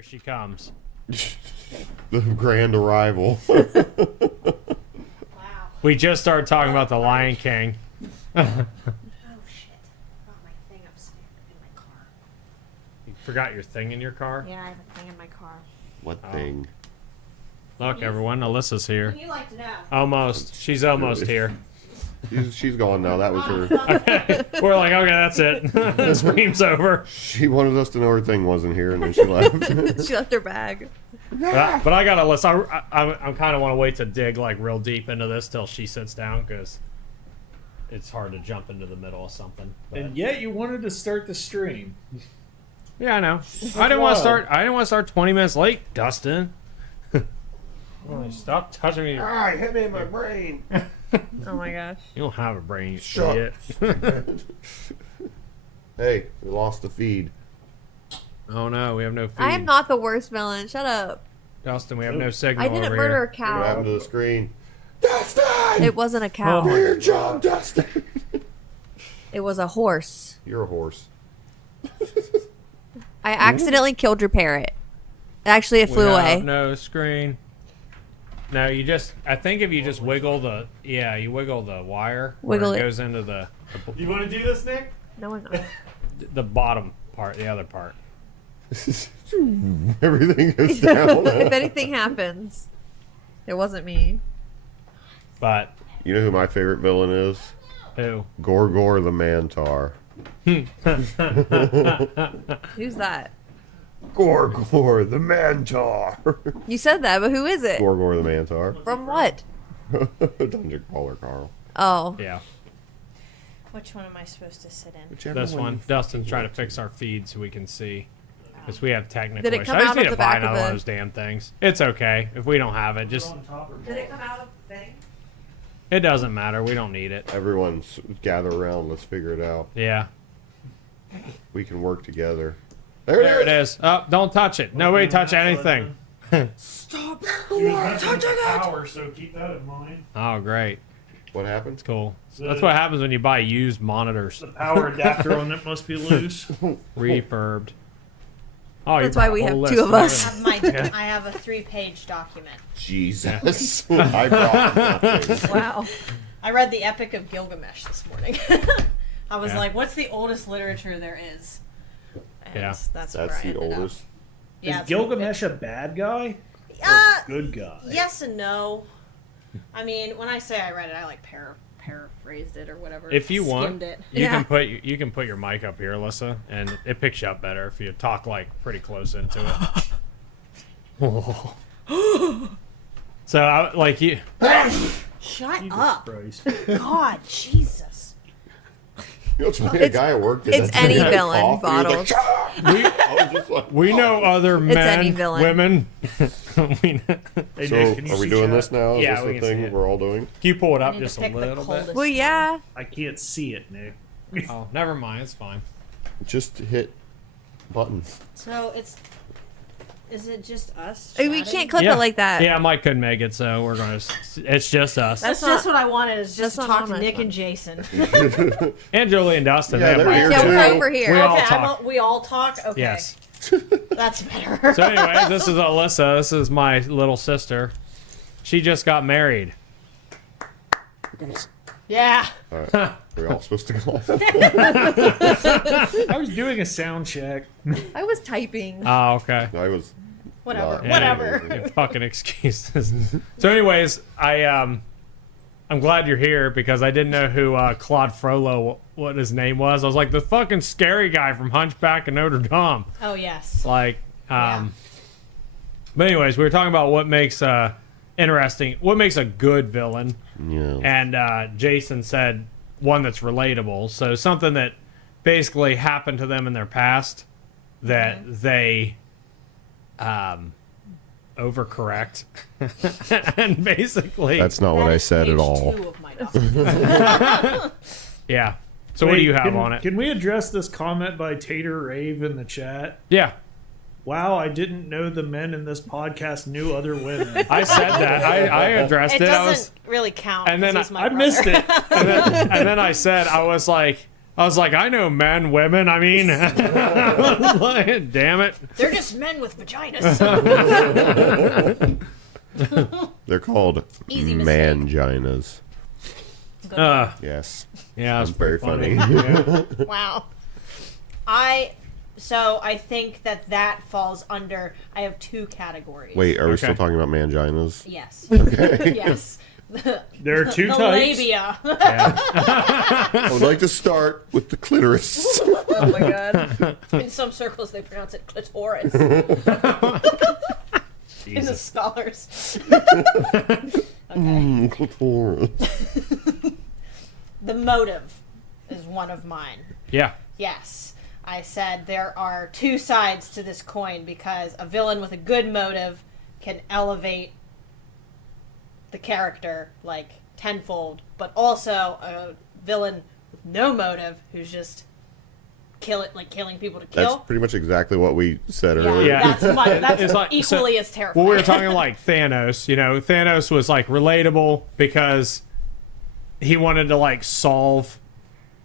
Here she comes. The grand arrival. Wow. We just started talking about the Lion King. Oh shit! Got my thing upstairs in my car. You forgot your thing in your car? Yeah, I have a thing in my car. What thing? Look, everyone, Alyssa's here. Wouldn't you like to know? Almost. She's almost here. She's gone now. That was her. We're like, okay, that's it. The scream's over. She wanted us to know her thing wasn't here, and then she left. She left her bag. But I got a list. I kind of want to wait to dig like real deep into this till she sits down because it's hard to jump into the middle of something. But, And yet you wanted to start the stream. yeah, I know. I didn't want to start 20 minutes late, Dustin. Stop touching me. Ah, hit me in my brain. Oh my gosh. You don't have a brain, you Shut idiot. Hey, we lost the feed. Oh no, we have no feed. I am not the worst villain. Shut up. Dustin, we have no signal I didn't over murder a here. What happened to cow. the screen? Dustin! It wasn't a cow. Do your job, Dustin. It was a horse. You're a horse. I accidentally killed your parrot. Actually, it We flew have away. no screen. No, you just. I think if you just wiggle the. Yeah, you wiggle the wire. Wiggle where it. Goes into the You want to do this, Nick? No, I'm not. the bottom part, the other part. Everything goes down. If anything happens, it wasn't me. But You know who my favorite villain is? who? Gorgor the Mantar. Who's that? Gorgor the Mantar. You said that, but who is it? Gorgor the Mantar. From what? Dungeon Crawler Carl. Oh. Yeah, Which one am I supposed to sit in? Whichever this one. you Dustin's trying to fix our feed so we can see. Because we have technical Did it issues. come I just out need of to the buy back of another one of the- those damn things. It's okay if we don't have it. Just Did it come out of the thing? it doesn't matter. We don't need it. Everyone gather around. Let's figure it out. Yeah. We can work together. There There it is. Oh, don't touch it. Nobody touch anything. Stop Touching power, so keep that in mind. Oh, great. What happened? It's cool. That's what happens when you buy used monitors. The power adapter on it must be loose. Refurbed. Oh, That's you why brought we a have whole two list of us. I have a 3-page document. Jesus. I brought nothing. Wow. I read the Epic of Gilgamesh this morning. I was Yeah. like, what's the oldest literature there is? And Yeah. That's where That's I the ended up. oldest. Yeah, Is it's- Gilgamesh a bad guy? Good guy. Yes and no. I mean, when I say I read it, I like paraphrased it or whatever. If you want, Skimmed it. you Yeah. can put your mic up here, Alyssa, and it picks you up better if you talk like pretty close into it. So, like you, Shut Jesus up. Christ. God, Jesus. You know, it's funny, a guy at work did it's that to me. any I villain, coughed, and he was like, Bottles. "Shut up!" I was just like, we know other It's any men, villain. women. We know- Hey, So, Nick, can you are we see doing chat? this now? Is Yeah, this we the can see thing it. we're all doing? Can you pull it I up need to just a pick the little bit? coldest Well, yeah. I can't see it, Nick. Oh, never mind. It's fine. Just hit buttons. So is it just us? We chatting? can't clip Yeah. it like that. Yeah, Mike couldn't make it, so we're gonna. It's just us. That's That's just what I wanted. Is just that's to not talk to on Nick my and Jason. And Julie and Dustin. Yeah, they have they're here mics. Yeah, too. we're over here. We all Okay, talk. we all talk. Okay, Yes. that's better. So anyway, this is Alyssa. This is my little sister. She just got married. Yeah. All right. We're all supposed to go. I was doing a sound check. I was typing. Oh, okay. I was. Whatever. Yeah, Whatever. your fucking excuses. So, anyways, I'm glad you're here because I didn't know who Claude Frollo, what his name was. I was like the fucking scary guy from Hunchback of Notre Dame. Oh yes. Like, Yeah. but anyways, we were talking about what makes interesting, what makes a good villain, Yeah. and Jason said one that's relatable. So something that basically happened to them in their past that they overcorrect, and basically, That's not what That I is said at page all. 2 of my document. yeah. So what do you have can, on it? Can we address this comment by Tater Rave in the chat? Yeah, Wow, I didn't know the men in this podcast knew other women. I said that. I addressed It it. doesn't really count. and then 'cause he's my I missed brother. it. And then I said, I was like, I was like, I know men, women. I mean, damn it. They're just men with vaginas. They're called Easy mistake. manginas. Yes. Yeah, it's Very pretty funny. Yeah. Wow. So I think that falls under. I have 2 categories. Wait, are we Okay. still talking about manginas? Yes. Okay. Yes. There are 2 The types. labia. I would like to start with the clitoris. Oh my god. In some circles, they pronounce it clitoris. In the scholars. Clitoris. The motive is one of mine. Yeah. Yes. I said there are 2 sides to this coin because a villain with a good motive can elevate the character like tenfold, but also a villain with no motive who's just killing people to That's kill. pretty much exactly what we said Yeah, earlier. Yeah. that's It's like- equally so- as terrifying. Well, we were talking like Thanos. You know, Thanos was like relatable because he wanted to like solve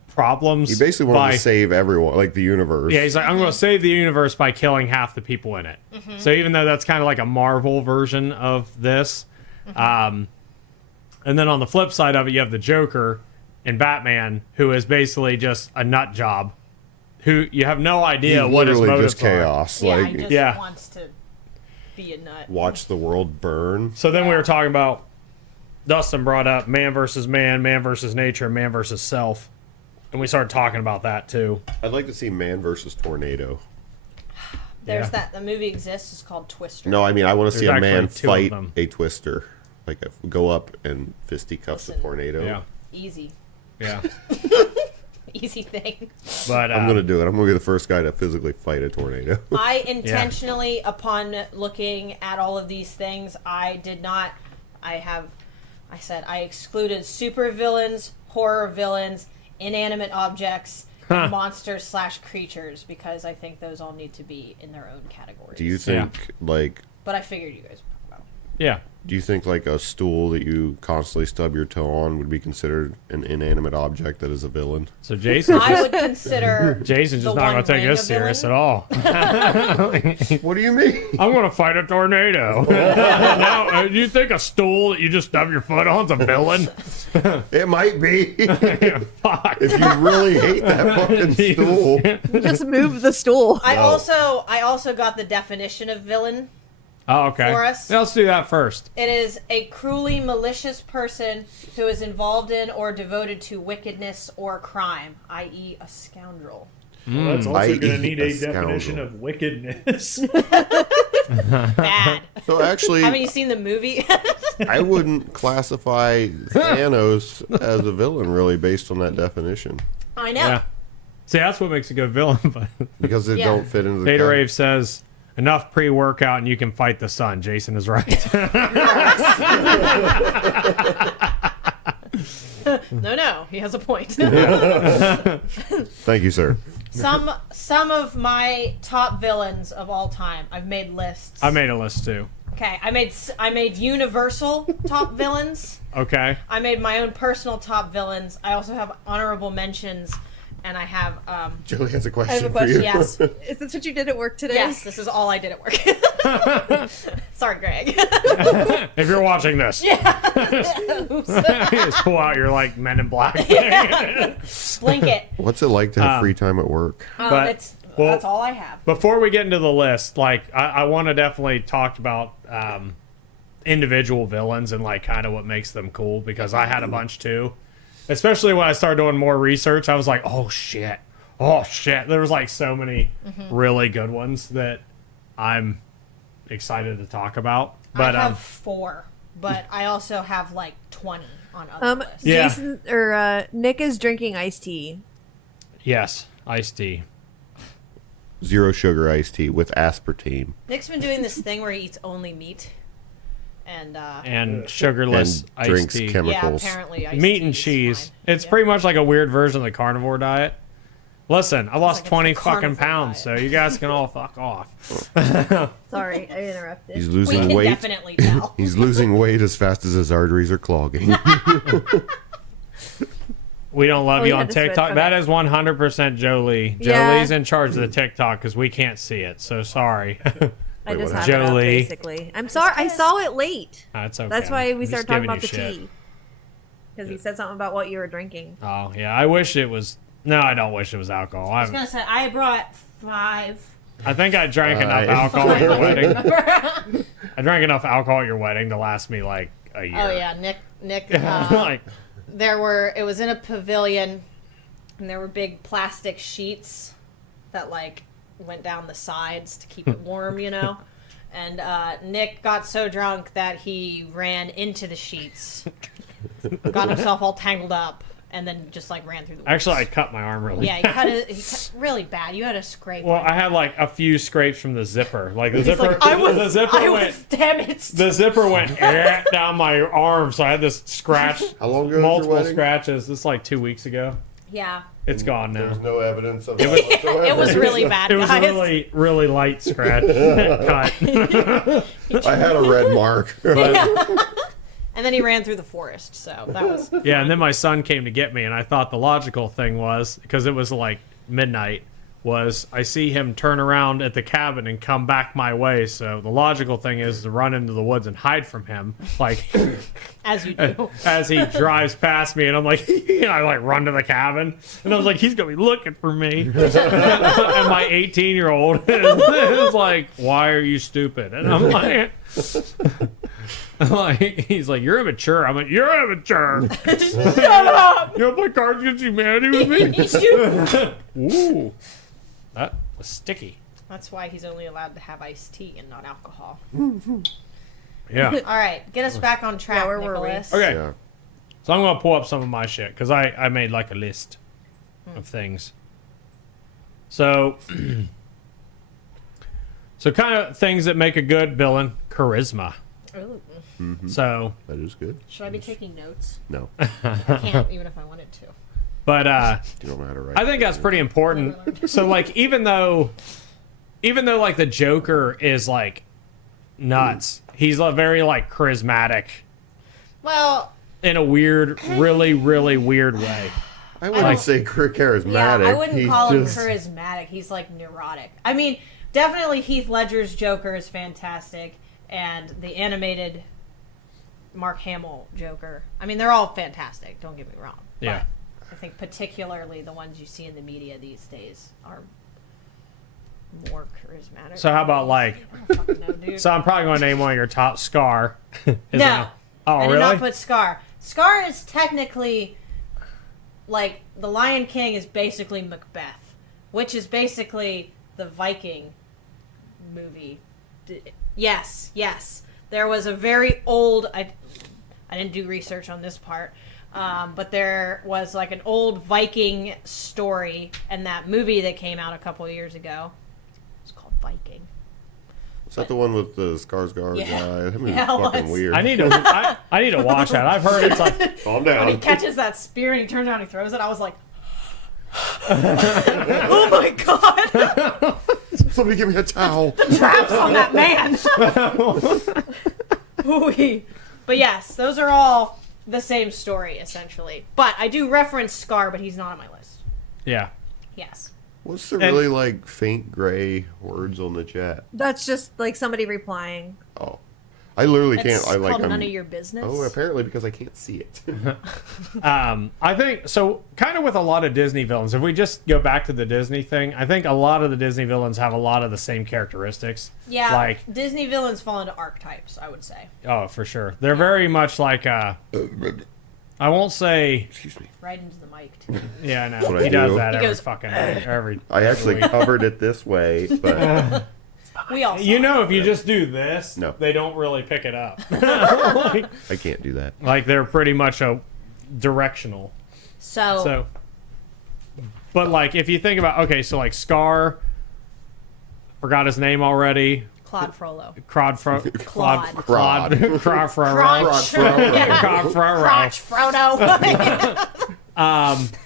problems. He basically wanted by, to save everyone, like the universe. Yeah, he's like, I'm going to save the universe by killing half the people in it. So even though that's kind of like a Marvel version of this, and then on the flip side of it, you have the Joker and Batman, who is basically just a nut job, who you have no idea He's what his literally motives just are. chaos. yeah, Like, he just Yeah. wants to be a nut. watch the world burn. So then we were talking about, Dustin brought up man versus man, man versus nature, man versus self. And we started talking about that too. I'd like to see man versus tornado. There's Yeah. the movie exists. It's called Twister. No, I mean I want to see There's a man actually 2 of fight them. a twister, like go up and fisticuffs a Listen. tornado. Yeah. Easy. Yeah. Easy thing. But I'm gonna do it. I'm gonna be the first guy to physically fight a tornado. I intentionally, upon looking at all of these things, I said I excluded supervillains, horror villains, inanimate objects, and monsters / creatures because I think those all need to be in their own categories. Do you think But I figured you guys would talk about it. yeah. Do you think like a stool that you constantly stub your toe on would be considered an inanimate object that is a villain? So Jason's I would consider Jason's just the not going one to take wing this a villain. serious at all. What do you mean? I'm going to fight a tornado. Now, you think a stool that you just stub your foot on's a villain? It might be. Fuck. If you really hate that fucking stool. Just move the stool. I also got the definition of villain. Oh, okay. For us. Yeah, let's do that first. It is a cruelly malicious person who is involved in or devoted to wickedness or crime, i.e., a scoundrel. Well, that's also I.e. going to need a a definition scoundrel. of wickedness. Bad. So actually, Haven't you seen the movie? I wouldn't classify Thanos as a villain really based on that definition I know. Yeah. See, that's what makes a good villain. But because they Yeah. don't fit into the Data category. Rave says, enough pre-workout and you can fight the sun. Jason is right. No, he has a point. Thank you, sir. Some of my top villains of all time. I've made lists. I made a list too. Okay, I made Universal top villains. Okay. I made my own personal top villains. I also have honorable mentions, and I have Julie has a I question, have a question. for you. yes, Is this what you did at work today? yes. This is all I did at work. Sorry, Greg. If you're watching this, just pull out your like Men in Black thing. Blink it. What's it like to have free time at work? But- well- That's all I have. Before we get into the list, like I want to definitely talk about individual villains and like kind of what makes them cool because I had a bunch too. Especially when I started doing more research, I was like, oh shit. There was like so many really good ones that I'm excited to talk about. But I have 4, but I also have like 20 on other lists. Yeah. Jason or Nick is drinking iced tea. yes, iced tea. Zero sugar iced tea with aspartame Nick's been doing this thing where he eats only meat, and And sugarless and iced drinks tea. yeah, chemicals. apparently iced Meat tea and is cheese. fine. It's Yep. pretty much like a weird version of the carnivore diet. Listen, I lost like it's 20 the fucking carnivore pounds, diet. so you guys can all fuck off. Sorry, I interrupted. He's We losing can weight. definitely tell. He's losing weight as fast as his arteries are clogging. We don't love Oh, you you on had to switch, TikTok. okay. That is 100% Jolie. Yeah. Jolie's in charge of the TikTok because we can't see it. So sorry. I Wait, just what have it up, Jolie. basically. I'm sorry. I saw it late. That's okay. That's why we I'm just started talking giving about the you shit. tea. Because he said something about what you were drinking. Oh, yeah. I wish it was. No, I don't wish it was alcohol. I was gonna say I brought 5. I think I drank enough Five. alcohol at your wedding. I drank enough alcohol at your wedding to last me like a year. Oh yeah, Nick. Like, It was in a pavilion, and there were big plastic sheets that like went down the sides to keep it warm, you know. And Nick got so drunk that he ran into the sheets, got himself all tangled up, and then just like ran through the woods. actually, I cut my arm really Yeah, he cut really bad. You had a scrape. Well, I had like a few scrapes from the zipper. Like the He's zipper, like, the zipper I went. was damaged. The zipper went down my arm, so I had this scratch. How long ago was your Multiple wedding? scratches. This is like 2 weeks ago. Yeah, It's gone now. There's no evidence of that whatsoever. it was really bad, It was guys. a really, really light scratch. Cut. I had a red mark. And then he ran through the forest, so that was. Yeah, and then my son came to get me, and I thought the logical thing was, because it was like midnight, was I see him turn around at the cabin and come back my way. So the logical thing is to run into the woods and hide from him, like As you do. as he drives past me, and I'm like, I like run to the cabin, and I was like, he's gonna be looking for me. And my 18-year-old is like, why are you stupid? And I'm like. He's like, you're immature. I'm like, you're immature. Shut up! You don't play Cards Against Humanity with me? Ooh, that was sticky. That's why he's only allowed to have iced tea and not alcohol. Yeah. All right, get us back on track, Yeah, where were we? Nicholas. Okay. Yeah. So I'm gonna pull up some of my shit because I made like a list of things. So, so kind of things that make a good villain: charisma. Ooh. So, That is good. Should I be taking notes? No. I can't, even if I wanted to. but You don't know how to write. I think that's pretty important. So like even though like the Joker is like nuts, he's a very like charismatic Well, in a weird, really, really weird way. I wouldn't say charismatic. yeah, I wouldn't He's call him just- charismatic. He's like neurotic. I mean, definitely Heath Ledger's Joker is fantastic, and the animated Mark Hamill Joker. I mean, they're all fantastic. Don't get me wrong. Yeah. But I think particularly the ones you see in the media these days are more charismatic. So how about like? I don't fucking know, dude. So I'm probably going to name one of your top. Scar. Is No. that- Oh I did really? not put Scar. Scar is technically like the Lion King is basically Macbeth, which is basically the Viking movie. Yes, yes. There was a very old. I didn't do research on this part, but there was like an old Viking story, and that movie that came out a couple of years ago. It's called Viking. Is that the one with the Skarsgård Yeah. guy? That movie's Yeah, it fucking was. weird. I need to. I need to watch that. I've heard it's like. Calm When he down. catches that spear and he turns around and he throws it, I was like, oh my god! Somebody give me a towel. Traps on that man! Ooh-wee. But yes, those are all the same story, essentially. But I do reference Scar, but he's not on my list. Yeah. Yes. What's the really like faint gray words on the chat? That's just like somebody replying. Oh, I literally It's can't. I like. called I'm, None of Your Business. Oh, apparently because I can't see it. I think so. Kind of with a lot of Disney villains. If we just go back to the Disney thing, I think a lot of the Disney villains have a lot of the same characteristics. Yeah, Like, Disney villains fall into archetypes, I would say. oh, for sure, they're very much like. I won't say. Excuse me. Right into the mic, too. Yeah, I know. What I He does do. that He every goes, fucking every. I actually covered it this way, but We all saw You it. know, if you just do this, No. they don't really pick it up. like, I can't do that. like they're pretty much a directional. So, So, but like if you think about so like Scar, forgot his name already. Claude Frollo. Claude Claude. Crod Crotch. Fro. Yeah. Crod Crotch Frodo.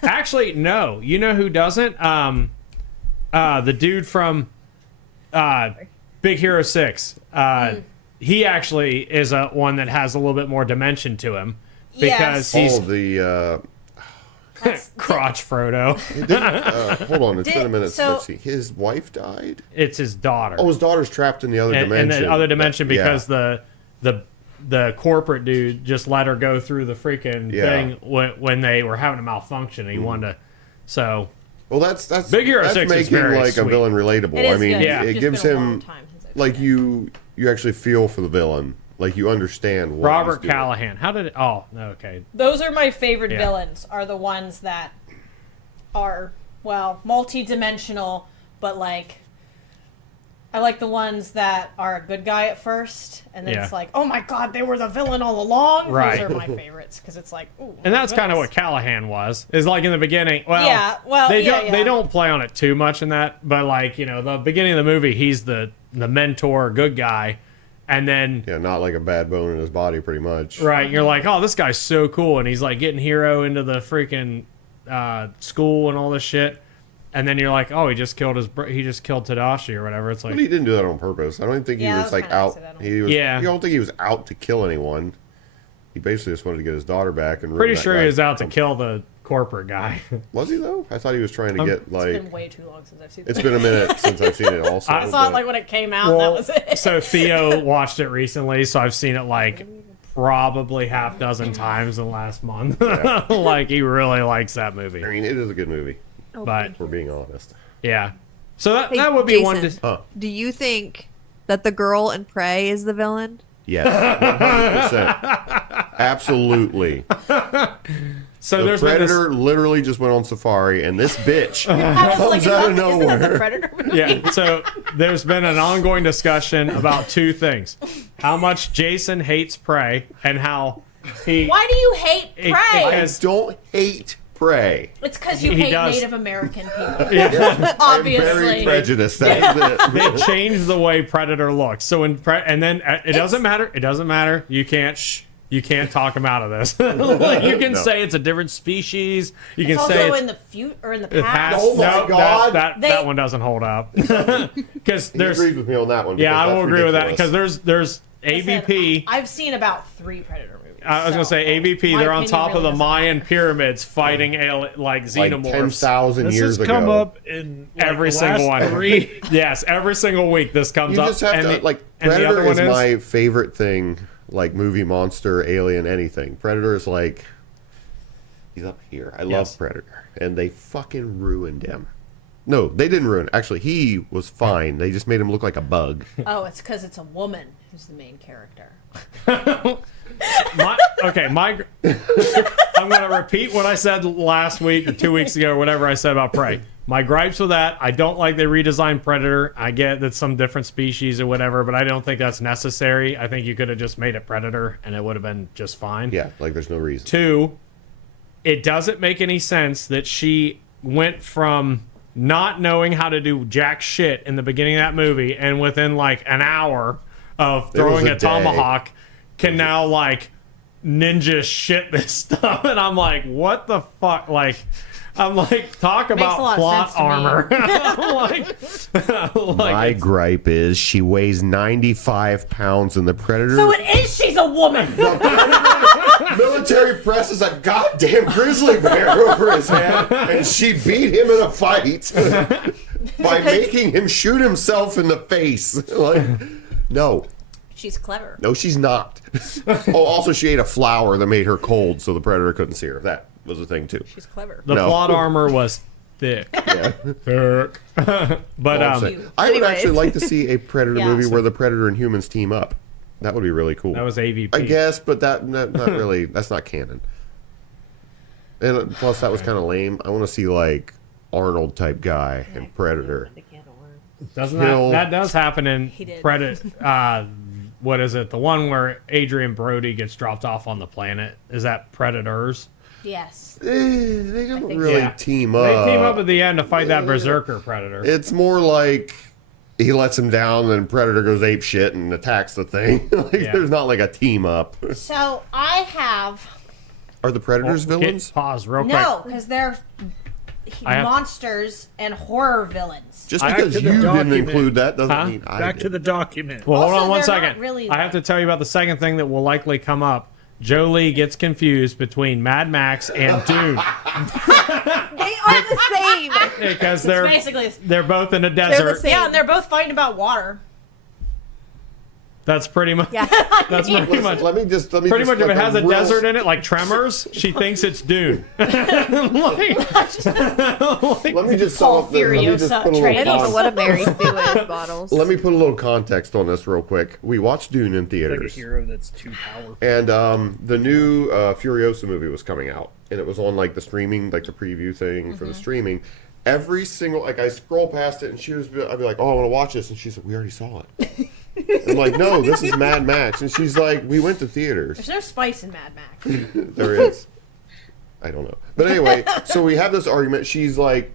Actually, no. You know who doesn't? The dude from Big Hero 6. He actually is one that has a little bit more dimension to him because Yes. he's Oh, the Crotch Frodo. Hold on, it's been a minute. so- Let's see. His wife died. It's his daughter. Oh, his daughter's trapped in the other in dimension. the other dimension Yeah. because the corporate dude just let her go through the freaking Yeah. thing when they were having a malfunction. And he wanted to. So Well, that's Big Hero that's 6 is making very like a sweet. villain relatable. It is I mean, good. Yeah. it It's gives been a long him time since I've like seen you actually feel for the villain. Like you understand what Robert he's doing. Callahan. How did it? Oh, okay. Those are my favorite Yeah. villains. Are the ones that are multi-dimensional, but like I like the ones that are a good guy at first, and then Yeah. it's like, oh my god, they were the villain all along. Right. Those are my favorites because it's like, ooh. And that's kind of what goodness. Callahan was. Is like in the beginning. Well, Yeah, well, they yeah, don't yeah. they don't play on it too much in that, but like the beginning of the movie, he's the mentor, good guy, and then Yeah, not like a bad bone in his body, pretty much. right, you're like, oh, this guy's so cool, and he's like getting Hero into the freaking school and all this shit, and then you're like, oh, he just killed Tadashi or whatever. It's like, But he didn't do that on purpose. I don't think he Yeah, that was was like kinda out. accidental. He was. Yeah. You don't think he was out to kill anyone. He basically just wanted to get his daughter back and. ruin pretty that sure he guy's- was out to kill the corporate guy. Was he though? I thought he was trying to get It's like. been way too long since I've seen. It's the been a minute since I've seen it. Also, I saw it but- like when it came out. and that was it. So Theo watched it recently, so I've seen it like probably half dozen times in the last month. Like he really likes that movie. I mean, it is a good movie. But If we're being honest. yeah, so that Hey, that would be one. Jason. To, Do you think that the girl in Prey is the villain? Yes, 100%. Absolutely. so The there's been Predator literally just went on safari, and this bitch I was like, comes out of isn't that the nowhere. Predator movie? this, yeah. So there's been an ongoing discussion about two things: how much Jason hates Prey and how he. Why do you hate It- Prey? I Yes. don't hate Prey. It's because you He hate does. Native American people. Yeah. I'm very Obviously. prejudiced. That's it. They changed the way Predator looks. So and then it doesn't matter. It doesn't matter. You can't. You can't talk him out of this. Like, you can No. say it's a different species. You It's can also say it's in the future or in the the past. past. Oh my No, God. that They- one doesn't hold up. Because He there's agrees with me on that one. yeah, I because will that's agree with that ridiculous. because there's Listen, AVP. I've seen about 3 Predator movies. I was gonna so say AVP. my They're on opinion top of really the doesn't Mayan matter. pyramids fighting like like xenomorphs. 10,000 This years has come ago. up in like, Every the single last one. 3. Yes, every single week this comes You up. just have and to the, like and the Predator other one is is my favorite thing, like movie, monster, alien, anything. Predator is like he's up here. I love Yes. Predator, and they fucking ruined him. No, they didn't ruin. Actually, he was fine. They just made him look like a bug. Oh, it's because it's a woman who's the main character. I'm going to repeat what I said last week or 2 weeks ago or whatever I said about Prey. My gripes with that, I don't like they redesigned Predator. I get that some different species or whatever, but I don't think that's necessary. I think you could have just made it Predator and it would have been just fine. Yeah, like there's no reason. 2, it doesn't make any sense that she went from not knowing how to do jack shit in the beginning of that movie and within like an hour of throwing a a day. tomahawk can now like ninja shit this stuff. And I'm like, what the fuck? Like, I'm like, talk a about lot of plot sense to me. armor. like My it's- gripe is she weighs 95 pounds, and the Predator So it is she's a woman. military presses a goddamn grizzly bear over his head, and she beat him in a fight by making him shoot himself in the face. Like, no, She's clever. no, she's not. Oh, also, she ate a flower that made her cold, so the Predator couldn't see her. That was a thing too. She's clever. the No. plot armor was thick. Yeah. Thick. But All I'm saying. I would Anyways. actually like to see a Predator Yeah. movie where the Predator and humans team up. That would be really cool. that was AVP. I guess, but that not really. That's not canon. And plus, that was kind of lame. I want to see like Arnold type guy in Predator. Doesn't Hill. that does happen in He did. Predator? What is it? The one where Adrian Brody gets dropped off on the planet. Is that Predators? Yes. They don't think really Yeah. team They up. team up at the end to fight that berserker predator. It's more like he lets him down, then Predator goes ape shit and attacks the thing. Like, Yeah. there's not like a team up. So I have Are the Predators villains? Pause real quick. no, because they're I have- monsters and horror villains. Just Back because to you the didn't document. include that doesn't Huh? mean I Back did. to the document. Well, hold Also, on one they're not second. really I have to tell you about the second thing that will likely come up. Jolie gets confused between Mad Max and Dune They are the same. because Basically, they're both in a the desert. same. yeah, and they're both fighting about water. That's pretty much. Yeah. That's pretty much. Let me just Pretty much, if it has a desert in it, like Tremors, she thinks it's Dune. Let me just sum Paul up let me just Furiosa put a train. I little don't know what a context. Mary Sue is, Bottles. Let me put a little context on this real quick. We watched Dune in Like a theaters, hero that's too powerful. and the new Furiosa movie was coming out, and it was on like the streaming, like the preview thing for the streaming. Every single I scroll past it, and I'd be like, "Oh, I want to watch this," and she's like, "We already saw it." I'm like, "No, this is Mad Max," and she's like, "We went to theaters." There's no spice in Mad Max. There is. I don't know. But anyway, so we have this argument. She's like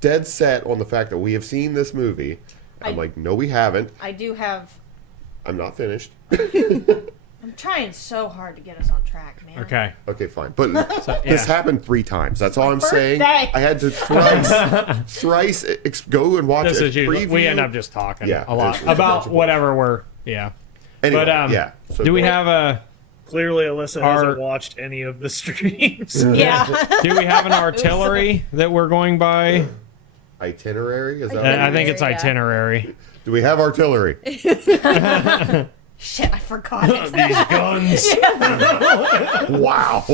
dead set on the fact that we have seen this movie. I'm like, no, we haven't. I do have. I'm not finished. I'm trying so hard to get us on track, man. Okay. Okay, fine. But yeah. this happened 3 times. That's all I'm saying. birthday. I had to thrice go and watch This a is usually preview. we end up just talking Yeah, a lot it's about a bunch of whatever we're yeah. Anyway, But yeah. So do we have a Clearly, Alyssa Our- hasn't watched any of the streams. Yeah. do we have an artillery that we're going by? itinerary? Is that what I it think is? it's Yeah. itinerary. Do we have artillery? Shit, I forgot it. These guns. Wow.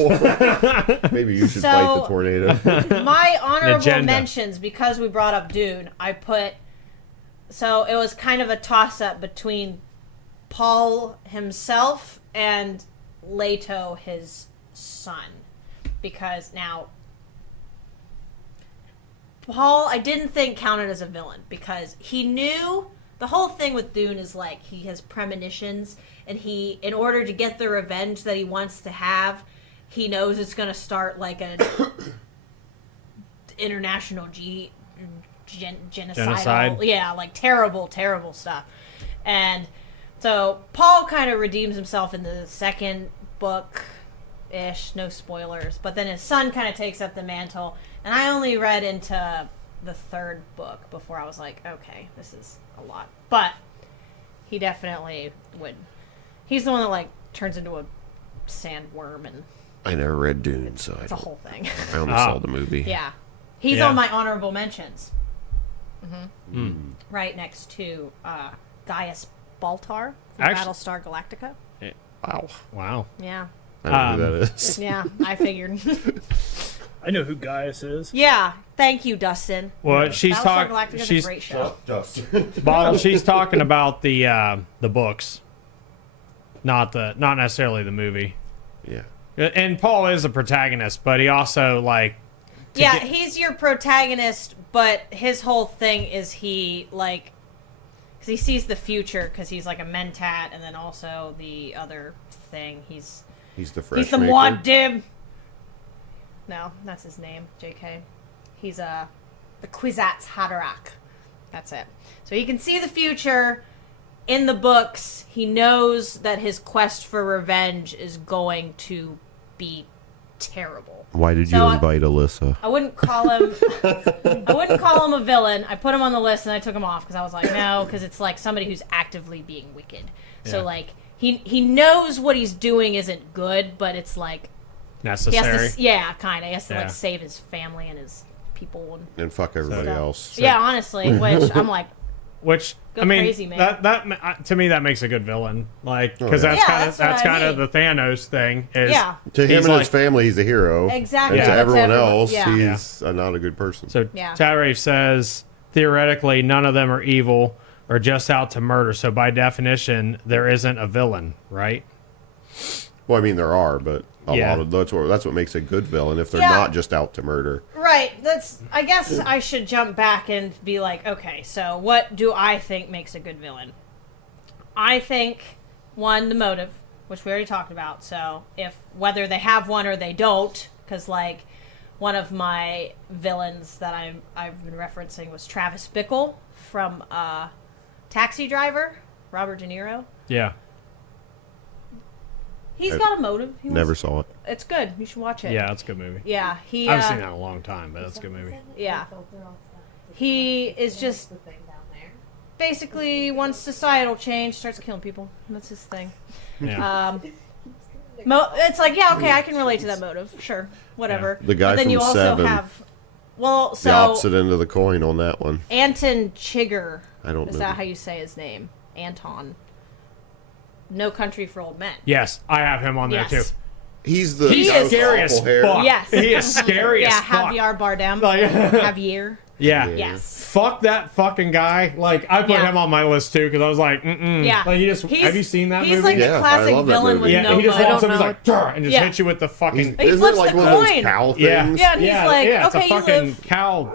Maybe you should So- fight the tornado. My honorable agenda. mentions, because we brought up Dune, I put. So it was kind of a toss up between Paul himself and Leto, his son. Because now. Paul, I didn't think counted as a villain because he knew. The whole thing with Dune is like he has premonitions, and he, in order to get the revenge that he wants to have, he knows it's going to start like a international genocidal, Genocide. yeah, like terrible stuff. And so Paul kind of redeems himself in the second book ish, no spoilers, but then his son kind of takes up the mantle, and I only read into the third book before I was like, okay, this is a lot. But he definitely would. He's the one that like turns into a sandworm, and I never read Dune, so it's a whole thing. I only saw the movie. Yeah, he's Yeah. on my honorable mentions. Right next to Gaius Baltar from Actu- Battlestar Galactica. Wow. Wow. Yeah, I don't know who that is. yeah, I figured. I know who Gaius is. Yeah, thank you, Dustin. Well, she's Battlestar talking. Galactica's She's a great show. Bottle. She's talking about the books, not necessarily the movie. Yeah. And Paul is a protagonist, but he also like Yeah, get- he's your protagonist, but his whole thing is he like because he sees the future because he's like a mentat, and then also the other thing He's the fresh he's the maker. Muad'Dib. No, that's his name. J.K. He's the Kwisatz Haderach. That's it. So he can see the future. In the books, he knows that his quest for revenge is going to be terrible. Why did So you I- invite Alyssa? I wouldn't call him. I wouldn't call him a villain. I put him on the list and I took him off because I was like, no, because it's like somebody who's actively being wicked. So Yeah. like he knows what he's doing isn't good, but it's like he necessary. has to, yeah, kind of. He has to Yeah. like save his family and his people and And fuck everybody stuff. else. Yeah, honestly, which I'm like, Which Go I mean, crazy, man. that to me that makes a good villain. Like because yeah. that's Yeah, kind of that's what that's I kind of mean. the Thanos thing. Is yeah, To him He's and like- his family, he's a hero. exactly. And to That's everyone everyone- else, yeah. he's not a good person. So Yeah. Tarif says theoretically none of them are evil or just out to murder. So by definition, there isn't a villain, right? Well, I mean, there are, but a Yeah. lot of that's what makes a good villain if they're Yeah. not just out to murder. Right. That's. I guess I should jump back and be like, okay, so what do I think makes a good villain? I think one, the motive, which we already talked about. So if whether they have one or they don't, because like one of my villains that I've been referencing was Travis Bickle from Taxi Driver, Robert De Niro. Yeah. He's got a motive. He Never was- saw it. It's good. You should watch it. Yeah, that's a good movie. Yeah. He. I haven't seen that in a long time, but that's a good movie. Yeah. He is just basically once societal change starts killing people. That's his thing. Yeah. It's like, yeah, okay, I can relate to that motive. Sure, whatever. The guy but then from you also Seven. have, well, so The opposite end of the coin on that one. Anton Chigurh. I don't Is know. that how you say his name? Anton. No Country for Old Men. Yes, I have him on Yes. there too. He's the He's guy with scary awful as hair. fuck. Yes. He is scary as Yeah, fuck. Javier Bardem. Like- Javier. Yeah. Yes. Fuck that fucking guy. Like, I put Yeah. him on my list too because I was like, Yeah. Like, He's- have you seen that He's movie? like Yeah, the I classic love that villain with movie. yeah, no he just motive. walks up, I he's don't like, "Durr," and just Yeah. hits you with the fucking. He Isn't flips it like the one of those coin. cow Yeah. things? Yeah, and he's like, yeah, it's okay, a you fucking live. cow.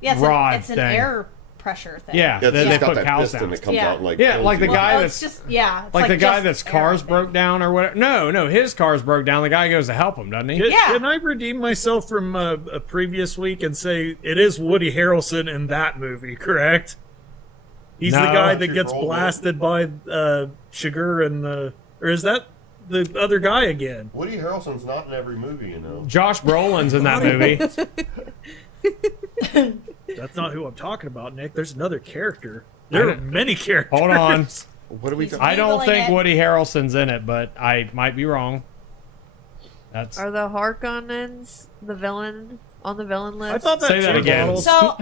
Yeah, it's, rod it's an thing. air pressure thing. Yeah, Yeah, they it's got put that cows piston down. that comes Yeah. out and like Yeah, kills like the you. guy Well, that's it's just, yeah. It's like the guy just that's air, cars I think. broke down or whatever. No, his cars broke down. The guy goes to help him, doesn't he? Yeah. Can I redeem myself from a previous week and say it is Woody Harrelson in that movie, correct? He's the No. guy that Country gets for Old Men. blasted by Sugar and the... Or is that the other guy again? Woody Harrelson's not in every movie, you know. Josh Brolin's in that movie. That's not who I'm talking about, Nick. There's another character. There are many characters. Hold on. What are we talking? I don't Googling think it. Woody Harrelson's in it, but I might be wrong. That's Are the Harkonnens the villain on the villain list? I thought that Say that too, again. Donald. So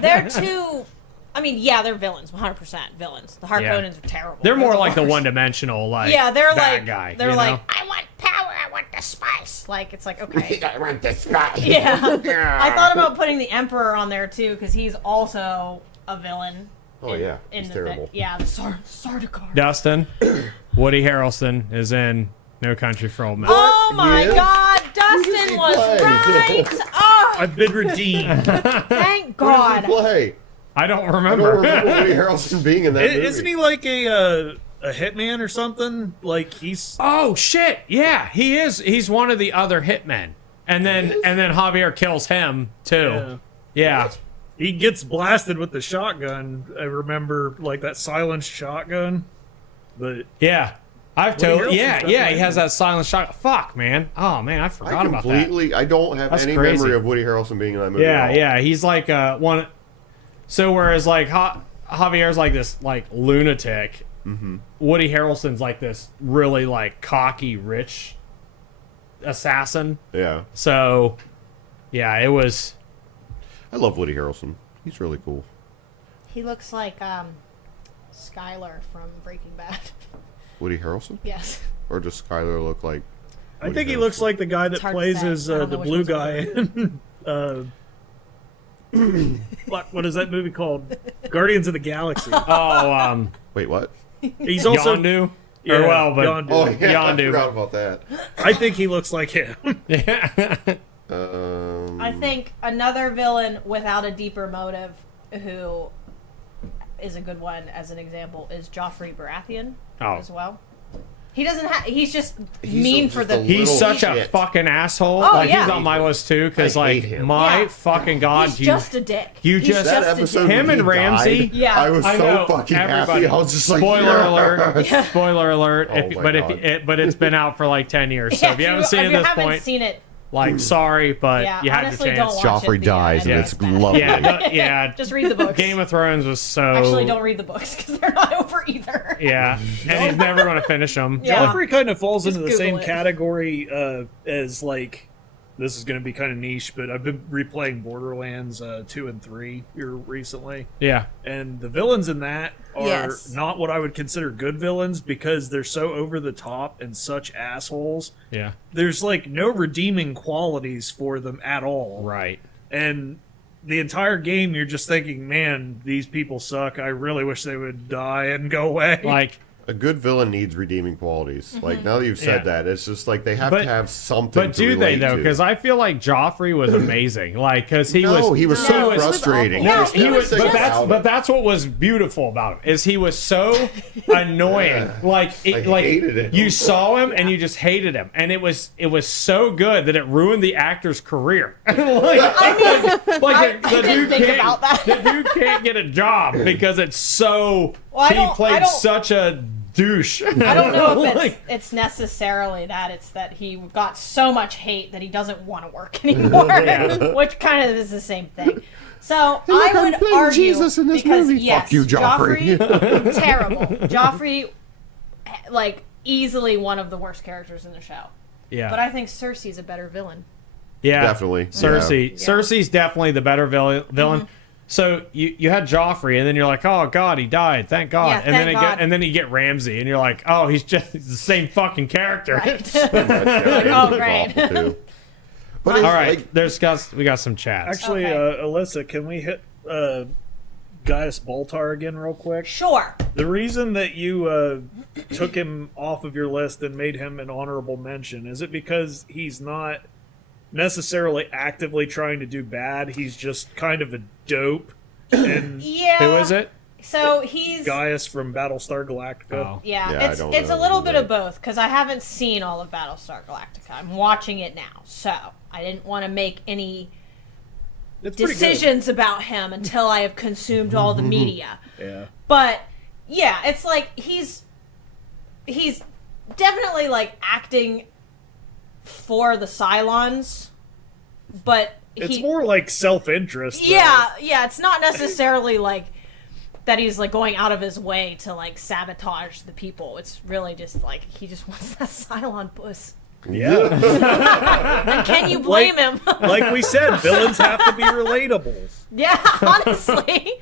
they're two. I mean, yeah, they're villains, 100% villains. The Harkonnens are terrible. they're more the like the worst. one-dimensional, like Yeah, they're bad like guy. they're you like know? I want power, I want the spice. Like it's like okay. I want this guy. Yeah. I thought about putting the Emperor on there too because he's also a villain. Oh yeah, in he's the terrible. thing. Yeah, the Sardaukar. Dustin, Woody Harrelson is in No Country for Old Men. Oh my Yes. God, does Dustin he was play? right. Oh, I've been redeemed. thank Who does God. he play? I don't I remember. don't remember Woody Harrelson being in that movie. Isn't he like a hitman or something? Like he's... Oh shit! Yeah, he is. He's one of the other hitmen, and then Javier kills him too. Yeah. He gets blasted with the shotgun. I remember, like, that silenced shotgun. But Yeah. I've Woody told. Harrelson's Yeah, definitely yeah. He has in that silent shot. Fuck, man. Oh man, I forgot about that. I don't have That's any crazy. memory of Woody Harrelson being in that movie. Yeah, at all. yeah. He's like one. So whereas like Javier's like this like lunatic, Woody Harrelson's like this really like cocky rich assassin. Yeah. So yeah, it was. I love Woody Harrelson. He's really cool. He looks like Skylar from Breaking Bad. Woody Harrelson? Yes. Or does Skylar look like... I Woody think he Harrelson? looks like the guy that It's hard to plays say. as I don't the know which blue one's guy in... what is that movie called? Guardians of the Galaxy. Oh, Wait, what? He's also... Yondu. Yeah, Or well, but Yondu. Oh, yeah, Yondu. I forgot about that. I think he looks like him. I think another villain without a deeper motive who is a good one as an example is Joffrey Baratheon Oh. as well. He doesn't have. He's just He's mean just for the. a He's little such a shit. fucking asshole. Oh, like yeah. he's on my list too, because I like hate him. my Yeah. fucking god, He's you just a dick. you He's just- That a episode dick. Him when and he Ramsey? died, Yeah. I was I so know, fucking everybody. happy. I was just like, Spoiler yeah. alert! Spoiler alert! Oh my God. But it's been out for like 10 years. So Yeah, if you haven't seen it if at you this haven't point, seen it, like sorry, but yeah, you had honestly, the don't chance. watch Joffrey it. dies, and editing's it's bad. lovely. Yeah, Just read the books. Game of Thrones was so. Actually, don't read the books because they're not over either. Yeah, and he's never going to finish them. Yeah. Joffrey kind of falls Just into the Google same it. category as, like, this is going to be kind of niche, but I've been replaying Borderlands 2 and 3 here recently. Yeah, And the villains in that are Yes. not what I would consider good villains because they're so over the top and such assholes. yeah, There's, like, no redeeming qualities for them at all. right. And the entire game, you're just thinking, man, these people suck. I really wish they would die and go away. Like, A good villain needs redeeming qualities. Mm-hmm. Like, now that you've said Yeah. that, it's just like they have But- to have something but to do they relate though? to. Because I feel like Joffrey was amazing. Like, because he No, was. he was No, so he was frustrating. awful. There's No, he He was, nothing but that's about but it. that's what was beautiful about him is he was so annoying. Like I hated him. you saw him and you just hated him, and it was so good that it ruined the actor's career. like I the didn't dude think can't about that. the dude can't get a job because it's so Well, I he don't- I played don't- such a douche. I don't know if Like, it's necessarily that. It's that he got so much hate that he doesn't want to work anymore, which kind of is the same thing. So look, I I'm would playing argue Jesus in this because movie. yes, Fuck you, Joffrey. terrible. Joffrey, like easily one of the worst characters in the show. Yeah. But I think Cersei's a better villain. Yeah, Definitely. Cersei. Yeah. Cersei's definitely the better villain. Mm-hmm. So you had Joffrey, and then you're like, oh god, he died. Thank God. Yeah, and then thank God. and then you get Ramsay, and you're like, oh, he's the same fucking character. Right. Yeah, Oh, great. awful, too. But it's All right, like, we got some chats. Actually, Okay. Alyssa, can we hit Gaius Baltar again real quick? Sure. The reason that you took him off of your list and made him an honorable mention, is it because he's not necessarily actively trying to do bad? He's just kind of a dope. And Yeah. Who is it? So he's Gaius from Battlestar Galactica. Oh. yeah, Yeah, I it's don't it's know a little who bit that of both because I haven't seen all of Battlestar Galactica. I'm watching it now, so I didn't want to make any It's pretty good. decisions about him until I have consumed all the media. Yeah. But yeah, it's like he's definitely like acting for the Cylons, but It's more like self-interest. though. yeah, it's not necessarily like that he's like going out of his way to like sabotage the people. It's really just like he just wants that Cylon puss. Yeah. And can you blame him? Like we said, villains have to be relatable. Yeah, honestly.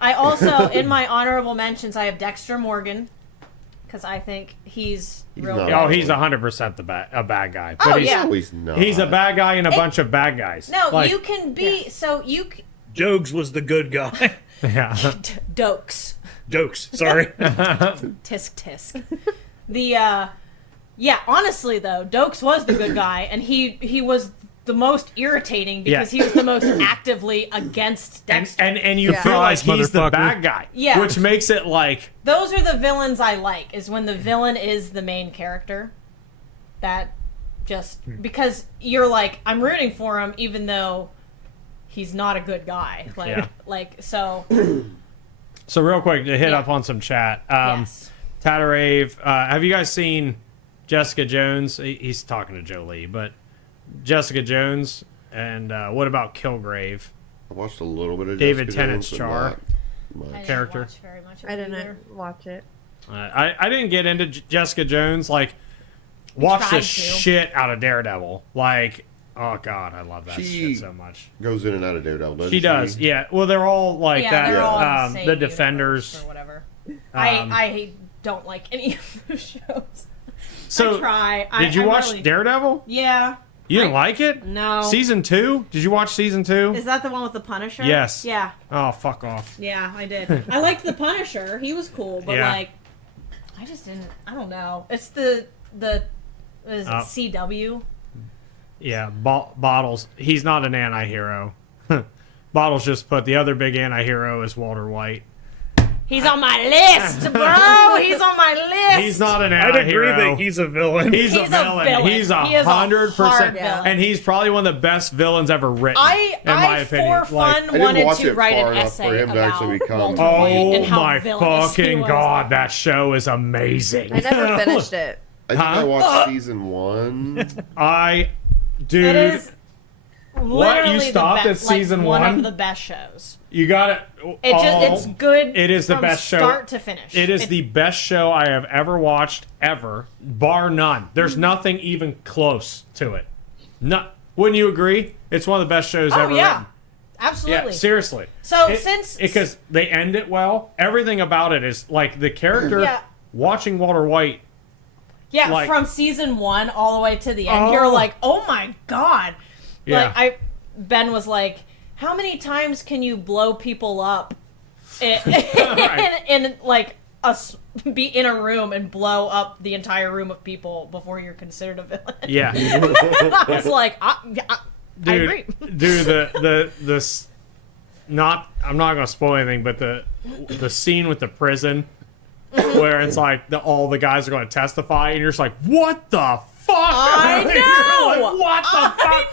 I also, in my honorable mentions, I have Dexter Morgan because I think he's real. not. good. Oh, he's 100% a bad guy. But Oh, he's, yeah. no, he's not. he's a bad guy in a bunch of bad guys. No, Like, you can be so you Jogs was the good guy. Yeah. Dokes. Jokes. Sorry. Tisk tisk. The yeah, honestly though, Dokes was the good guy, and he was the most irritating because Yeah. he was the most actively against Dexter. And you Yeah. feel like Surprise, he's the motherfucker. bad guy. Yeah. Which makes it like Those are the villains I like. Is when the villain is the main character. That just because you're like I'm rooting for him even though he's not a good guy. Like Yeah. like so. so real quick to hit Yeah. up on some chat. Yes. Tatarave, have you guys seen Jessica Jones? He's talking to Jolie, but Jessica Jones and what about Kilgrave? I watched a little bit of David Jessica Tennant's Jones, but Char. not much. I didn't Character. watch very much of I it didn't either. watch it. I didn't get into Jessica Jones. Like, watch tried the to. shit out of Daredevil. Like, oh god, I love that She- shit so much. Goes in and out of Daredevil, doesn't She does, yeah. Well, they're all like Yeah, that. they're all in the same the universe Defenders. or whatever. Um, I don't like any of those shows. So, I try. did you I watch really- Daredevil? Yeah. You didn't like it? No. Season 2? Did you watch season 2? Is that the one with the Punisher? Yes. Yeah. Oh, fuck off. Yeah, I did. I liked the Punisher. He was cool, but Yeah. like, I just didn't. I don't know. It's the what is it, Oh. CW? Yeah, Bottles. He's not an anti-hero. Bottles just put the other big anti-hero is Walter White. He's on my list, bro. He's on my list. He's not an I'd anti-hero. agree that he's a villain. He's a He's a villain. villain. He's He is a 100%. hard villain. And he's probably one of the best villains ever written, in my opinion. for Like, fun, didn't wanted watch to it write far an enough for essay him to about actually become- Walter White and oh how my villainous he fucking was. god, that show is amazing. I never finished it. I think Huh? I watched season 1. Dude, It is literally You stopped the at season one one? of the best shows. you got it. It's good. It is the from best show. start to finish. It is the best show I have ever watched, ever, bar none. There's nothing even close to it. No, wouldn't you agree? It's one of the best shows Oh ever yeah, written. absolutely. Yeah, seriously. So since because they end it well, everything about it is like the character Yeah. watching Walter White. yeah, like- from season 1 all the way to the end, Oh. you're like, oh my god. Yeah. Like Ben was like, how many times can you blow people up in like be in a room and blow up the entire room of people before you're considered a villain? Yeah, I was like, I dude, agree. dude, not. I'm not gonna spoil anything, but the scene with the prison where it's like all the guys are going to testify, and you're just like, what the fuck? I You're know. like, what the I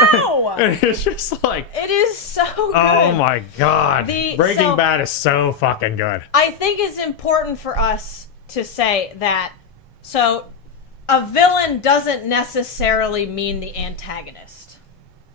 fuck? know. And it's just like, It is so good. oh my god, The- Breaking so- Bad is so fucking good. I think it's important for us to say that so a villain doesn't necessarily mean the antagonist.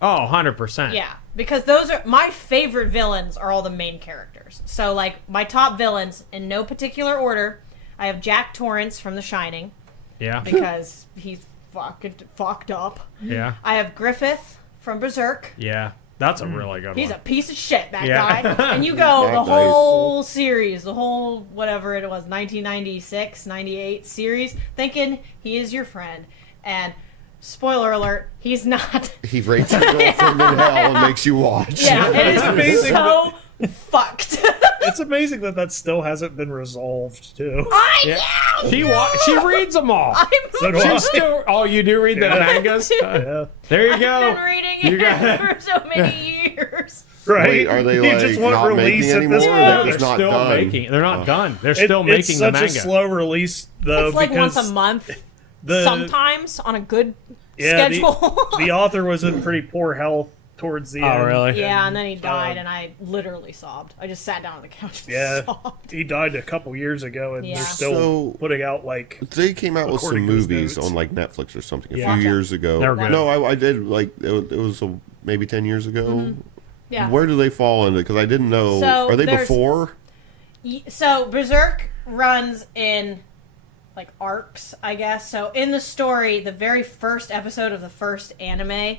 Oh, 100%. Yeah, because those are my favorite villains are all the main characters. So like my top villains in no particular order, I have Jack Torrance from The Shining Yeah. because he's fucking fucked up. Yeah. I have Griffith from Berserk. Yeah. That's a really good He's a one. piece of shit, that Yeah. guy. And you go the Nice. whole series, the whole whatever it was, 1996, 98 series, thinking he is your friend. And spoiler alert, he's not. He rapes your girlfriend in hell and makes you watch. Yeah, it is amazing so fucked. It's amazing that still hasn't been resolved too. I know. She reads them all. So do I. She's still. Oh, you do read the mangas? Yeah. There you I've go. been reading You it got- for so many years. Right? Wait, are they You like just won't not release making at this anymore? Or point. they're They're just not still done? making. They're not done. They're It- still it's making the such manga. a slow release though It's like because once a month, the sometimes on a good yeah, schedule. the author was in pretty poor health towards the end. Oh, really? Yeah, and then he died, and I literally sobbed. I just sat down on the couch and Yeah, sobbed. he died a couple years ago, and Yeah. they're still So- putting out like They came out with some According to his movies notes. on like Netflix or something a Yeah. few years ago. They were good. No, I did like it was maybe 10 years ago. Yeah. Where do they fall into? Because I didn't know. So Are they there's- before? So Berserk runs in like arcs, I guess. So in the story, the very first episode of the first anime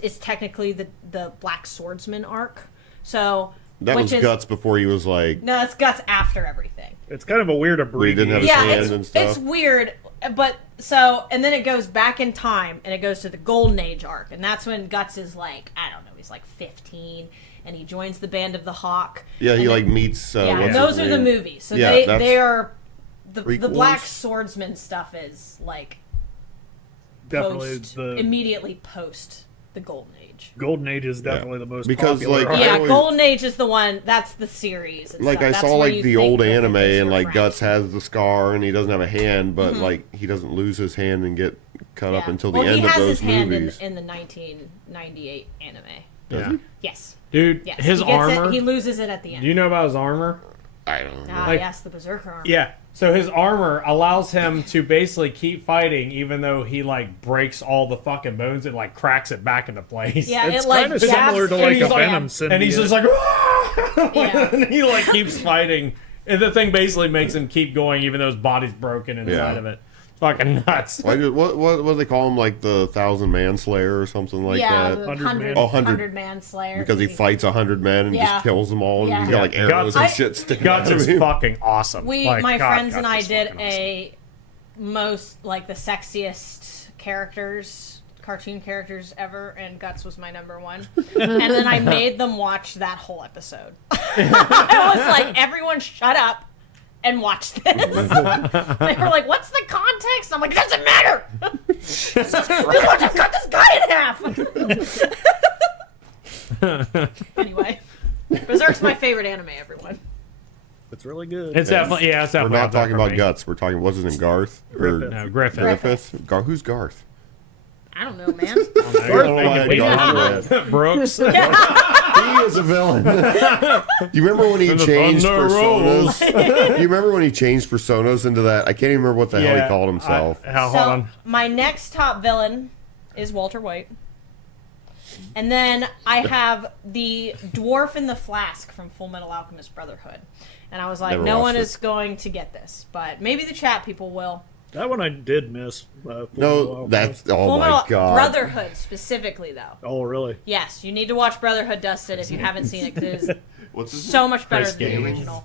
is technically the Black Swordsman arc. So That which was is Guts before he was like. no, it's Guts after everything. it's kind of a weird Where he didn't have abbreviation. his Yeah, hands it's, and stuff. it's weird, but so and then it goes back in time and it goes to the Golden Age arc, and that's when Guts is like, I don't know, he's like 15, and he joins the Band of the Hawk. Yeah, he and like then- meets. yeah, What's those his are the name? movies. So Yeah, they that's are the prequels? Black Swordsman stuff is like Definitely post, the immediately post the Golden Age. Golden Age is definitely the most Because, popular. like, arc. I Yeah, always- Golden Age is the one. That's the series. And Like stuff. I That's saw where like you the think old Griffith anime is and your like friend. Guts has the scar and he doesn't have a hand, but like he doesn't lose his hand and get cut up Yeah. until the well, end he of has those his hand movies. in the 1998 anime. Yeah. Yes. Dude, Yes. his he gets armor. It, he loses it at the end. Do you know about his armor? I don't know. Ah, like- yes, the Berserker armor. Yeah. So his armor allows him to basically keep fighting, even though he like breaks all the fucking bones and like cracks it back into place. Yeah, It's it like kind of jabs similar to him like he's a like- Venom symbiote. And he's just like, Yeah. and he like keeps fighting, and the thing basically makes him keep going, even though his body's broken inside Yeah. of it. Fucking nuts. Why do, what do they call him? Like the 1,000-man slayer or something like yeah, that? the 100 100 man. Oh, 100. 100-man slayer. Because he fights 100 men and Yeah. just kills them all, and Yeah. he's got like Yeah. arrows Guts- and I- shit sticking Guts out of is him. fucking awesome. We, Like, my God, friends and Guts I is did fucking awesome. a most like the sexiest characters, cartoon characters ever, and Guts was my number one. And then I made them watch that whole episode. I was like, everyone shut up and watch this. They were like, what's the context? I'm like, doesn't matter. Just cut this guy in half. Anyway, Berserk's my favorite anime, everyone. It's really good. It's definitely it's We're definitely. not up there talking for about me. Guts. We're talking, what's his name, Garth? Griffith. No, Griffith. Griffith? Who's Garth? I don't know, man. Garth Brooks. He is a villain. You remember when he And the changed thunder personas? You remember when he changed personas into that? I can't even remember what the hell he called himself. Hold So on. my next top villain is Walter White. And then I have the dwarf in the flask from Full Metal Alchemist Brotherhood. And I was like, Never no one watched is going to get this, but maybe the chat people will. That one I did miss. No, that's, oh Full my Metal god. Brotherhood specifically, though. Oh, really? Yes, you need to watch Brotherhood, Dustin, if you haven't seen it, because it is What's his so much better Chris than the Gaines. original.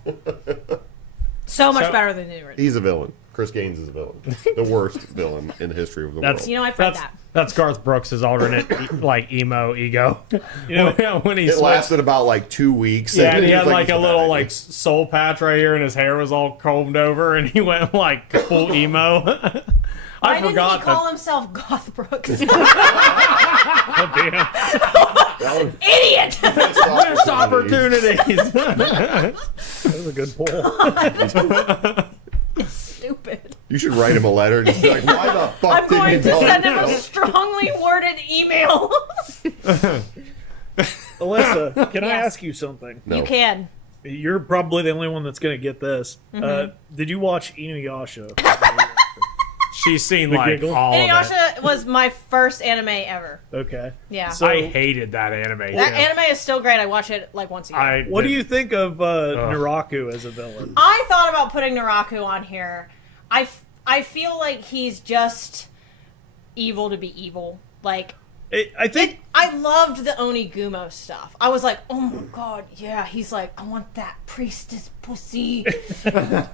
So much So- better than the original. He's a villain. Chris Gaines is a villain. The worst villain in the history of the That's world. You know, I've read that's that. that's Garth Brooks' alternate like emo ego. You know, when he It switched. lasted about like 2 weeks. Yeah, and he he's had like he's a little back. like soul patch right here, and his hair was all combed over, and he went like full emo. Why I didn't forgot he call that. himself Goth Brooks? oh, damn. That was Idiot! Missed opportunities. That was a good pull. Stupid. You should write him a letter and just be like, why the fuck I'm did going you to tell send him him a no? strongly worded email. Alyssa, can I Yes. ask you something? No. You can. You're probably the only one that's going to get this. Did you watch Inuyasha? She's seen like giggle. all of it. Inuyasha was my first anime ever. Okay. Yeah. So- I hated that anime. That too. anime is still great. I watch it like once a year. What do you think of Naraku as a villain? I thought about putting Naraku on here. I feel like he's just evil to be evil. Like, I think I loved the Onigumo stuff. I was like, oh my god, yeah. He's like, I want that priestess pussy.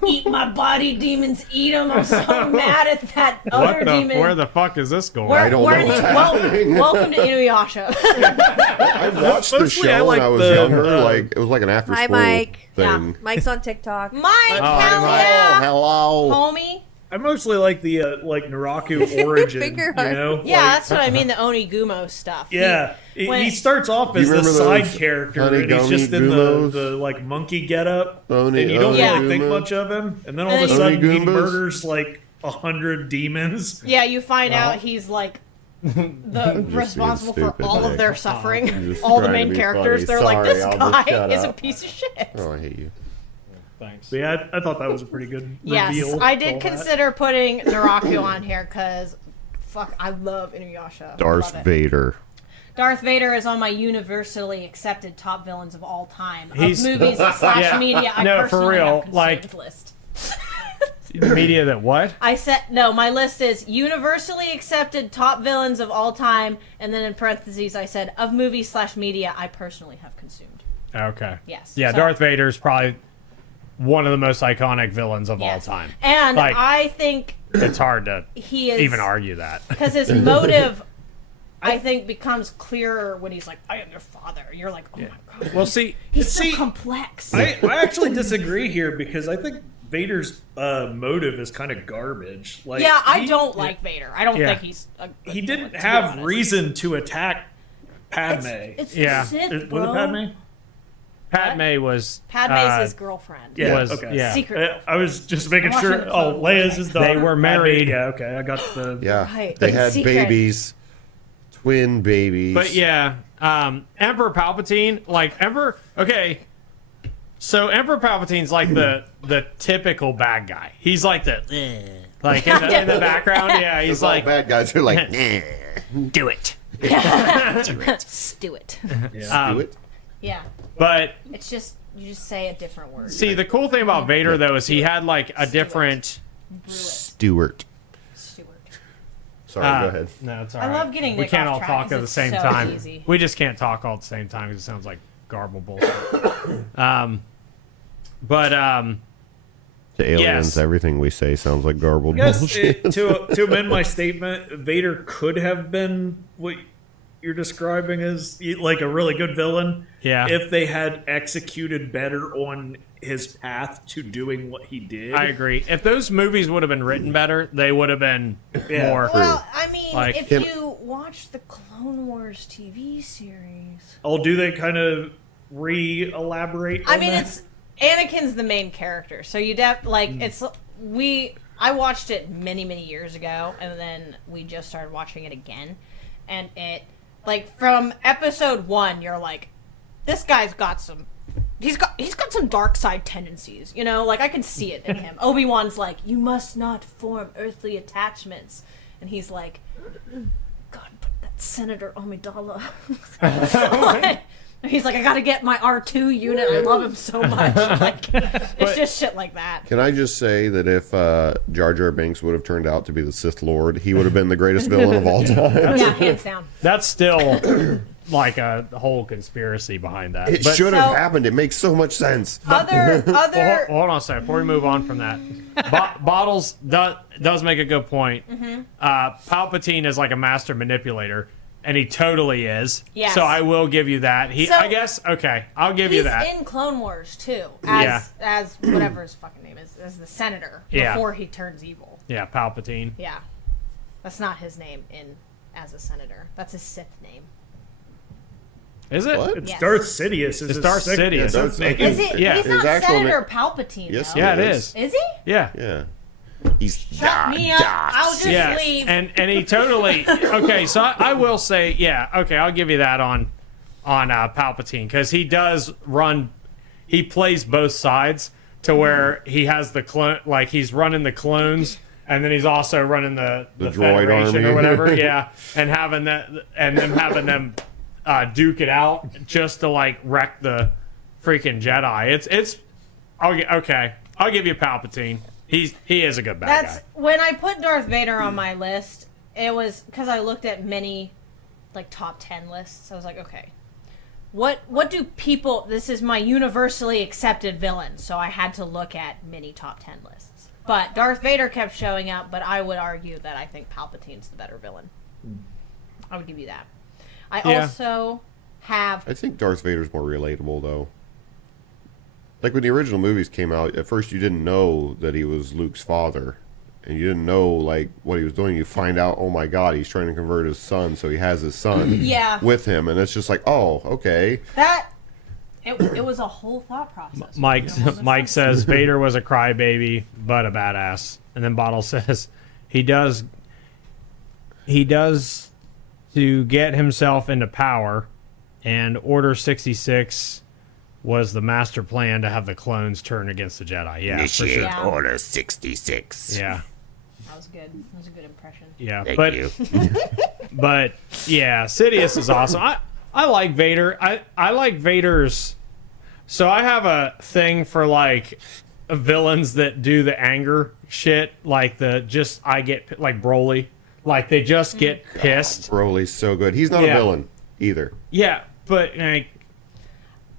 Eat my body, demons, eat him. I'm so mad at that other What the? demon. Where the fuck is this going? I don't know what's happening. Welcome to Inuyasha. I watched the Mostly I show like when I was the, younger. Like it was like an after Hi, school Mike. thing. Mike's on TikTok. Mike, hell Oh, yeah. hello. Homie. I mostly like the Naraku origin. Finger You heart. know? Yeah, Like, that's what I mean, the Onigumo stuff. yeah. when- He starts off as You the remember side those character, and he's Honeygummie just in Gumos? the like monkey getup, Oni- and you don't Yeah. really think Oniguma? much of him. And then all And of a then sudden, he Onigumbas? murders like 100 demons. Yeah, you find out he's like the responsible for stupid, all of Nick. their suffering. just All the trying to main be characters, funny. they're like, Sorry, this I'll just guy shut is a up. piece of shit. Oh, I hate you. Thanks. But yeah, I thought that was a pretty good Yes, reveal. I all did that. consider putting Naraku on here because, fuck, I love Inuyasha. Darth Love it. Vader. Darth Vader is on my universally accepted top villains of all time. He's- Of movies slash Yeah. media, I No, for personally real, have consumed like- list. Media that what? I said no. My list is universally accepted top villains of all time, and then in parentheses I said of movies slash media I personally have consumed. Okay. Yes. Yeah, So- Darth Vader's probably one of the most iconic villains of Yes. all time. And Like- I think It's hard to he is even argue that. because his motive, I think, becomes clearer when he's like, "I am your father." You're like, "Oh my god." Well, see, He's See, so complex. I actually disagree here because I think Vader's motive is kind of garbage. Like, yeah, I he- don't like Vader. I don't Yeah. think he's. A good He villain, didn't to be have honest. reason to attack Padme. It's Yeah. the Sith, Was bro. it Padme? Padme was Padme's his girlfriend. Yeah, was okay. yeah. Secret. I was just making Watching sure. the Oh, Clone Wars. Leia's his daughter. They were married. Yeah, okay. I got the. Yeah. Right. They It's had secret. babies. Twin babies. But yeah, Emperor Palpatine, like Emperor. Okay, so Emperor Palpatine's like the typical bad guy. He's like the like in the background. Yeah, he's Those all like bad guys are like, nah, do it. Stew it. do it. Yeah. But It's just you just say a different word. see, the cool thing about Vader though is he had like a different. Stewart. Stewart. Sorry, go ahead. No, it's all I right. love getting We Nick can't off all track talk 'cause at the it's same so time. easy. We just can't talk all at the same time because it sounds like garble bullshit. To aliens, Yes. everything we say sounds like garbled Yes, bullshit. to amend my statement, Vader could have been what you're describing as like a really good villain. Yeah. If they had executed better on his path to doing what he did. I agree. If those movies would have been written better, they would have been Yeah. more. Well, I mean, Like- if Can- you watch the Clone Wars TV series, Oh, do they kind of re-elaborate? I on mean, that? it's Anakin's the main character, so you like it's I watched it many years ago, and then we just started watching it again, and it like from episode 1, you're like, this guy's got some. He's got some dark side tendencies, you know. Like I can see it in him. Obi-Wan's like, you must not form earthly attachments, and he's like, God, put that Senator Amidala. He's like, I gotta get my R2 unit. I love him so much. Like, it's just shit like that. Can I just say that if Jar Jar Binks would have turned out to be the Sith Lord, he would have been the greatest villain of all time. Yeah, hands down. That's still like a whole conspiracy behind that. It But- should have So- happened. It makes so much sense. Other Well, hold on a second before we move on from that. Bottles does make a good point. Mm-hmm. Palpatine is like a master manipulator, and he totally is. Yes. So I will give you that. So- I guess okay. I'll give you he's that. in Clone Wars too, Yeah. as whatever his fucking name is, as the senator Yeah. before he turns evil. Yeah, Palpatine. Yeah, that's not his name in as a senator. That's his Sith name. Is it? What? It's Yes. Darth Sidious. It's Darth Sidious. Darth name. Is it? Yeah. He's His not actual Senator name- Palpatine. Yes, though. Yeah, it Yes. is. Is he? Yeah. Yeah. He's Shut me up. I'll just Yeah, leave. and he totally okay. So I will say, yeah, okay, I'll give you that on Palpatine because he does run. He plays both sides to where he has the clone, like he's running the clones, and then he's also running the droid Federation army. or whatever. Yeah, and having them duke it out just to like wreck the freaking Jedi. It's okay. I'll give you Palpatine. He is a good bad guy. When I put Darth Vader on my list, it was because I looked at many like top 10 lists. I was like, okay, what do people? This is my universally accepted villain, so I had to look at many top 10 lists. But Darth Vader kept showing up. But I would argue that I think Palpatine's the better villain. I would give you that. I also have. I think Darth Vader's more relatable, though. Like when the original movies came out, at first you didn't know that he was Luke's father, and you didn't know like what he was doing. You find out, oh my God, he's trying to convert his son, so he has his son with him, and it's just like, oh, okay. It was a whole thought process. Mike says Vader was a crybaby, but a badass, and then Bottle says he does to get himself into power, and Order 66 was the master plan to have the clones turn against the Jedi. Yeah, Initiate for sure. Yeah. Order 66. Yeah, That was good. That was a good impression. yeah. Thank you. But yeah, Sidious is awesome. I like Vader. I like Vader's. So I have a thing for like villains that do the anger shit, like I get like Broly, like they just get pissed. Broly's so good. He's not a villain either. Yeah, but like,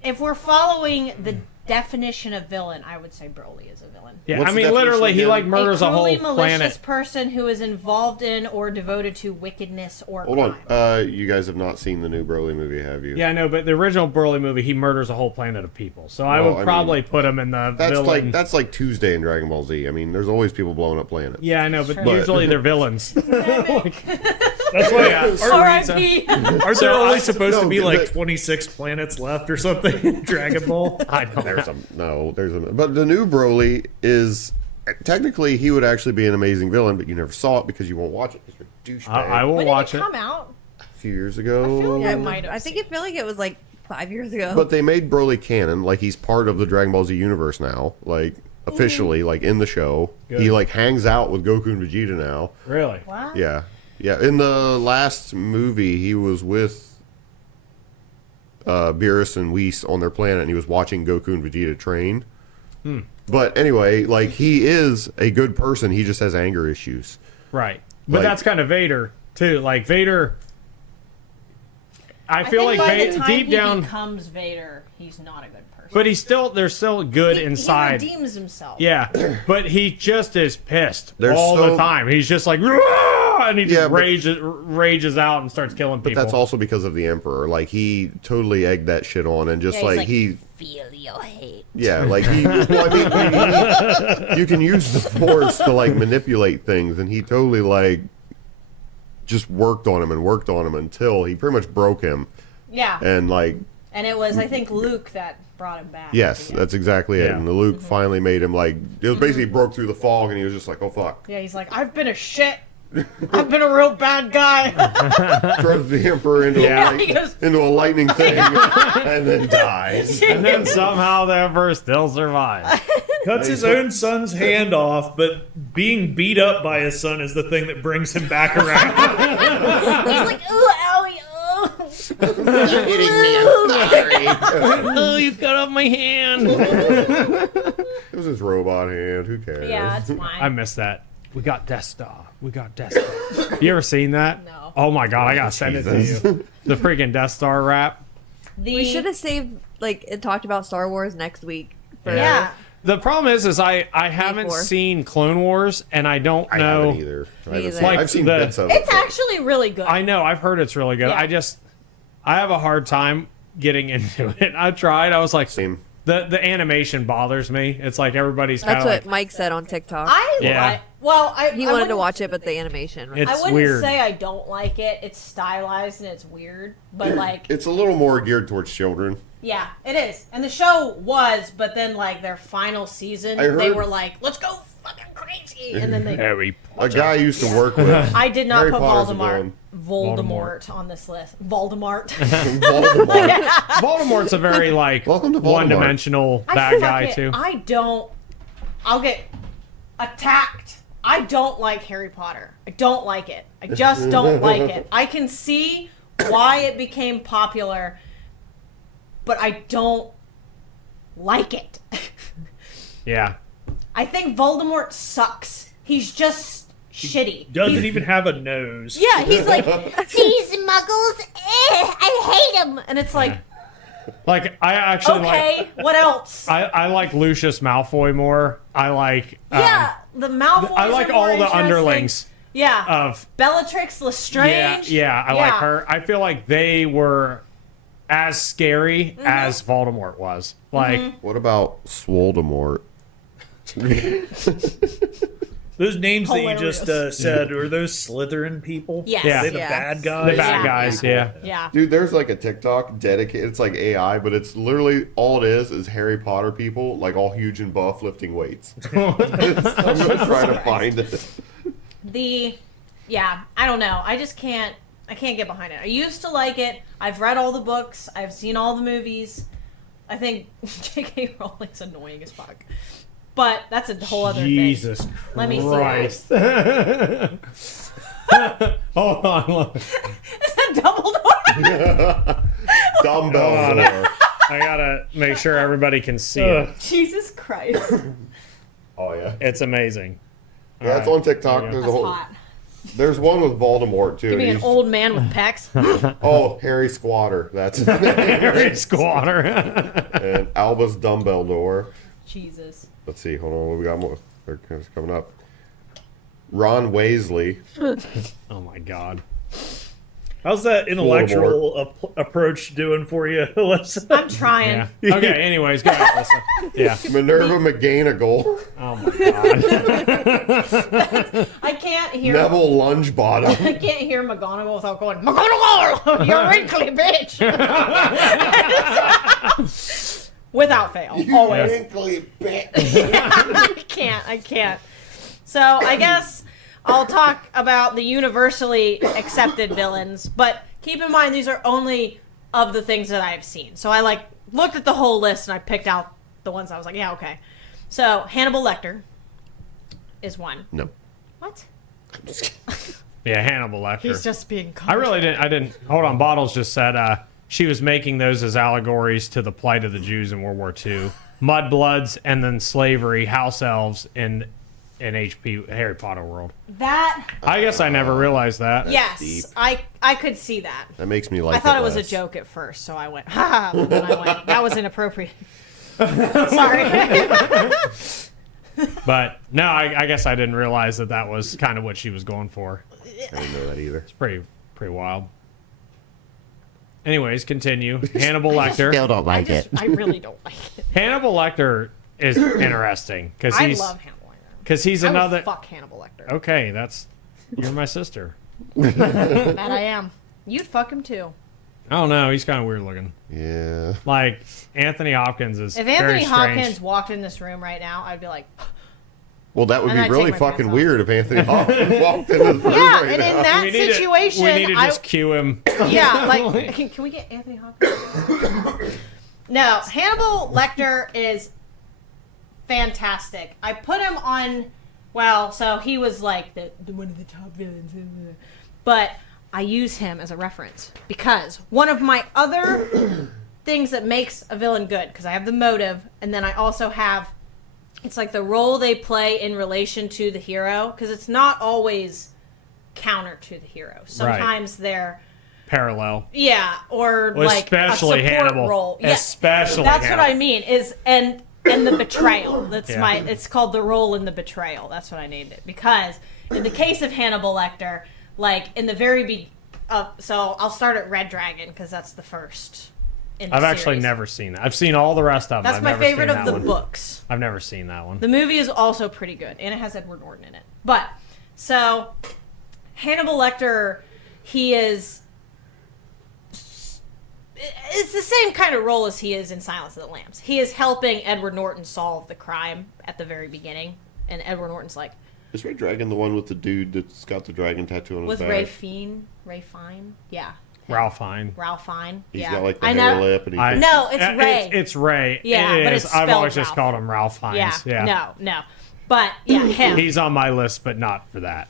If we're following the definition of villain, I would say Broly is a villain. yeah, What's I the mean, definition literally, he again? like murders a whole cruelly malicious planet. person who is involved in or devoted to wickedness or Hold crime. on. You guys have not seen the new Broly movie, have you? Yeah, I know, but the original Broly movie, he murders a whole planet of people. So I Well, would I probably mean, put him in the That's villain. that's like Tuesday in Dragon Ball Z. I mean, there's always people blowing up planets. Yeah, I know, but Sure. usually they're villains. That's why. R.I.P. Aren't there only supposed to no, be like but- 26 planets left or something in Dragon Ball? I know. But the new Broly is technically he would actually be an amazing villain, but you never saw it because you won't watch it because you're a douchebag. I will When watch did it. it come out? A few years I feel ago. like I might have. I think it feel like it was like 5 years ago. But they made Broly canon, like he's part of the Dragon Ball Z universe now, like officially, like in the show. Good. He like hangs out with Goku and Vegeta now. Really? Wow. Yeah. Yeah. In the last movie, he was with Beerus and Whis on their planet, and he was watching Goku and Vegeta train. But anyway, like he is a good person. He just has anger issues. Right. But Like- that's kind of Vader, too. Like, Vader... I feel like by the Vader, time deep he down... becomes Vader, he's not a good person. But they're still good inside. He redeems himself. Yeah, but he just is pissed They're all so- the time. He's just like, "Rah!" and he just Yeah, but- rages out and starts killing But people. that's also because of the Emperor. Like he totally egged that shit on, and just Yeah, he's like he, feel your hate. yeah, like he. Well, I mean, you can use the Force to like manipulate things, and he totally like just worked on him until he pretty much broke him, Yeah. and like And it was, I think, Luke that brought him back. yes, Yeah. that's exactly it. Yeah. And the Luke finally made him like it was basically broke through the fog, and he was just like, oh fuck, Yeah, he's like, I've been a shit. I've been a real bad guy. throws the Emperor into Yeah, a he goes- into a lightning thing, and then dies. and then somehow the Emperor still survives. Cuts his own son's hand off, but being beat up by his son is the thing that brings him back around. He's like, ooh, owie, oh. Oh, you cut off my hand. It was his robot hand. Who cares? Yeah, it's I fine. missed that. We got Death Star. We got Death Star. You ever seen that? No. Oh my god, I gotta send it to you. The freaking Death Star rap. we should have saved and talked about Star Wars next week. For, Yeah. The problem is I haven't Four. seen Clone Wars, and I don't I know. haven't either. I haven't either. seen- Like I've seen the- bits of it. It's actually really good. I know. I've heard it's really good. Yeah. I have a hard time getting into it. I tried. I was like, Same. the animation bothers me. It's like everybody's kind That's of what like, Mike said on TikTok. Yeah. He wanted to watch it, but the animation. It's I wouldn't weird. say I don't like it. It's stylized and it's weird, but like, It's a little more geared towards children. yeah, it is. And the show was, but then like their final season, I heard- they were like, "Let's go fucking crazy," and then they. Harry A guy I used to work with. I did not Harry put Potter's a Voldemort Voldemort. on this list. Voldemort. Voldemort. Voldemort's a very like Welcome to Voldemort. one-dimensional I bad guy fucking- too. I don't. I'll get attacked. I don't like Harry Potter. I don't like it. I just don't like it. I can see why it became popular, but I don't like it. Yeah. I think Voldemort sucks. He's just shitty. Doesn't even have a nose. Yeah, he's like, these muggles, I hate them. And it's like, Like, I actually okay, what else? I like Lucius Malfoy more. I like... Yeah, the Malfoys I like are all more the interesting. underlings Yeah. of... Bellatrix Lestrange. Yeah, I like her. I feel like they were as scary as Voldemort was. Like, What about Swoldemort? Those names that you Hilarious. just said, are those Slytherin people? Yes. Yeah. Are they the Yes. bad guys? the bad Yeah. guys, yeah. Yeah. Dude, there's like a TikTok dedicated. It's like AI, but it's literally all it is Harry Potter people, like all huge and buff, lifting weights. I'm gonna try to find it. I don't know. I can't get behind it. I used to like it. I've read all the books. I've seen all the movies. I think J.K. Rowling's annoying as fuck. But that's a whole other Jesus thing. Let me see. Christ. Hold on, look. Is that Dumbledore? Dumbledore. I gotta make sure everybody can see it. Jesus Christ. Oh yeah, It's amazing. yeah. It's Alright. on TikTok. Yeah. There's That's a whole. hot. There's one with Voldemort too. Give me an He's- old man with pecs. Oh, Harry Squatter. That's his name. Harry Squatter. And Albus Dumbledore. Jesus. Let's see. Hold on. What we got more? They're coming up. Ron Weasley. Oh my god. How's that intellectual approach doing for you, Alyssa? I'm trying. Yeah. Okay, anyways, go ahead, Alyssa. Yeah. Minerva McGonagall. Oh my god. I can't hear. Neville Lungebottom. I can't hear McGonagall without going, McGonagall! You're wrinkly bitch! Without fail. Always. Wrinkly bitch. I can't. So I guess I'll talk about the universally accepted villains, but keep in mind these are only of the things that I've seen. So I looked at the whole list and I picked out the ones I was like, yeah, okay. So Hannibal Lecter is one. No. What? Yeah, Hannibal Lecter. He's just being I really didn't. Hold on, Bottles just said she was making those as allegories to the plight of the Jews in World War II. Mudbloods and then slavery, house elves in Harry Potter world. That I guess I never realized that. yes, deep. I could see that. That makes me like I thought it was a less. joke at first, so I went, ha, but then I went, that was inappropriate. Sorry. But no, I guess I didn't realize that was kind of what she was going for. I didn't know that either. Pretty wild. Anyways, continue. Hannibal Lecter. don't I really don't like it. Hannibal Lecter is interesting because I he's love Hannibal Lecter. because he's I would another. fuck Hannibal Lecter. Okay, you're my sister. That I am. You'd fuck him too. I don't know. He's kind of weird looking. Yeah. Like Anthony Hopkins is. If very Anthony strange. Hopkins walked in this room right now, I'd be like, Well, that would And be I'd really take my fucking pants off. weird if Anthony Hopkins walked into the room yeah. right And in now. that We need situation, to, we need to just cue him. yeah, like, can we get Anthony Hopkins? No, Hannibal Lecter is fantastic. I put him on. Well, so he was like the one of the top villains, but I use him as a reference because one of my other things that makes a villain good, because I have the motive, and then I also have it's like the role they play in relation to the hero, because it's not always counter to the hero. Sometimes they're Parallel. yeah, or Well, like especially a support Hannibal. role. Yeah, Especially that's Hannibal. what I mean. Is and the betrayal. That's Yeah. It's called the role in the betrayal. That's what I named it, because in the case of Hannibal Lecter, like in the very so I'll start at Red Dragon because that's the first. In the I've actually series. never seen that. I've seen all the rest of them. That's I've my never favorite seen of that the one. books. I've never seen that one. The movie is also pretty good, and it has Edward Norton in it. But so Hannibal Lecter, he is. It's the same kind of role as he is in Silence of the Lambs. He is helping Edward Norton solve the crime at the very beginning, and Edward Norton's like, Is Red Dragon the one with the dude that's got the dragon tattoo on his with back? Ray Fine, yeah, Ralph Fiennes. Ralph Fine, He's yeah. got like the I hair know. lip and he No, it's Ray. It's Ray. Yeah, It but is. it's I've spelled always just Ralph. called him Ralph Fiennes. Yeah, Yeah. no. But yeah, him. He's on my list, but not for that.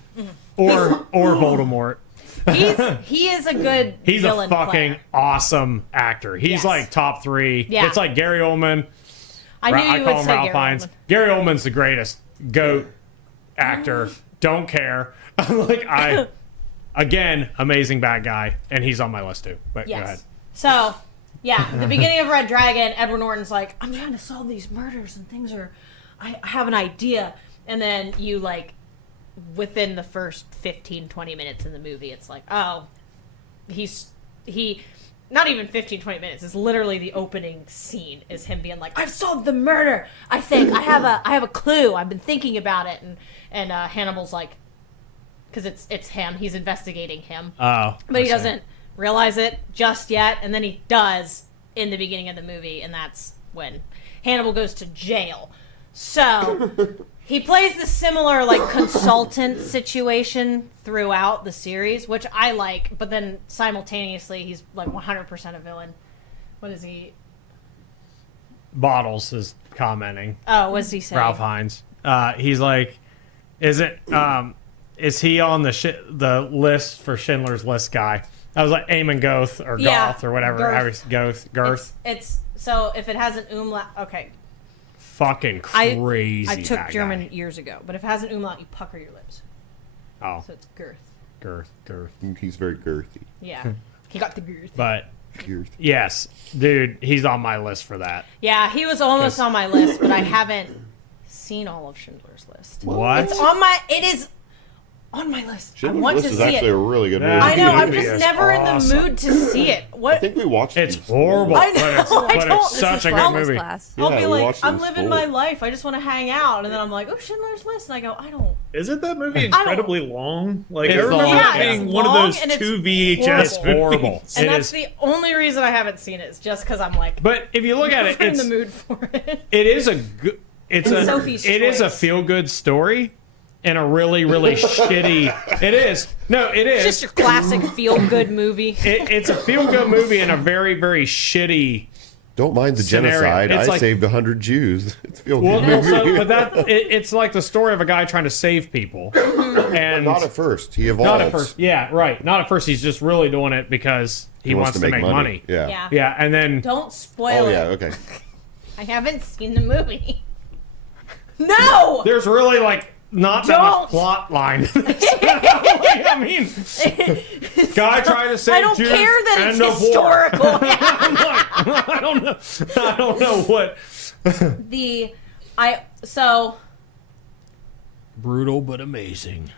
Or Voldemort. He is a good He's a villain fucking player. awesome actor. He's Yes. like top 3. Yeah. It's like Gary Oldman. I knew I you call would him say Ralph Gary Fiennes. Oldman. Gary Oldman's the greatest goat actor. Don't care. Again, amazing bad guy, and he's on my list too. But go ahead. Yes. So, yeah, the beginning of Red Dragon, Edward Norton's like, I'm trying to solve these murders and things are, I have an idea. And then you like, within the first 15, 20 minutes in the movie, it's like, oh, not even 15, 20 minutes. It's literally the opening scene is him being like, I've solved the murder. I think I have a clue. I've been thinking about it. And Hannibal's like, because it's him. He's investigating him. Oh, But he doesn't realize it just yet, and then he does in the beginning of the movie, and that's when Hannibal goes to jail. So he plays the similar like consultant situation throughout the series, which I like, but then simultaneously he's like 100% a villain. What is he? Bottles is commenting. Oh, what does he say? Ralph Fiennes. He's like, is he on the list for Schindler's List guy? I was like Eamon Goth or Yeah, Goth or whatever. Girth. Girth. It's so if it has an umlaut, okay. Fucking crazy. I took that German guy. years ago, but if it has an umlaut, you pucker your lips. Oh, So it's girth. Girth. He's very girthy. Yeah. He got the girth. But Girth. yes, dude, he's on my list for that. Yeah, he was almost on my list, but I haven't seen all of Schindler's List. What? It is on my list. Schindler's I want List to is see actually it. a really good movie. Yeah. I know, I'm movie just is never in awesome. the mood to see it. I What? think we watched It's it. horrible, I know, but I don't- it's such a good Wellness movie. class. I'll Yeah, be we like, watched it I'm in living school. my life. I just want to hang out, and then I'm like, oh, Schindler's List, and I go, I don't. Isn't that movie incredibly long? Like, I It's remember long. that Yeah, being it's one of long those and it's 2 VHS It's horrible. movies. And It that's is. the only reason I haven't seen it. Is just because I'm like, But if you look at it, in the it's mood for it. it is a good. It's And a Sophie's it is a Choice. feel good story, and a really shitty. It is it It's is. just your classic feel-good movie. It's a feel good movie and a very shitty. Don't mind the Scenario. genocide. It's I like- saved 100 Jews. It's feel Well, good. also, but it's like the story of a guy trying to save people, and Not at first. He evolves. not at first. Yeah, right. Not at first. He's just really doing it because he wants to make money. Yeah. Yeah. Yeah, and then Don't spoil Oh it. yeah. Okay. I haven't seen the movie. No! there's really like not that much Don't. plot line. I mean, guy trying to save I don't Jews. care that end it's of war. historical. I'm like, I don't know what. So Brutal but amazing.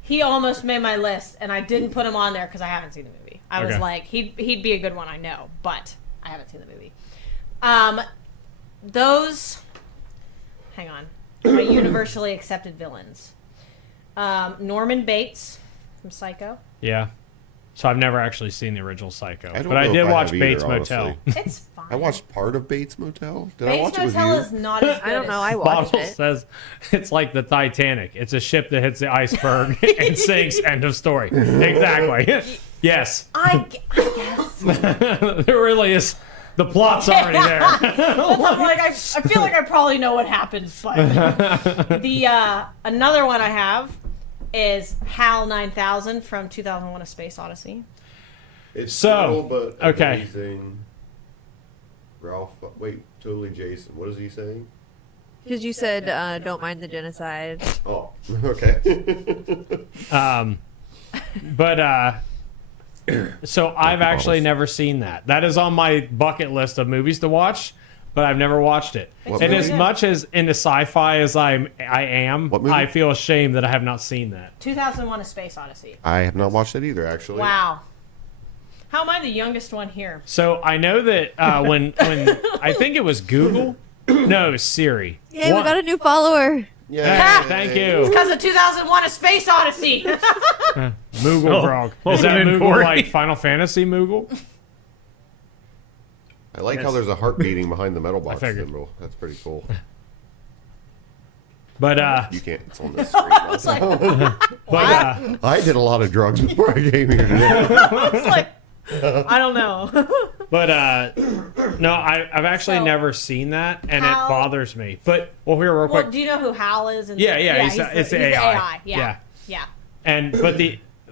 he almost made my list, and I didn't put him on there because I haven't seen the movie. I was Okay. like, he'd be a good one, I know, but I haven't seen the movie. Those, hang on, are universally accepted villains. Norman Bates from Psycho. Yeah. So I've never actually seen the original Psycho, I don't but I know did if I watch have either, Bates honestly. Motel. It's fine. I watched part of Bates Motel. Did I watch Bates it with Motel you? is not as good I don't know. as- I watched Bottle it. says it's like the Titanic. It's a ship that hits the iceberg and sinks. End of story. Exactly. Yes. I guess. There really is. The plot's already there. I'm like, I feel like I probably know what happens, but the another one I have is HAL 9000 from 2001: A Space Odyssey. It's So, brutal, but okay. amazing. Ralph, wait, totally Jason. What is he saying? Because you said don't mind the genocide. Oh, okay. But so I've actually never seen that. That is on my bucket list of movies to watch, but I've never watched it. What And movie? as much as into sci-fi as I am, What movie? I feel ashamed that I have not seen that. 2001: A Space Odyssey. I have not watched it either, actually. Wow. How am I the youngest one here? So I know that when I think it was Google, no, it was Siri. Yay, we One- got a new follower. Yeah. Hey, thank you. Because of 2001: A Space Odyssey. Moogle Oh, Grog. Is welcome that in, Moogle Corey. like Final Fantasy Moogle? I like how Yes. there's a heart beating behind the metal box figured. symbol. That's pretty cool. But You can't. It's on the screen. now. It's like, I did a lot of drugs before I came here today. it's like, I don't know. But No, I've actually So, never seen that, and Hal- it bothers me. But well, here real Well, quick. do you know who Hal is? Yeah, it's he's the the AI. Yeah. And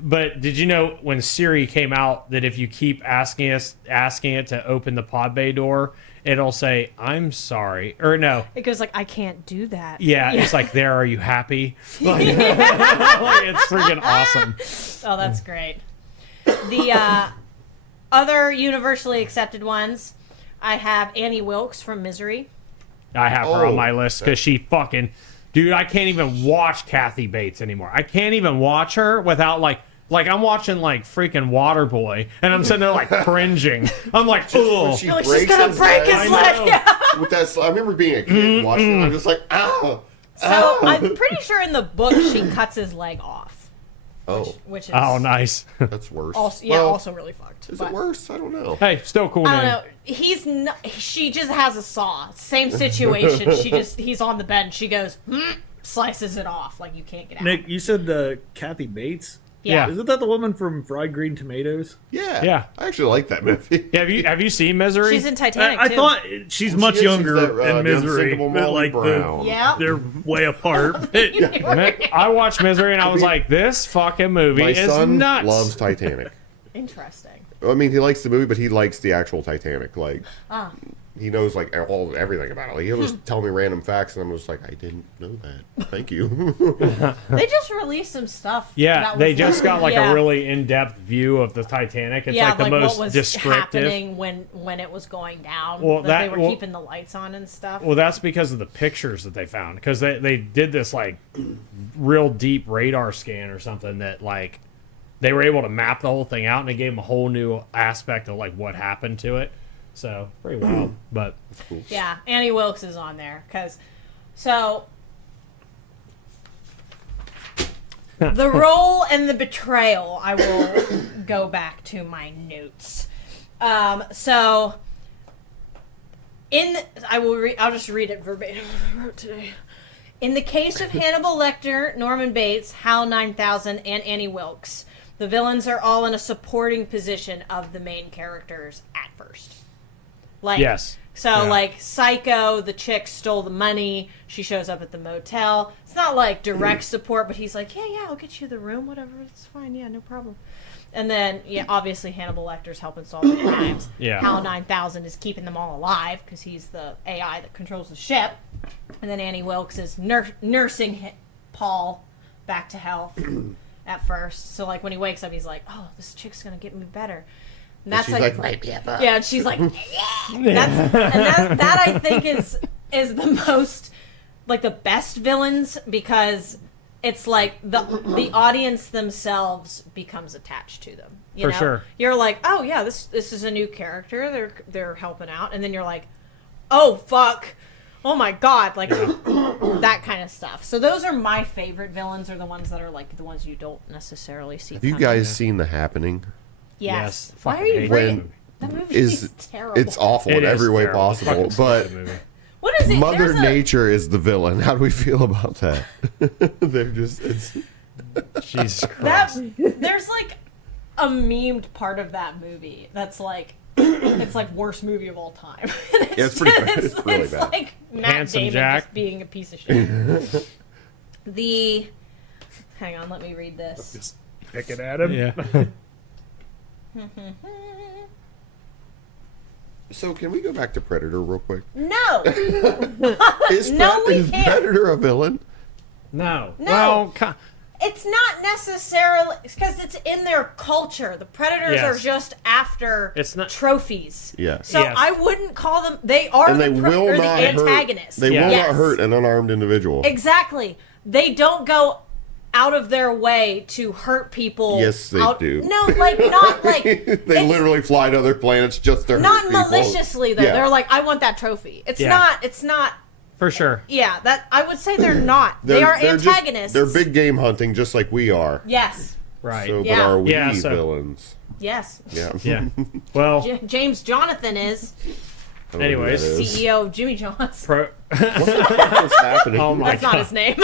but did you know when Siri came out that if you keep asking it to open the pod bay door, it'll say I'm sorry, or no, It goes like, I can't do that. yeah, it's like there. Are you happy? Like, like, it's freaking awesome. Oh, that's great. The other universally accepted ones, I have Annie Wilkes from Misery. I have her on Oh, my list because she fucking, dude. I can't even watch Kathy Bates anymore. I can't even watch her without like I'm watching like freaking Waterboy, and I'm sitting there like cringing. I'm like, When oh, she Like, she's breaks gonna break leg his I leg. know. Yeah. with that. I remember being a kid watching it. I'm just like, ow. So I'm pretty sure in the book she cuts his leg off, Oh, which is oh, nice. that's worse. also Well, also really fucked. Is but- it worse? I don't know. Hey, still cool I name. don't know. He's not. She just has a saw. Same situation. He's on the bed. She goes, slices it off. Like you can't get out. Nick, you said Kathy Bates. Yeah. Isn't that the woman from Fried Green Tomatoes? Yeah. Yeah. I actually like that movie. Yeah, have you seen Misery? She's in Titanic I too. thought she's much She's younger that, in the Misery, Unsinkable but Molly like Brown. Yeah. they're way apart. I watched Misery and I was like, this fucking movie My is son nuts. loves Titanic. Interesting. I mean, he likes the movie, but he likes the actual Titanic. Like, Ah. he knows like everything about it. Like, he'll just tell me random facts, and I'm just like, I didn't know that. Thank you. They just released some stuff. Yeah, that they was just got like yeah. a really in-depth view of the Titanic. It's yeah, like the what most was descriptive. happening when it was going down. Well, that they that- were well- keeping the lights on and stuff. Well, that's because of the pictures that they found. Because they did this like real deep radar scan or something that like they were able to map the whole thing out, and it gave them a whole new aspect of like what happened to it. So pretty wild, but Yeah, Annie Wilkes is on there so the role and the betrayal. I will go back to my notes. So I'll just read it verbatim. I wrote today. In the case of Hannibal Lecter, Norman Bates, Hal 9000, and Annie Wilkes, the villains are all in a supporting position of the main characters at first. Like, yes. So, Yeah. like, Psycho, the chick stole the money. She shows up at the motel. It's not, like, direct support, but he's like, yeah, I'll get you the room, whatever. It's fine. Yeah, no problem. And then, yeah, obviously Hannibal Lecter's helping solve the crimes. Yeah. Hal 9000 is keeping them all alive because he's the AI that controls the ship. And then Annie Wilkes is nursing Paul back to health at first. So, like, when he wakes up, he's like, oh, this chick's going to get me better. And that's She's like, right, yeah, yeah, and she's like, that I think is the most, like, the best villains, because it's like the audience themselves becomes attached to them. You For know? sure. You're like, oh yeah, this is a new character. They're helping out, and then you're like, oh fuck, oh my god, like that kind of stuff. So those are my favorite villains. Are the ones that are like the ones you don't necessarily see. Have you coming. guys seen The Happening? Yes. Yes. Why are Fucking you hate bringing that that movie? Is Is terrible. It's awful It in is every way terrible. possible, Fucking but stupid movie. What is it? Mother There's a- Nature is the villain. How do we feel about that? They're just it's Jesus That Christ. there's like a memed part of that movie that's like it's like worst movie of all time. Yeah, it's pretty bad. It's really bad. like Matt Handsome Damon Jack. just being a piece of shit. Hang on, let me read this. Just pick it at him. Yeah. So can we go back to Predator real quick? No, Is, No, we is can't. Predator a villain? No. No. Well, it's not necessarily because it's in their culture. The predators Yes. are just after It's not- trophies. Yeah. So Yes. I wouldn't call them. They are And they the will or not the hurt. antagonists. They Yeah. will Yes. not hurt an unarmed individual. Exactly. They don't go out of their way to hurt people. Yes, they do. No, like not like They it's literally fly to other planets just to not hurt people. maliciously though. Yeah. They're like, I want that trophy. It's Yeah. not. It's not. for sure. Yeah, that I would say they're not. They are just- antagonists. they're big game hunting, just like we are. Yes. Right. So, Yeah. but are we Yeah, so- villains? Yes. Yeah. Yeah. Well, James Jonathan is I don't know who Anyways. that is. CEO of Jimmy John's. What's happening? Oh my That's not his name.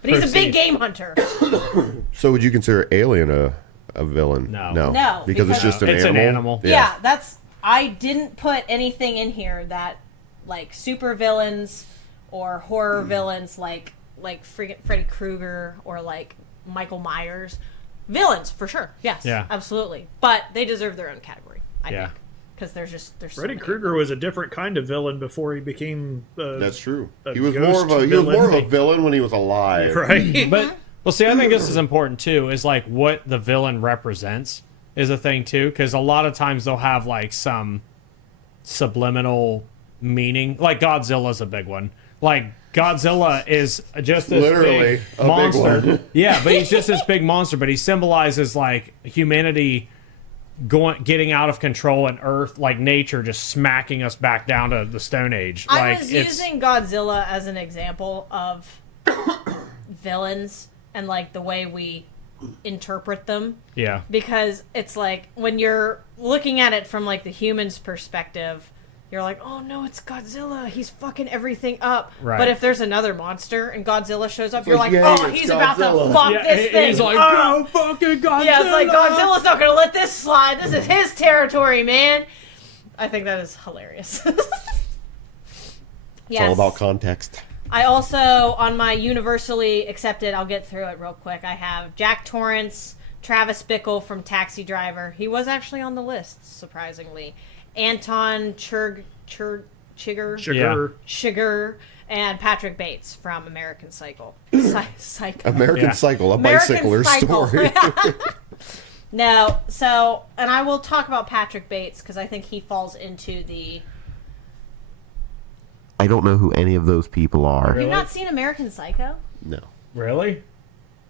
But he's a big Proceed. game hunter. So would you consider Alien a villain? No. No, because it's because just an It's an animal. animal. Yeah, that's I didn't put anything in here that, like, super villains or horror villains like Freddy Krueger or, like, Michael Myers. Villains, for sure. Yes. Yeah. Absolutely. But they deserve their own category, I Yeah. think. Because there's so Freddy many. Krueger was a different kind of villain before he became. That's true. a He was ghost more of a villain when he was alive. right. But well, see, I think this is important too. Is like what the villain represents is a thing too, because a lot of times they'll have like some subliminal meaning. Like Godzilla's a big one. Like Godzilla is just this Literally big a big monster. one. Yeah, but he's just this big monster. But he symbolizes like humanity getting out of control and Earth, like nature, just smacking us back down to the Stone Age. I Like was using Godzilla as an example of villains and like the way we interpret them, yeah, because it's like when you're looking at it from like the human's perspective, you're like, oh no, it's Godzilla, he's fucking everything up. Right. But if there's another monster and Godzilla shows up, you're like, like, yay, oh, it's he's about to Godzilla. fuck yeah, this thing. he's like, up. go fucking Godzilla. Yeah, it's like Godzilla's not gonna let this slide. This is his territory, man. I think that is hilarious. It's all about context. I also, on my universally accepted, I'll get through it real quick, I have Jack Torrance, Travis Bickle from Taxi Driver. He was actually on the list, surprisingly. Anton Chigurh, Sugar. and Patrick Bates from American Psycho. Psycho. American Yeah. Cycle, a American bicycler Psycho. story. No, so, and I will talk about Patrick Bates because I think he falls into the... I don't know who any of those people are. Really? You've not seen American Psycho? No. Really?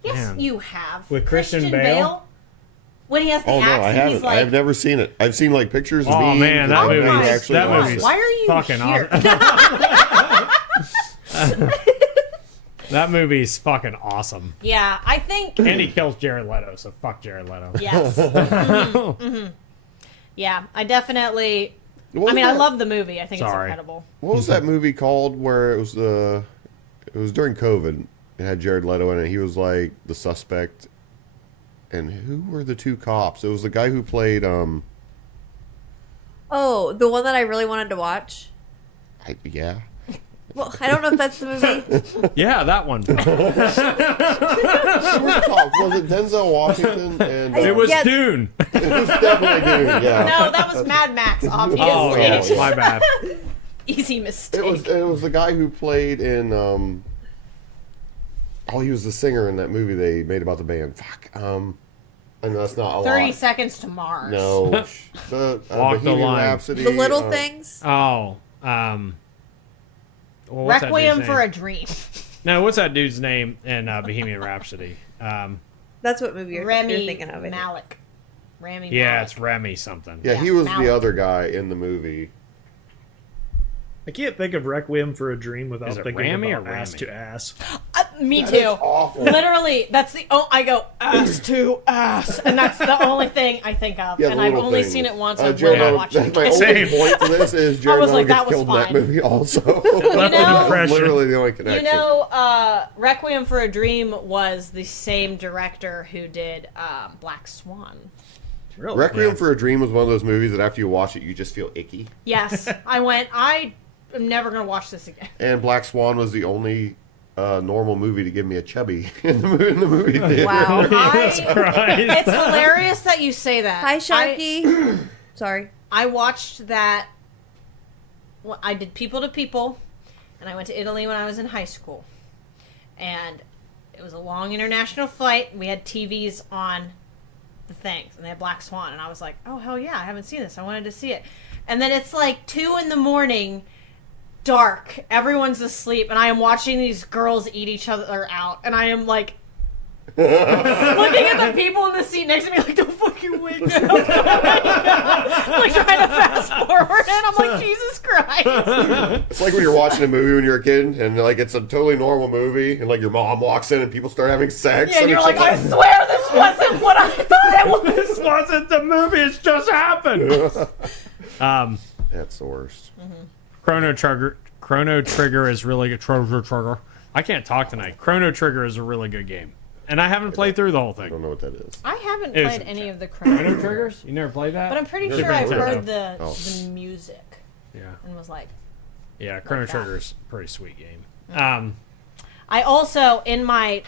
Yes, Man. you have. With Christian Bale? When he has the Oh no, axe I and haven't. he's like... I have never seen it. I've seen like pictures of Oh memes, man, that and I've movie. never my actually That watched movie's it. Why are you fucking here? awesome. That movie's fucking awesome. Yeah, I think... And he kills Jared Leto, so fuck Jared Leto. Yes. Mhm. Yeah, I definitely... What I mean, was I that- love the movie. I think it's Sorry. incredible. What was that movie called where it was during COVID. It had Jared Leto in it. He was like the suspect. And who were the two cops? It was the guy who played Oh, the one that I really wanted to watch. yeah. Well, I don't know if that's the movie. Yeah, that one. Who were the cops? Was it Denzel Washington and It was Yeah. Dune. it was definitely Dune, yeah. No, that was Mad Max, obviously. Oh yes, my bad. Easy mistake. It was the guy who played in he was the singer in that movie they made about the band. Fuck. And that's not a 30 lot. Seconds to Mars. No. The Walk the Bohemian Line. Rhapsody. The Little Things. Oh, well, what's that Requiem dude's for a name? Dream. No, what's that dude's name in Bohemian Rhapsody? That's what movie you're Remy thinking of. I think. Malek. Rami Yeah, Malek. it's Remy something. Yeah, Yeah, he was Malik. the other guy in the movie. I can't think of Requiem for a Dream without Is it thinking Rami about or ass Rami? to ass. Me That too. is awful. Literally, that's the I go ass to ass, and that's the only thing I think of. Yeah, and the I've Little only Things. seen it once. I will Jared not Leto- watch that's it. my only Same. point to this is Jared was Leto like, that gets was killed in that fine. movie also. You know, Impression. Literally the only you connection. know, Requiem for a Dream was the same director who did Black Swan. Really? Requiem for a Dream was one of those movies that after you watch it, you just feel icky. Yes, I went. I am never gonna watch this again. And Black Swan was the only normal movie to give me a chubby in the movie theater. Wow. Christ. It's hilarious that you say that. Hi, Sharky. Sorry. I watched that. Well, I did People to People, and I went to Italy when I was in high school. And it was a long international flight. We had TVs on the things, and they had Black Swan. And I was like, oh, hell yeah, I haven't seen this. I wanted to see it. And then it's like 2 a.m, dark. Everyone's asleep, and I am watching these girls eat each other out. And I am like, looking at the people in the seat next to me like, don't fucking wake up. Like trying to fast forward, and I'm like, Jesus Christ. It's like when you're watching a movie when you're a kid, and like it's a totally normal movie, and like your mom walks in and people start having sex. Yeah, and you're it's like, just I swear this wasn't what I thought it was. This wasn't the movie. It's just happened. That's the worst. Chrono Trigger is really good. Trigger. I can't talk tonight. Chrono Trigger is a really good game. and I haven't played through the whole I thing. don't know what that is. I haven't It was- played any of the Chrono Chrono, Triggers? You never played that? but I'm pretty Super sure I've Nintendo. heard the Oh. the music Yeah. and was like, Yeah, Chrono that. Trigger's a pretty sweet game. I also in my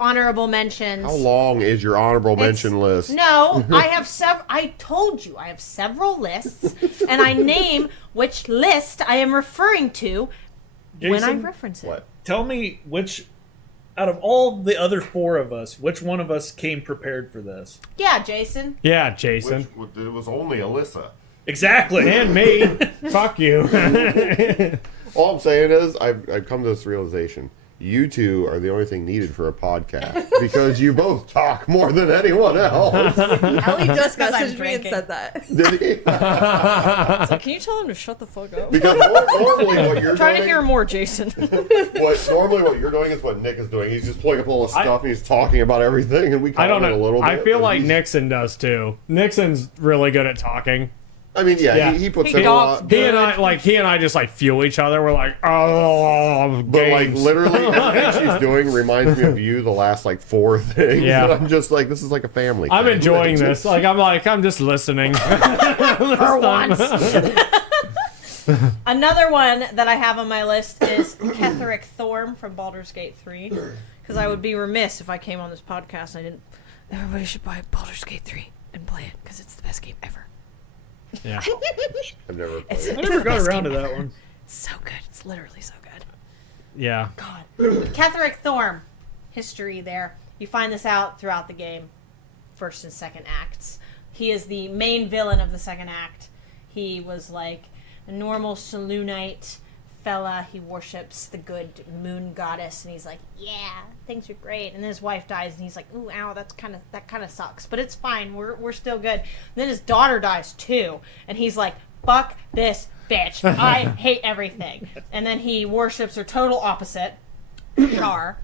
honorable mentions. How long is your honorable mention list? No, I have I told you I have several lists, and I name which list I am referring to when I Jason, reference it. What? tell me which, out of all the other four of us, which one of us came prepared for this? Yeah, Jason. Yeah, Jason. It was only Alyssa. Exactly. And me. Fuck you. All I'm saying is, I've come to this realization. You two are the only thing needed for a podcast because you both talk more than anyone else. Ellie just 'Cause I'm messaged me and drinking. said that. Did he? So can you tell him to shut the fuck up? Because normally what you're I'm trying doing, to hear more, Jason. normally what you're doing is what Nick is doing. He's just pulling up all the stuff and he's talking about everything, and we I don't comment know. a little bit. I feel but like he's- Nixon does too. Nixon's really good at talking. I mean, yeah, Yeah. he puts He in a talks lot. good. He and I just like fuel each other. We're like, oh, But like games. literally everything she's doing reminds me of you. The last like four things. Yeah. And I'm just like, this is like a family. I'm thing. enjoying this. I'm just listening. For once. Another one that I have on my list is Ketheric Thorm from Baldur's Gate 3. Because I would be remiss if I came on this podcast and I didn't. Everybody should buy Baldur's Gate 3 and play it because it's the best game ever. Yeah. I've never played It's, it. I it's never the got best around to game that ever. one. It's so good. It's literally so good. Yeah. God. Ketheric Thorm. History there. You find this out throughout the game. First and second acts. He is the main villain of the second act. He was like a normal Selûnite fella. He worships the good moon goddess, and he's like, yeah, things are great. And then his wife dies, and he's like, ooh, ow, that kind of sucks, but it's fine. We're still good. And then his daughter dies too, and he's like, fuck this bitch. I hate everything. And then he worships her total opposite, Char,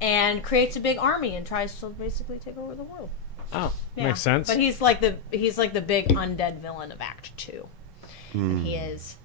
and creates a big army and tries to basically take over the world. Oh, Yeah. makes sense. But he's like the big undead villain of Act 2. And he is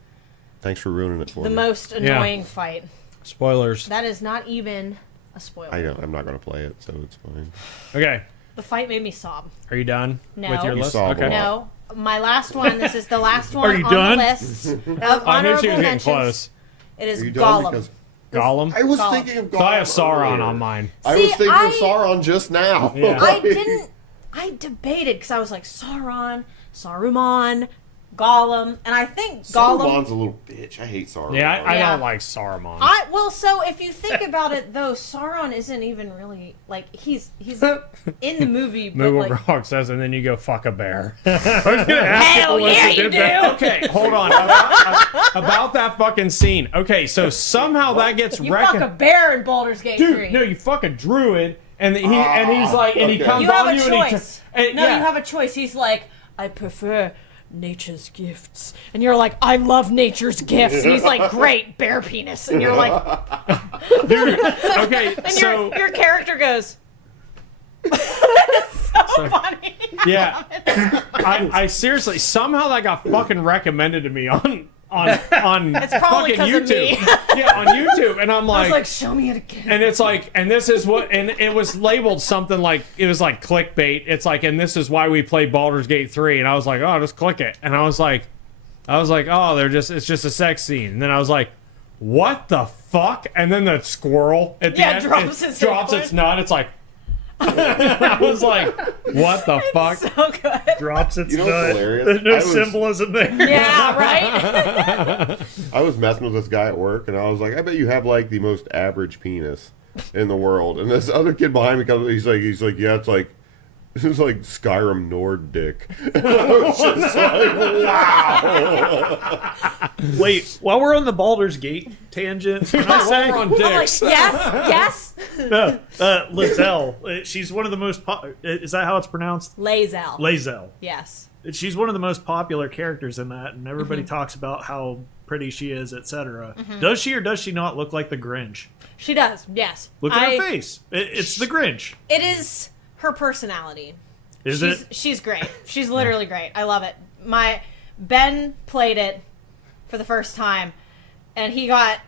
Thanks for ruining it for the me. most annoying fight. Spoilers. That is not even a spoiler. I'm not going to play it, so it's fine. Okay. The fight made me sob. Are you done No. with your You list? sob a Okay. lot. No, my last one. This is the last one Are you on done? the list of I knew honorable she was getting mentions. close. It is Are you done? Gollum. Because Gollum. I was Gollum. thinking of Gollum. So I have Sauron earlier. on mine. I See, was thinking I- of Sauron just now. Yeah. I didn't. I debated because I was like Sauron, Saruman, Gollum, and I think Gollum. Saruman's a little bitch. I hate Sauron. Yeah, I Yeah. don't like Saruman. Well, so if you think about it, though, Sauron isn't even really like he's in the movie, but Moogle like Rock says, and then you go fuck a bear. hell yeah, you do. Okay, hold on. About that fucking scene. Okay, so somehow that gets You fuck a recognized. bear in Baldur's Gate 3. Dude, no, you fuck a druid, and he's like, and he okay. comes You have on a you, and he. choice. And, No, yeah. you have a choice. He's like, I prefer nature's gifts, and you're like, I love nature's gifts. And he's like, great, bear penis, and you're like, Dude, okay, and so your character goes. It's so funny. yeah, I seriously somehow that got fucking recommended to me on It's probably fucking 'cause of me. YouTube. Yeah, on YouTube, and I'm I was like, like, show me it again. and it's like, and this is what, and it was labeled something like, it was like clickbait. It's like, and this is why we play Baldur's Gate 3. And I was like, oh, just click it. And I was like, oh, it's just a sex scene. And then I was like, what the fuck? And then the squirrel at the Yeah, end drops it its drops head. its nut. It's like, I was like, what the fuck? So good. Drops its You know what's nut. hilarious? There's no I was- symbolism there. Yeah, right? I was messing with this guy at work, and I was like, I bet you have like the most average penis in the world. And this other kid behind me comes, he's like, yeah, it's like Skyrim Nord dick. And I was just like, wow. Wait, while we're on the Baldur's Gate tangent, can I say? We're on I'm like, dicks. yes. No, Lizelle. She's one of the most. Is that how it's pronounced? Lae'zel. Lae'zel. Yes. She's one of the most popular characters in that, and everybody Mm-hmm. talks about how pretty she is, etc. Does she or does she not look like the Grinch? She does, yes. Look at her face. It's the Grinch. It is her personality. Is She's great. She's literally great. I love it. My Ben played it for the first time, and he got,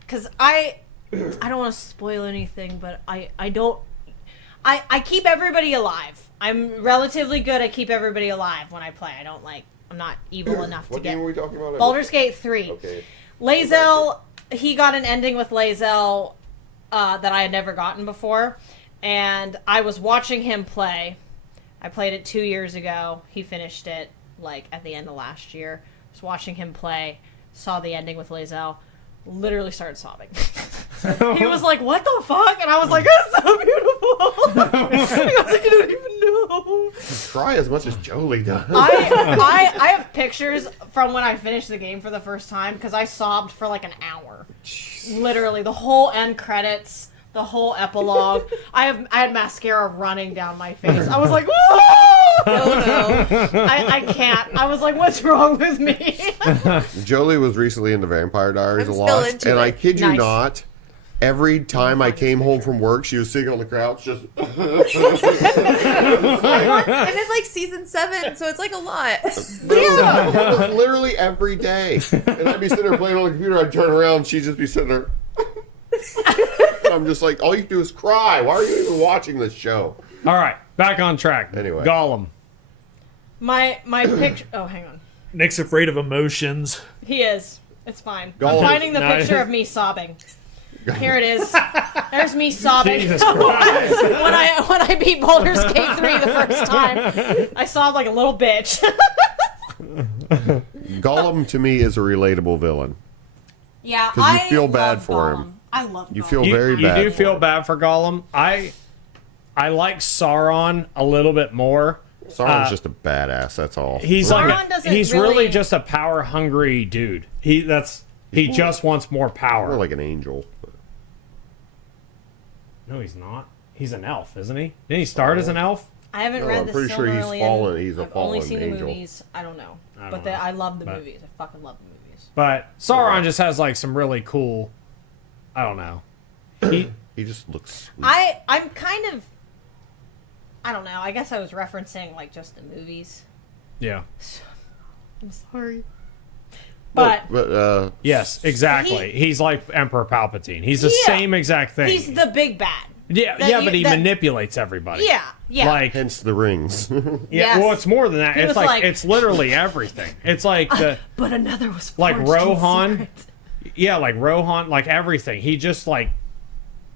because I don't want to spoil anything, but I don't. I keep everybody alive. I'm relatively good at keep everybody alive when I play. I'm not evil enough to What get. game were we talking about? Baldur's Gate 3. Okay. Lae'zel, he got an ending with Lae'zel that I had never gotten before, and I was watching him play. I played it 2 years ago. He finished it like at the end of last year. I was watching him play, saw the ending with Lae'zel, literally started sobbing. He was like, "What the fuck?" And I was like, "It's so beautiful." He was like, "You don't even know." Try as much as Jolie does. I have pictures from when I finished the game for the first time because I sobbed for like an hour. Literally, the whole end credits, the whole epilogue. I had mascara running down my face. I was like, "Whoa!" Oh no. I can't. I was like, "What's wrong with me?" Jolie was recently in the Vampire Diaries I'm a still lot, into and it. I kid you Nice. not, every time I came home from work, she was sitting on the couch just. And it's like season 7, so it's like a lot. It was literally every day, and I'd be sitting there playing on the computer. I'd turn around, and she'd just be sitting there. And I'm just like, all you do is cry. Why are you even watching this show? All right, back on track. Anyway. Gollum. My picture. Oh, hang on. Nick's afraid of emotions. He is. It's fine. Gollum. I'm finding the Nice. picture of me sobbing. Here it is. There's me sobbing. Jesus Christ. when I beat Baldur's Gate 3 the first time, I sobbed like a little bitch. Gollum to me is a relatable villain. Yeah, 'Cause you feel bad love for Gollum. him. I love You Gollum. feel very You bad. do for feel him. bad for Gollum. I like Sauron a little bit more. Sauron's just a badass. That's all. He's Sauron like doesn't he's really- really just a power hungry dude. He just wants more power. more like an angel. No, he's not. He's an elf, isn't he? Didn't he start as an elf? I haven't No, read I'm the pretty sure he's Silmarillion. fallen- he's a I've only fallen seen angel. the movies. I don't know. I But don't know. I love the But- movies. I fucking love the movies. But Sauron just has like some really cool. I don't know. He just looks sweet. I'm kind of. I don't know. I guess I was referencing like just the movies. Yeah. I'm sorry. But Yes, exactly. He's like Emperor Palpatine. He's the Yeah. same exact thing. he's the big bad. yeah, that yeah, you- but he that- manipulates everybody. Yeah, yeah. Like hence the rings. yeah, Yes. well, it's more than that. He It's was like, like- it's literally everything. It's like the But another was like forged in Rohan. secret. Yeah, like Rohan, like everything. He just like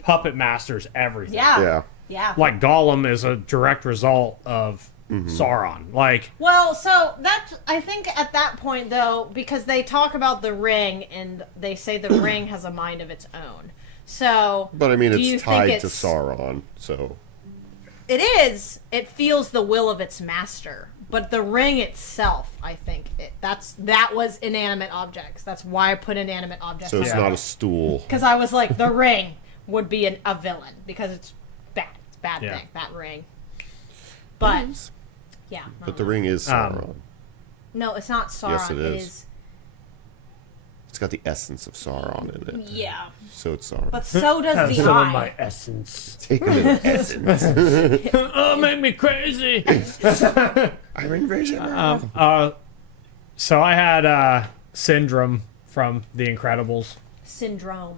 puppet masters everything. Yeah. Yeah. Yeah. Like Gollum is a direct result of Sauron. Like Well, so that's I think at that point though, because they talk about the ring and they say the ring has a mind of its own. So But I mean, do you it's think tied to it's- Sauron, so It is. It feels the will of its master. But the ring itself, I think, that was inanimate objects. That's why I put inanimate objects. it's Yeah. not a stool. Because I was like, the ring would be a villain because it's bad. It's a bad Yeah. thing. That ring. But yeah. But the ring is Sauron. no, it's not Sauron. Yes, it It is. is. It's got the essence of Sauron in it, Yeah. so it's Sauron. But so does the eye. essence. Take a little essence. Oh, make me crazy. I'm in vision. So I had Syndrome from The Incredibles. Syndrome.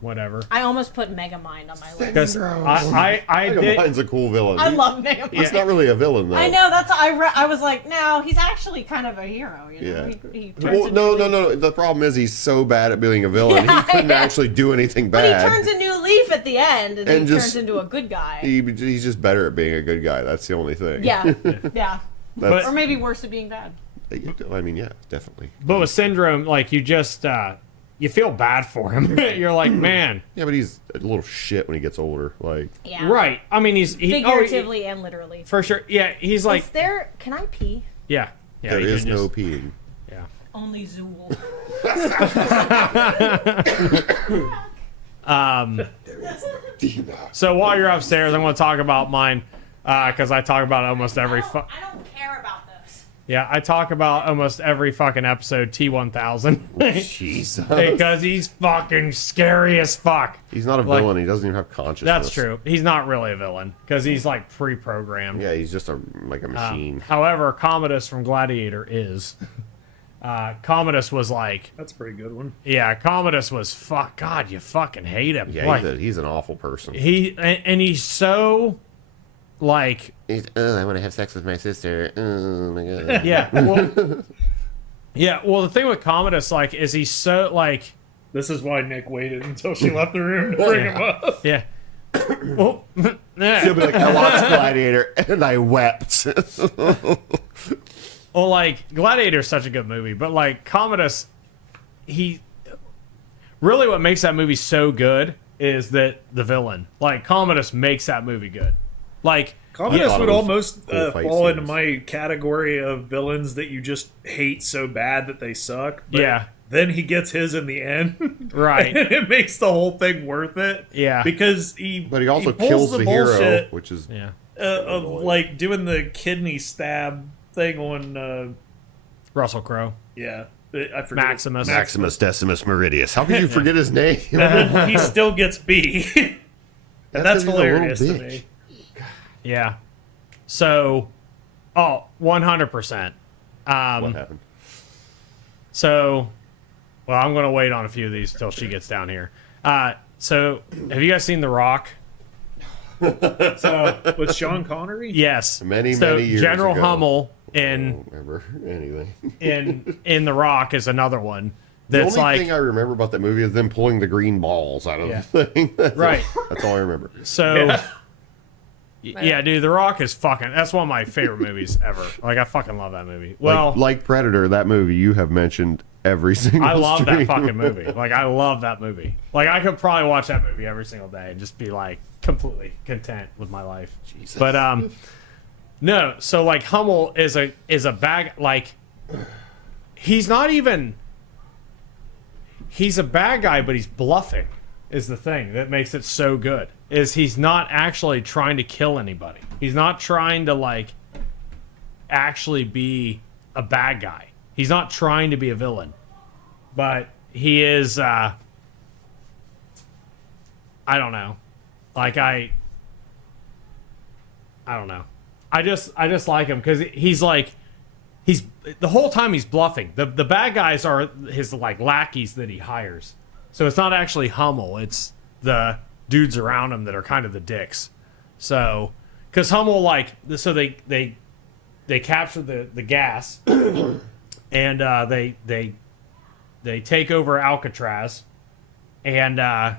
Whatever. I almost put Megamind on my list. Because I did. Megamine's a cool villain. I love Megamind. He's not really a villain though. I know. That's I was like, no, he's actually kind of a hero. You know? Yeah. He turns Well, into no, a no, leaf. no. The problem is he's so bad at being a villain. Yeah, he couldn't yeah. actually do anything But he bad. turns a new leaf at the end, and And he just- turns into a good guy. He's just better at being a good guy. That's the only thing. Yeah, yeah. That's, Or maybe worse at being bad. I mean, yeah, definitely. But with Syndrome, like you just you feel bad for him. You're like, man, Yeah, but he's a little shit when he gets older. Like, Yeah. right? I mean, he Figuratively and literally. for sure. Yeah, he's like, Is there? Can I pee? yeah, yeah. there you is can no just- peeing. Yeah. Only Zool. So while you're upstairs, I'm going to talk about mine because I talk about almost every. I don't care about those. Yeah, I talk about almost every fucking episode T1000 Jesus. because he's fucking scary as fuck. He's not a Like- villain. He doesn't even have consciousness. That's true. He's not really a villain because he's like pre-programmed. Yeah, he's just like a machine. However, Commodus from Gladiator is. Commodus was like, That's a pretty good one. yeah, Commodus was God, you fucking hate him. Yeah, like, he's an awful person. and he's so like, I want to have sex with my sister. Oh my god. yeah, well, yeah. Well, the thing with Commodus, like, is he's so like, This is why Nick waited until she left the room to bring him up. yeah. Well, She'll be like, I watched Gladiator and I wept. well, like, Gladiator is such a good movie, but like Commodus, he really what makes that movie so good is that the villain, like Commodus, makes that movie good. Like, Commodus thought would it was almost cool fight fall into scenes. my category of villains that you just hate so bad that they suck. But Yeah. then he gets his in the end. right? And it makes the whole thing worth it. Yeah. Because But he also pulls kills the hero, bullshit, which is Yeah. of like doing the kidney stab thing on Russell Crowe, yeah, I forget Maximus. Maximus Decimus Meridius. How can you forget his name? And then he still gets B. And that's 'cause he's a little hilarious to bitch. me. Yeah. So, 100%. What happened? So, well, I'm going to wait on a few of these till she gets down here. So, have you guys seen The Rock? So, With Sean Connery? yes. Many years General ago. Hummel I in don't remember anything. in The Rock is another one The that's only like thing I remember about that movie is them pulling the green balls out of Yeah. the thing. That's Right. That's all I remember. so. Yeah. Yeah, dude, The Rock is fucking. That's one of my favorite movies ever. Like, I fucking love that movie. Well, like Predator, that movie you have mentioned every single I love that stream. fucking movie. Like, I love that movie. Like, I could probably watch that movie every single day and just be like completely content with my life. Jesus. But no. So like, Hummel is a bag. Like, he's not even. He's a bad guy, but he's bluffing. Is the thing that makes it so good. Is he's not actually trying to kill anybody. He's not trying to like actually be a bad guy. He's not trying to be a villain. But he is I don't know. Like I don't know. I just like him cuz he's like he's the whole time he's bluffing. The bad guys are his like lackeys that he hires. So it's not actually Hummel, it's the dudes around him that are kind of the dicks. So, because Hummel, like, so they capture the gas, and they take over Alcatraz, and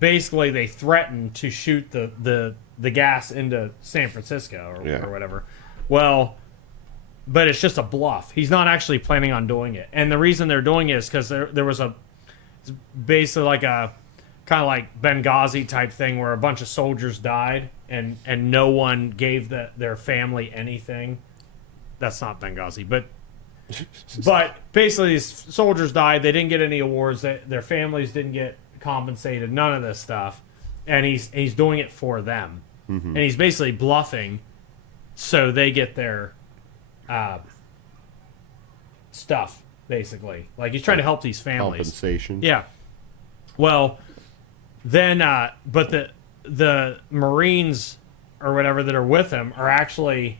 basically they threaten to shoot the gas into San Francisco or whatever. Well, but it's just a bluff. He's not actually planning on doing it, and the reason they're doing it is because there was basically like a kind of like Benghazi type thing where a bunch of soldiers died and no one gave their family anything. That's not Benghazi, but basically these soldiers died. They didn't get any awards. Their families didn't get compensated. None of this stuff, and he's doing it for them, and he's basically bluffing so they get their stuff. Basically, like he's trying to help these families. Compensation. Yeah. Well, then, but the Marines or whatever that are with him are actually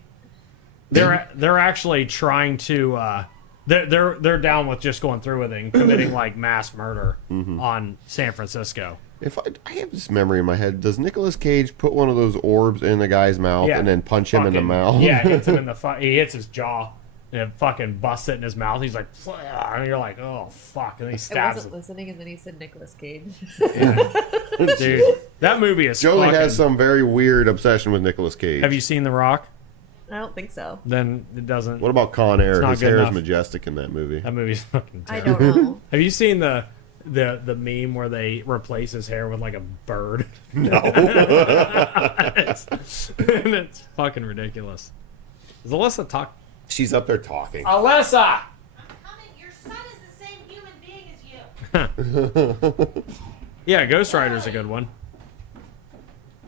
they're actually trying to they're down with just going through with it and committing like mass murder on San Francisco. If I have this memory in my head, does Nicolas Cage put one of those orbs in the guy's mouth Yeah. and then punch him in the Fucking- mouth? Yeah, hits him in the he hits his jaw and it fucking busts it in his mouth. He's like, and you're like, oh fuck, and then he I stabs wasn't him. listening, and then he said Nicolas Cage. Dude, that movie is. Jolie fucking, has some very weird obsession with Nicolas Cage. Have you seen The Rock? I don't think so. Then it doesn't. What about Con Air? not His good hair enough. is majestic in that movie. That movie's fucking I terrible. don't know. Have you seen the meme where they replace his hair with like a bird? No. And it's fucking ridiculous. Is Alyssa talk? She's up there talking. Alyssa! Coming, your son is the same human being as you. Yeah, Ghost Rider's a good one.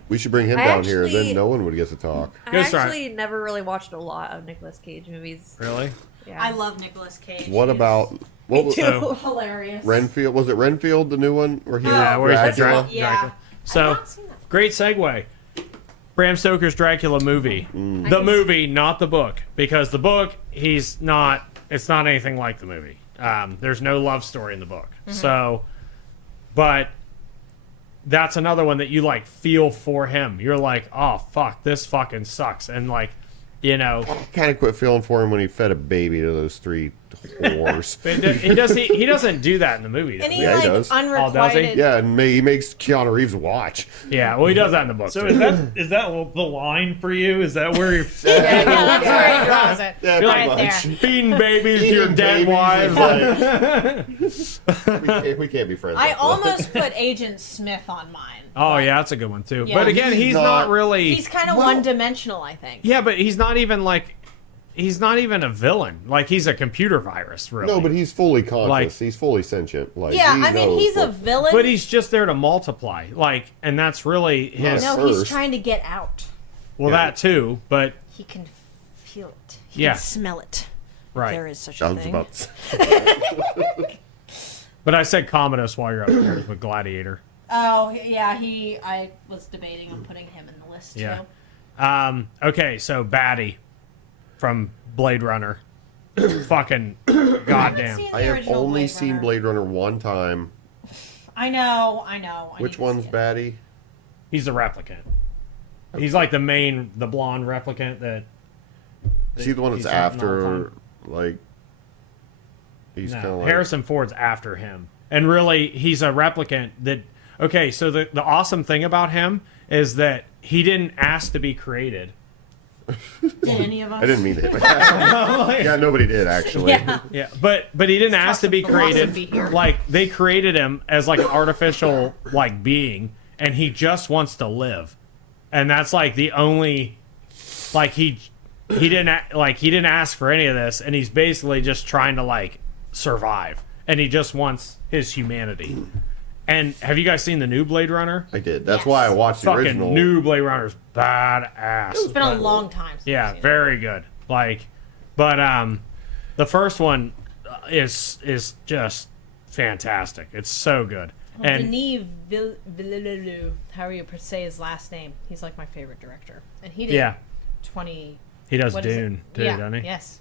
We should bring him I down here, actually- then no one would get to talk. I Ghost Rider. actually never really watched a lot of Nicolas Cage movies. Really? Yeah. I love Nicolas Cage. What He's about what was too. hilarious? Renfield? Was it Renfield, the new one where he Yeah, was where he's the Dracula? Dracula. Yeah. So, I've not seen that. great segue. Bram Stoker's Dracula movie. The movie, not the book. Because the book, he's not It's not anything like the movie. There's no love story in the book. So, but that's another one that you like feel for him. You're like, oh fuck, this fucking sucks, and like, you know, Kind of quit feeling for him when he fed a baby to those 3 whores. he doesn't do that in the movie. And Though. he Yeah, he like does. unrequited. Yeah, and he makes Keanu Reeves watch. Yeah, well, he does that in the book. So too. is that the line for you? Is that where you're? Yeah, that's where he draws it. Yeah, right pretty there. much. feeding babies to your Eating dead babies wives. is like- we can't be friends. I after that. almost put Agent Smith on mine. Oh yeah, that's a good one too. Yeah. But again, He's he's not not- really. He's kind of Well- one-dimensional, I think. Yeah, but he's not even like. He's not even a villain. Like he's a computer virus, really. No, but he's fully conscious. Like- He's fully sentient. Like, Yeah, he I mean, knows he's a what- villain. But he's just there to multiply. Like, and that's really his. Not no, he's first. trying to get out. Well, Yeah. that too. But He can feel it. He Yeah. can smell it. right. There is such a Sounds thing. about. But I said Commodus while you're up there with Gladiator. Oh, yeah, I was debating on putting him in the list, too. Yeah. Okay, so Batty from Blade Runner. Fucking goddamn. seen I the have original only Blade seen Runner. Blade Runner one time. I know. I Which need to one's see it. Batty? He's the replicant. He's like the blonde replicant that. Is he the one that's he's something all the after, time. like? He's kind of No, like. Harrison Ford's after him. And really, he's a replicant that. Okay, so the awesome thing about him is that he didn't ask to be created. Did any of us? I didn't mean it. Yeah, nobody did actually. Yeah. Yeah, but he didn't ask to be some philosophy created. here. Like they created him as like an artificial like being, and he just wants to live, and that's like the only, like he didn't ask for any of this, and he's basically just trying to like survive, and he just wants his humanity. And have you guys seen the new Blade Runner? I did. That's Yes. why I watched the Fucking original. new Blade Runner's badass. It's been a long time since I've Yeah, seen it. very good. Like, but the first one is just fantastic. It's so good. Well, And Denis Villeneuve, however you say his last name, he's like my favorite director. And he did yeah, 20... he does what is it? Dune too, yeah, doesn't he? Yes.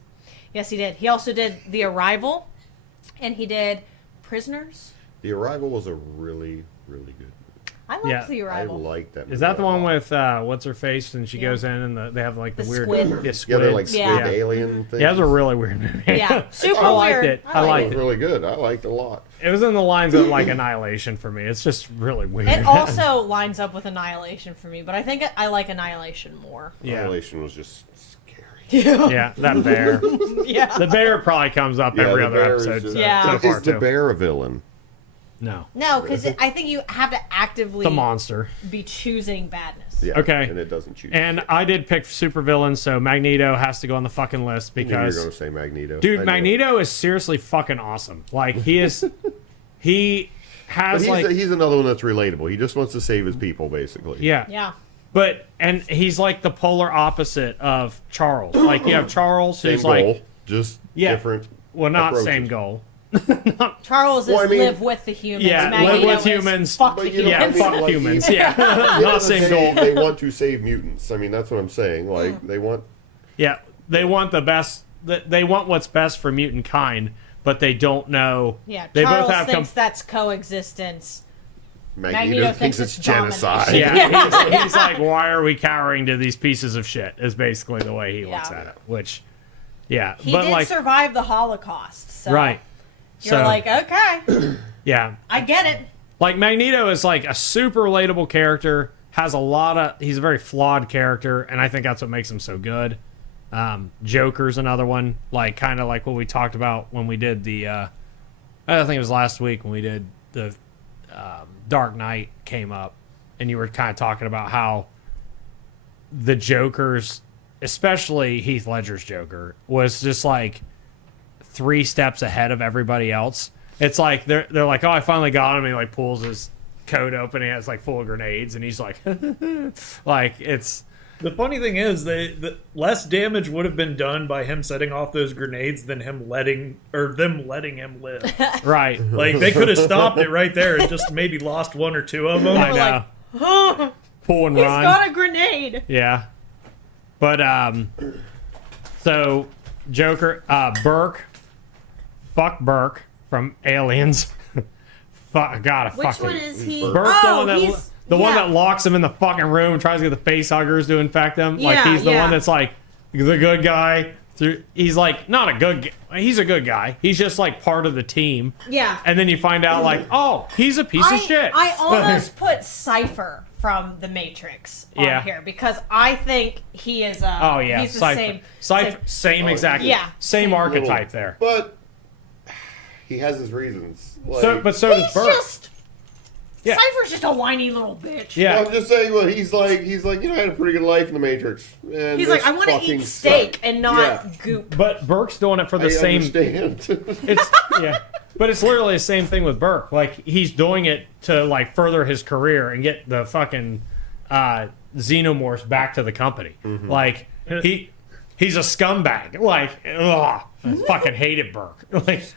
Yes, he did. He also did The Arrival, and he did Prisoners. The Arrival was a really, really good. I liked Yeah. The I Arrival. liked that. Is that the movie a one lot. with what's her face and she Yeah. goes in and they have like the The weird squid. Yeah, Yeah, squid. they're like squid Yeah. alien things. Yeah, it was a really weird movie. Yeah, super I liked weird. it. I It liked was it. really good. I liked it a lot. It was in the lines of like Annihilation for me. It's just really weird. It also lines up with Annihilation for me, but I think I like Annihilation more. yeah, Annihilation was just scary. yeah, that bear. Yeah. The bear probably comes up Yeah, every the other bear is episode. just- Yeah. so far Is the too. bear a villain? No, No, because I think you have to actively the monster. be choosing badness. Yeah. Okay. And it doesn't choose. And I did pick supervillains, so Magneto has to go on the fucking list I knew you were because, going to say Magneto. I dude, knew it. Magneto is seriously fucking awesome. Like he is, he But has he's, like, he's another one that's relatable. He just wants to save his people, basically. yeah, Yeah. but and he's like the polar opposite of Charles. Like you have Charles, Same who's goal, like, just Yeah. different. well, not approaches. same goal. Charles is Well, I mean- live with the humans. Yeah, Magneto live with is humans. Fuck But the you know Yeah, what I humans. mean? fuck Like, humans. you- Yeah, At the end not of the same day, goal. They want to save mutants. I mean, that's what I'm saying. Like, they want. Yeah, they want the best. They want what's best for mutant kind, but they don't know. Yeah, they Charles both have thinks that's coexistence. Magneto thinks it's genocide. domination. Yeah, he's like, why are we cowering to these pieces of shit? Is basically the way he looks Yeah. at it. Which, yeah, He but did like, survive the Holocaust, so right. you're So like, okay, yeah, I get it. like Magneto is like a super relatable character. Has a lot of. He's a very flawed character, and I think that's what makes him so good. Joker's another one, like kind of like what we talked about when we did the. I think it was last week when we did the Dark Knight came up, and you were kind of talking about how the Joker's, especially Heath Ledger's Joker, was just like 3 steps ahead of everybody else. It's like they're like, oh, I finally got him. And he like pulls his coat open. And he has like full of grenades, and he's like, like it's The funny thing is, the less damage would have been done by him setting off those grenades than them letting him live. right. Like they could have stopped it right there and just maybe lost 1 or 2 of them. I know. like, oh, Pull and he's run. got a grenade. Yeah. But so Joker, Burke fuck Burke from Aliens. Fuck, God, I Which fucking one is he? Burke. Burke's Oh, the he's one yeah. that locks him in the fucking room and tries to get the face huggers to infect him. Like Yeah, he's the yeah. one that's like the good guy. He's like not a good. He's a good guy. He's just like part of the team. Yeah. And then you find out like, oh, he's a piece of shit. I almost put Cypher from The Matrix on Yeah. here because I think he is. Oh yeah, he's the Cypher. Same exact. Yeah. Same archetype there. But he has his reasons. Like, So does Burke. Yeah. Cypher's just a whiny little bitch. Yeah. I'm just saying, well, he's like, I had a pretty good life in the Matrix. And He's this like, I want to fucking eat steak sucked." and not Yeah, goop. But Burke's doing it for the I same. understand. It's yeah, but it's literally the same thing with Burke. Like he's doing it to like further his career and get the fucking xenomorphs back to the company. Like he's a scumbag. Like ugh, I fucking hated Burke. Like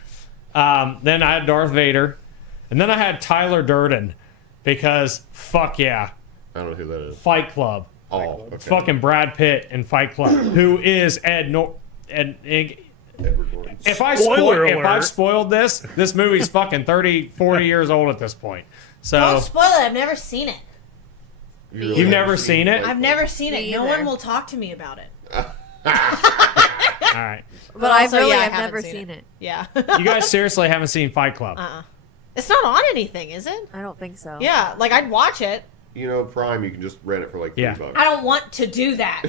then I had Darth Vader, and then I had Tyler Durden because fuck yeah, I don't know who that is. Fight Club. Oh, okay. It's fucking Brad Pitt in Fight Club, who is Edward Norton. If I spoiled this movie's fucking 30, 40 years old at this point. So Don't spoil it. I've never seen it. You really You've haven't never seen it? I've never seen Me it. No either. one will talk to me about it. all right, But I've also, really yeah, I I've haven't never seen seen it. Yeah. you guys seriously haven't seen Fight Club? It's not on anything, is it? I don't think so. Yeah. Like I'd watch it. You know, Prime, you can just rent it for like Yeah. $3. I don't want to do that.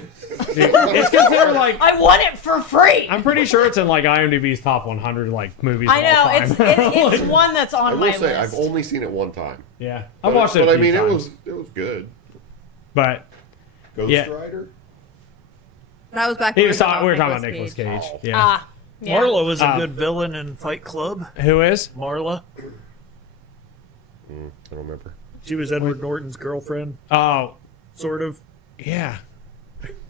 It's considered like I want it for free. I'm pretty sure it's in like IMDb's top 100 like movies. I of all know time. it's one that's on I my will say, list. I've only seen it one time. Yeah, I watched it. But a I few mean, times, it was good. But Ghost Yeah. Rider? That was back. we when were talking about Nicolas Cage. Oh. Yeah, Yeah. Marla was a good villain in Fight Club. who is? Marla. I don't remember. She was Edward Norton's girlfriend, Oh, sort of. yeah,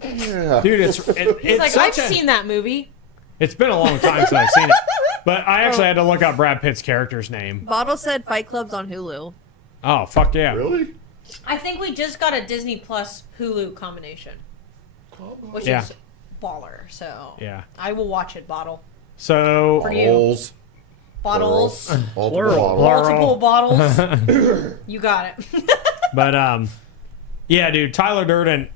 Yeah. dude, it's He's like, I've such a- seen that movie. It's been a long time since I've seen it, but I actually had to look up Brad Pitt's character's name. Bottle said Fight Club's on Hulu. Oh fuck yeah! Really? I think we just got a Disney Plus Hulu combination, which Yeah. is baller. So Yeah. I will watch it. Bottle So For you. Bottles. bottles, Multiple Plural. bottles. multiple bottles. You got it. But yeah, dude, Tyler Durden,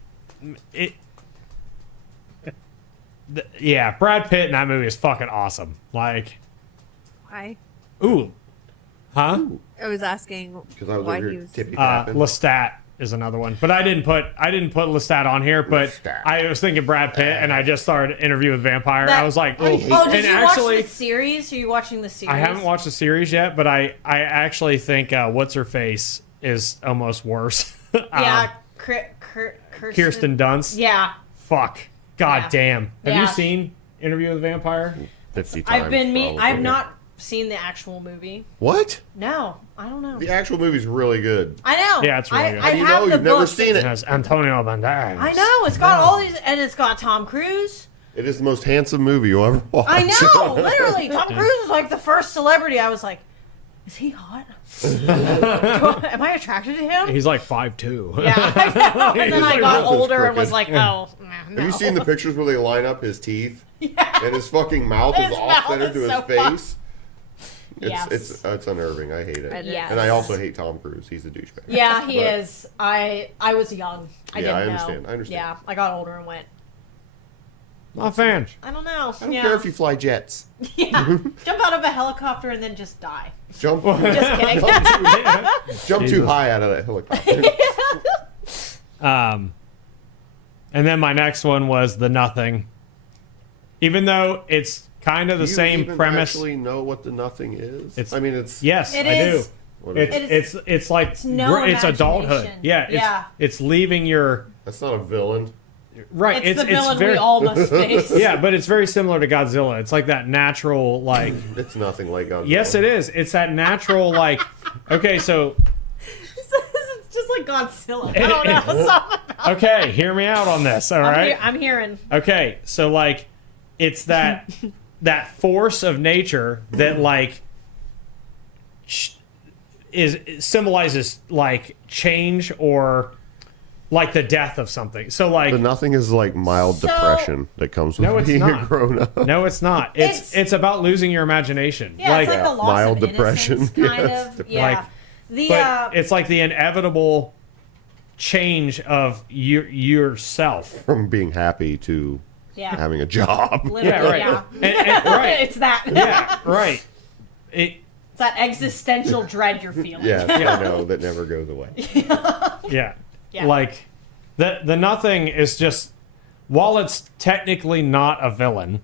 yeah, Brad Pitt in that movie is fucking awesome. Like, Why? ooh, huh? I was asking Because I was why over he here was. tippy tapping. Lestat is another one, but I didn't put Lestat on here. But Lestat. I was thinking Brad Pitt, and I just started Interview with Vampire. That- I was like, I ooh. hate- Oh, did and you actually, watch the series? Are you watching the series? I haven't watched the series yet, but I actually think what's her face is almost worse. Yeah, Kirsten Dunst. Yeah, Fuck. God Yeah. damn. Have you Yeah. seen Interview with Vampire? 50 times. probably. I've not seen the actual movie. What? No, I don't know. The actual movie's really good. I know. Yeah, it's really good. I How do you have know? the You've never book. seen It it. has Antonio Banderas. I know. It's got all these, and it's got Tom Cruise. It is the most handsome movie you'll ever watch. I know. Literally, Tom Cruise was like the first celebrity. I was like, is he hot? Am I attracted to him? He's like 5'2". Yeah, I know. And then I He's got like, older and was crooked. like, oh, no. Have you seen the pictures where they line up his teeth? Yeah. And his fucking mouth His is off mouth center is to his so face? Yes. It's unnerving. I hate it. I did. Yes. And I also hate Tom Cruise. He's a douchebag. Yeah, he But- is. I was young. I Yeah, didn't I know. understand. I understand. Yeah, I got older and went, Not a fan. I don't know. I don't yeah. care if you fly jets. Yeah. Jump out of a helicopter and then just die. Jump, Just kidding. jump too Jesus. high out of that helicopter. And then my next one was The Nothing. Even though it's kind of the Do you same even premise. actually know what the nothing is? It's- I mean, it's Yes, It I is. do. What is it? It's like no it's adulthood. imagination. Yeah, Yeah. it's leaving your That's not a villain. right. It's the villain very we all must face. yeah, but it's very similar to Godzilla. It's like that natural like. It's nothing like Godzilla. Yes, it is. It's that natural like. Okay, so It's just like Godzilla. I don't know. Something about okay, hear me out on this. All right. I'm hearing. Okay, so like, it's that that force of nature that like symbolizes like change or like the death of something. So like, But nothing is like mild So- depression that comes with No, it's being not. a grown up. no, it's not. It's about losing your imagination. Yeah, like, it's like a loss mild of depression. innocence, kind Yes. of. Yeah. Like, The but it's like the inevitable change of yourself. From being happy to yeah. having a job. Literally, Yeah, right. yeah. And right. It's that. Yeah, right. It's that existential dread you're feeling. Yes, I know, that never goes away. Yeah. Yeah. Like the nothing is just, while it's technically not a villain,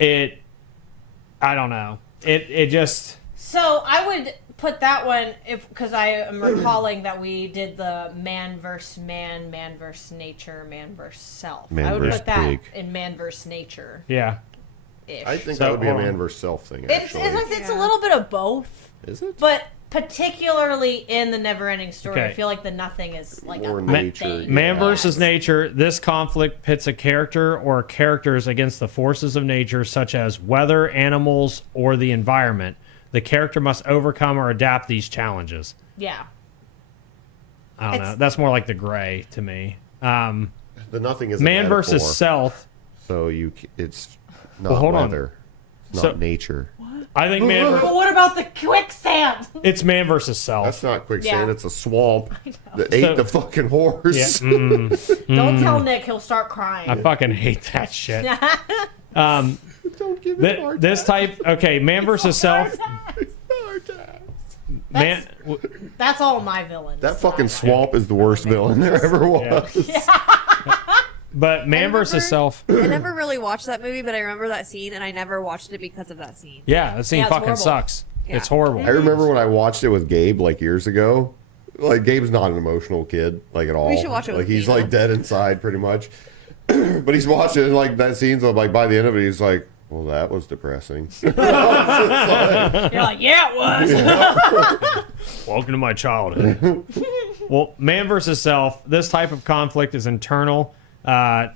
I don't know. It just, So I would put that one because I am recalling that we did the man versus man, man versus nature, man versus self. Man I would versus put that pig. in man versus nature. yeah. I think So, that would be a hold on. man versus self thing, It's actually. it's a little bit of both, Is it? but particularly in the Never-Ending Story, I Okay. feel like the nothing is like More a nature, thing. Man Yeah. versus nature. This conflict pits a character or characters against the forces of nature, such as weather, animals, or the environment. The character must overcome or adapt these challenges. Yeah. I don't know. It's- That's more like the gray to me. The nothing is a Man metaphor, versus self. So it's not Well, hold on. weather. It's So- not nature. I think man. But what about the quicksand? It's man versus self. That's not quicksand. Yeah. It's a swamp that So- ate the fucking horse. Yeah. Don't tell Nick; he'll start crying. I fucking hate that shit. Don't give it hard This type. Okay, man versus self. Man. That's all my villains. That fucking swamp is the worst villain there ever was. But man versus self. I never really watched that movie, but I remember that scene, and I never watched it because of that scene. Yeah, that scene Yeah, it's fucking horrible. sucks. Yeah. It's horrible. I remember when I watched it with Gabe like years ago. Like Gabe's not an emotional kid, like at all. We should watch it with Like he's me, like though. dead inside pretty much. But he's watching it and like that scene's like by the end of it he's like, well, that was depressing. You're like, yeah, it was. Welcome to my childhood. Well, man versus self. This type of conflict is internal,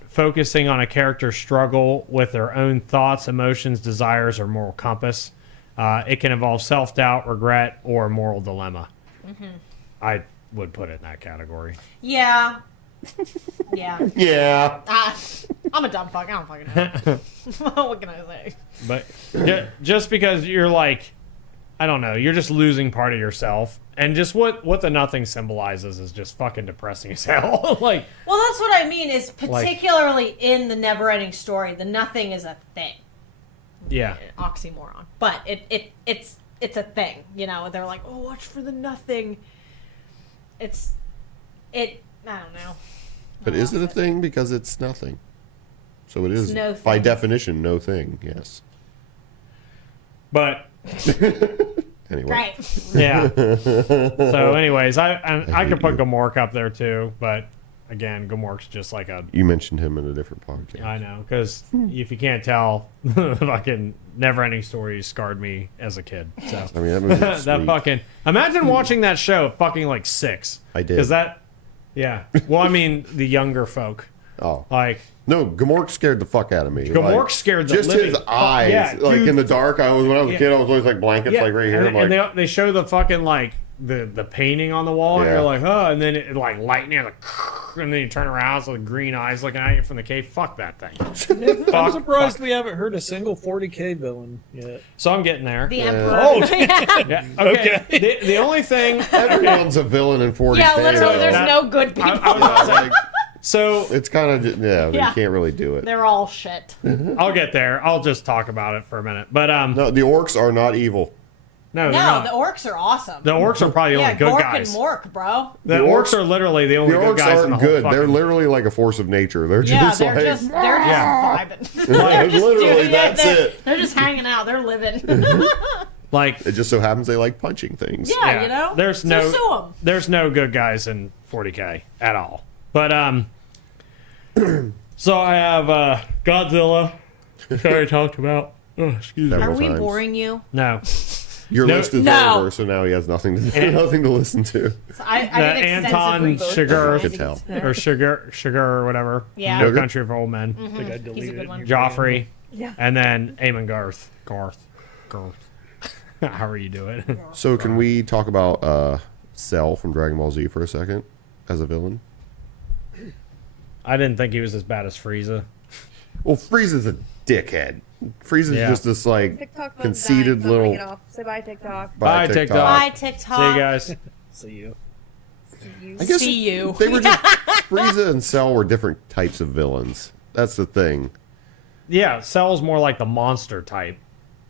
focusing on a character's struggle with their own thoughts, emotions, desires, or moral compass. It can involve self-doubt, regret, or moral dilemma. I would put it in that category. Yeah. Yeah. Yeah. I'm a dumb fuck. I don't fucking know. What can I say? But just because you're like, I don't know, you're just losing part of yourself. And just what the nothing symbolizes is just fucking depressing as hell. Like, Well, that's what I mean. Is particularly in the Never-Ending Story, the nothing is a thing. yeah. Oxymoron, but it's a thing. You know, they're like, oh, watch for the nothing. I don't know. But is it a thing? Because it's nothing. So it is no by thing. definition no thing, yes. But Anyway. Right. yeah. So, anyways, I hate could put you. Gamork up there too, but again, Gamork's just like a. You mentioned him in a different podcast. I know, because if you can't tell, fucking Never-Ending Story scarred me as a kid. So I mean that movie was that sweet. fucking. Imagine watching that show at fucking like 6. I did. Because that. Yeah. Well, I mean, the younger folk. Oh. Like, No, Gamork scared the fuck out of me. Gamork scared the just living his fuck- eyes. yeah, like dude. in the dark, when I was a Yeah. kid, I was always like blankets yeah. like right here. And, I'm like, they show the fucking like the painting on the wall, and Yeah. you're like, oh, and then it like lightning, like, and then you turn around, so the green eyes looking at you from the cave. Fuck that thing. I'm Fuck, surprised fuck. we haven't heard a single 40k villain yet. So I'm getting there. The Emperor. Oh, Yeah. Okay. The only thing. everyone's a villain in 40 Yeah, literally, there's That- no good people. I was gonna say, like, so it's kind of Yeah. you can't really do it. They're all shit. I'll get there. I'll just talk about it for a minute. But No, the orcs are not evil. no, No, they're not. the orcs are awesome. The orcs are probably the yeah, only good Gork guys. and Mork, bro. The The orcs orcs- are literally the only The good orcs guys in the aren't whole good. fucking. They're literally like a force of nature. They're Yeah, just they're like just Yeah. vibing. They're just literally, doing their that's thing. it. They're just hanging out. They're living. like It just so happens they like punching things. Yeah, you know. There's So no sue 'em. there's no good guys in 40k at all. But so I have Godzilla, which I already talked about. Oh, excuse me. Several Are we times. boring you? No, Your No. list is No. over, so now he has nothing to nothing to listen to. So I the did Anton extensive Sugar I could tell. or Sugar or whatever. Yeah. No Sugar? Country for Old Men. I think I deleted He's a good it. one. Joffrey, Yeah. and then Eamon Garth. However you do it. So can we talk about Cell from Dragon Ball Z for a second as a villain? I didn't think he was as bad as Frieza. Well, Frieza's a dickhead. Frieza's Yeah. just this like TikTok phone's conceited dying, so I'm gonna little. get off. Say bye, TikTok. Bye, TikTok. Bye, TikTok. See you guys. See you. I guess See you. They were just Frieza and Cell were different types of villains. That's the thing. Yeah, Cell's more like the monster type,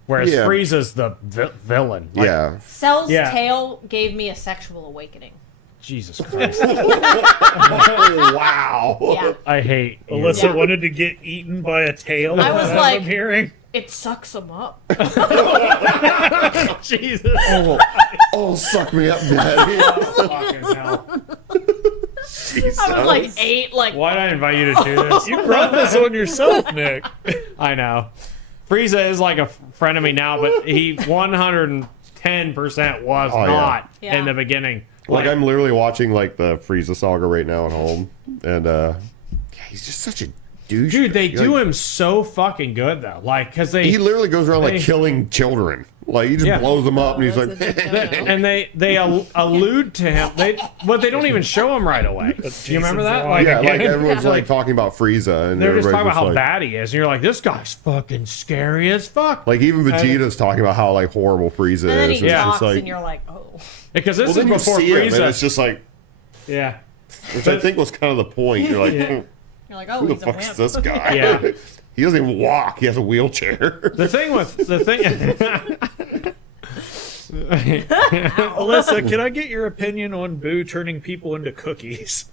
whereas Yeah. Frieza's the villain. Like, Yeah. Cell's Yeah. tail gave me a sexual awakening. Jesus Christ. Oh, wow. Yeah. I hate you. Alyssa Yeah. wanted to get eaten by a tail. I was That's what like- I'm hearing. It sucks them up. Jesus. Oh, suck me up, daddy. Fucking hell. Jesus. I was like 8, like, Why did I invite you to do this? You brought this on yourself, Nick. I know. Frieza is like a friend of me now, but he 110% was Oh, yeah. not Yeah. in the beginning. Like I'm literally watching like the Frieza saga right now at home, and yeah, he's just such a douche. Dude, they do Like, him so fucking good though. Like, cause they He literally goes around like they- killing children. Like he just Yeah. blows them up, and he's That's like, a good no-no. and they allude to him. But they don't even show him right away. Do you remember that? Jason Like, yeah, like everyone's Yeah. like talking about Frieza, and they're just talking everybody's about how like, bad he is, and you're like, this guy's fucking scary as fuck. Like even Vegeta's talking about how like horrible Frieza and then is. he and it's talks, just like, and you're like, oh. Because this well, then is you before see him, and Frieza. it's just like, Yeah. which I think was kind of the point. You're like, Yeah. You're like, oh, who the he's a fuck's wimp. this guy? Yeah. He doesn't even walk. He has a wheelchair. The thing. Alyssa, can I get your opinion on Boo turning people into cookies?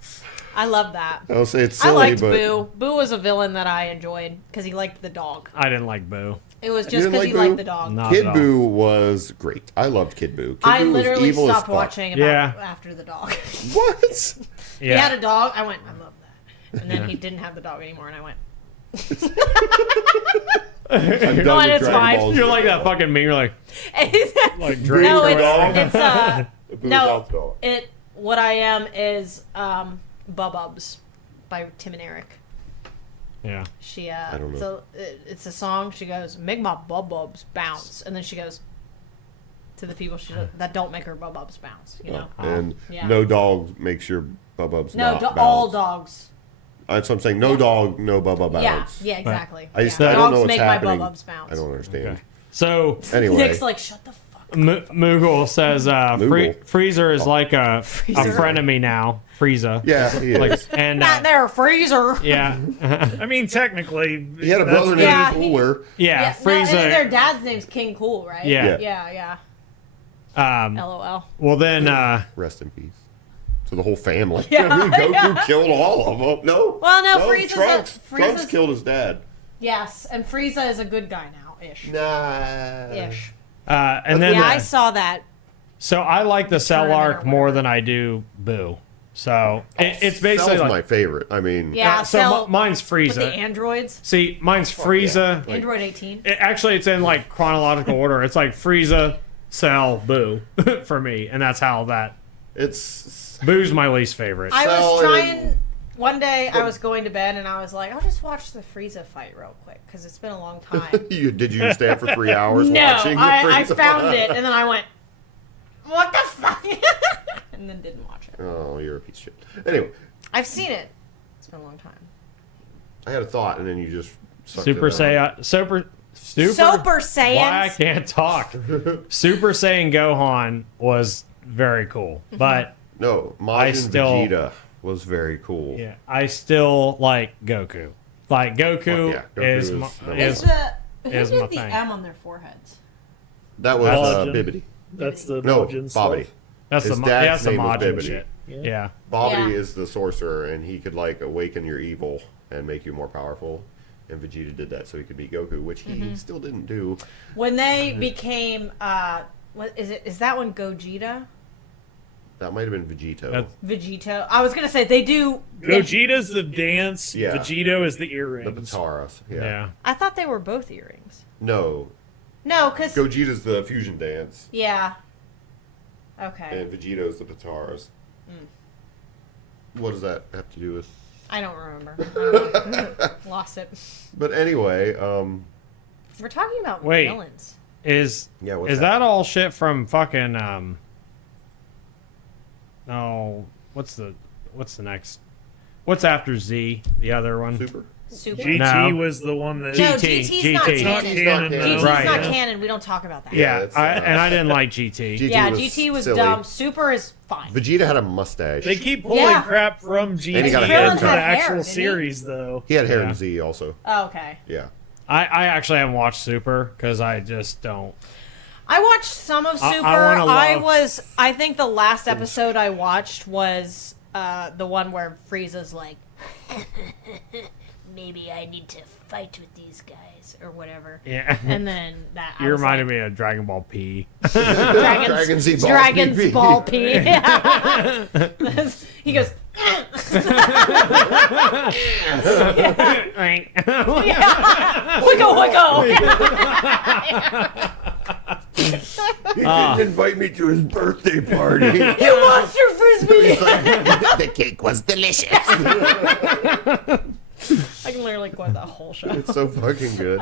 I love that. I'll say it's I silly, liked but Boo. Boo was a villain that I enjoyed because he liked the dog. I didn't like Boo. It was You just didn't because like he Boo? liked the dog. Not Kid at all. Boo was great. I loved Kid Boo. Kid I Boo was literally evil as stopped fuck. watching about Yeah. after the dog. What? He had Yeah. a dog. I went, I love that. And then he didn't have the dog anymore, and I went, I'm done No, with and it's Dragon fine. Ball Z. You're like that fucking meme. You're like like Drake no, or whatever. it's Boo no, Dog's dog. it. What I am is Bububs by Tim and Eric. Yeah. She don't know. so it's a song. She goes, make my Bububs bounce, and then she goes to the people that don't make her Bububs bounce. You know, And Yeah. no dog makes your Bububs no, not bounce. all dogs. That's what I'm saying. No dog, no Bubba bounce. Yeah, exactly. I just yeah. I don't Dogs know what's make happening. my Bububs bounce. I don't understand. Okay. So Anyway, Nick's like, shut the fuck. Moogle says Moogle? Freezer is like a Freezer. friend of me now. Frieza. yeah, he is. Like and Not there, freezer. yeah, I mean, technically, He had a that's- brother named Yeah, Cooler. yeah, No, and then Frieza. their dad's name's King Cool, right? Yeah. Yeah. Um, LOL. well then, Rest in peace. To the whole family. Yeah, Goku yeah. killed all of them. No. Well, no, Frieza's Trunks. a- Trunks Frieza's- killed his dad. Yes, and Frieza is a good guy now, ish. Nah. Ish. and then Yeah, I saw that. so I like the Cell Tournament or arc more whatever. than I do Boo. So it's basically Cell's like my favorite. I mean, Yeah, so Cell mine's with the Frieza. androids. See, mine's Frieza. Android 18. Actually, it's in like chronological order. It's like Frieza, Cell, Boo for me, and that's how that. it's Boo's my least favorite. I was Cell trying. and- One day, I was going to bed and I was like, I'll just watch the Frieza fight real quick because it's been a long time. Did you stay up for 3 hours No, watching? I Frieza? found it and then I went, what the fuck? And then didn't watch it. Oh, you're a piece of shit. Anyway, I've seen it. It's been a long time. I had a thought, and then you just sucked Super it out. Saiyan, Super Super Saiyans. Why I can't talk. Super Saiyan Gohan was very cool, but No, I Majin still- Vegeta was very cool. yeah, I still like Goku. Like Goku, Fuck yeah, Goku is is my, number Is is the is who my did the thing. M on their foreheads? That was Majin. Bibbidi. That's the No, Majin Bobbity. stuff. that's His the dad's that's the name was Majin Bibbidi. shit. Yeah. Bobbity Yeah. is the sorcerer, and he could like awaken your evil and make you more powerful. And Vegeta did that so he could beat Goku, which he still didn't do. When they became, what is it? Is that one Gogeta? That might have been Vegito. That's- Vegito. I was gonna say they do. Gogeta's the dance. Yeah. Vegito is the the earrings. Pataras. Yeah. Yeah. I thought they were both earrings. No, No, cause Gogeta's the fusion dance, yeah. Okay, and Vegito's the Pataras. What does that have to do with? I don't remember. I don't know. Lost it. But anyway, We're talking about Wait. villains. Is Yeah, what's is that? that all shit from fucking oh what's the next What's after Z? The other one. Super. Super. GT No. was the one that. No, GT. GT's not GT. canon. It's not canon, GT's GT's no. Right. not Yeah. canon. We don't talk about that. Yeah, it's, and I didn't like GT. Yeah, GT was silly. dumb. Super is fine. Vegeta had a mustache. They keep pulling Yeah. crap from GT And he got a into haircut. the Krillin had hair, actual didn't he? series, though. He had hair Yeah. in Z also. Oh, okay. Yeah. I actually haven't watched Super because I just don't. I watched some of I Super. wanna love- I think the last episode I watched was the one where Frieza's like, maybe I need to fight with these guys or whatever. Yeah. And then that You reminded me of Dragon Ball P. Dragon Z Ball Dragon's PP. Ball P. Yeah. He goes, wicko. He didn't invite me to his birthday party. You monster frisbee! He's like, the cake was delicious. I can literally quote that whole show. It's so fucking good.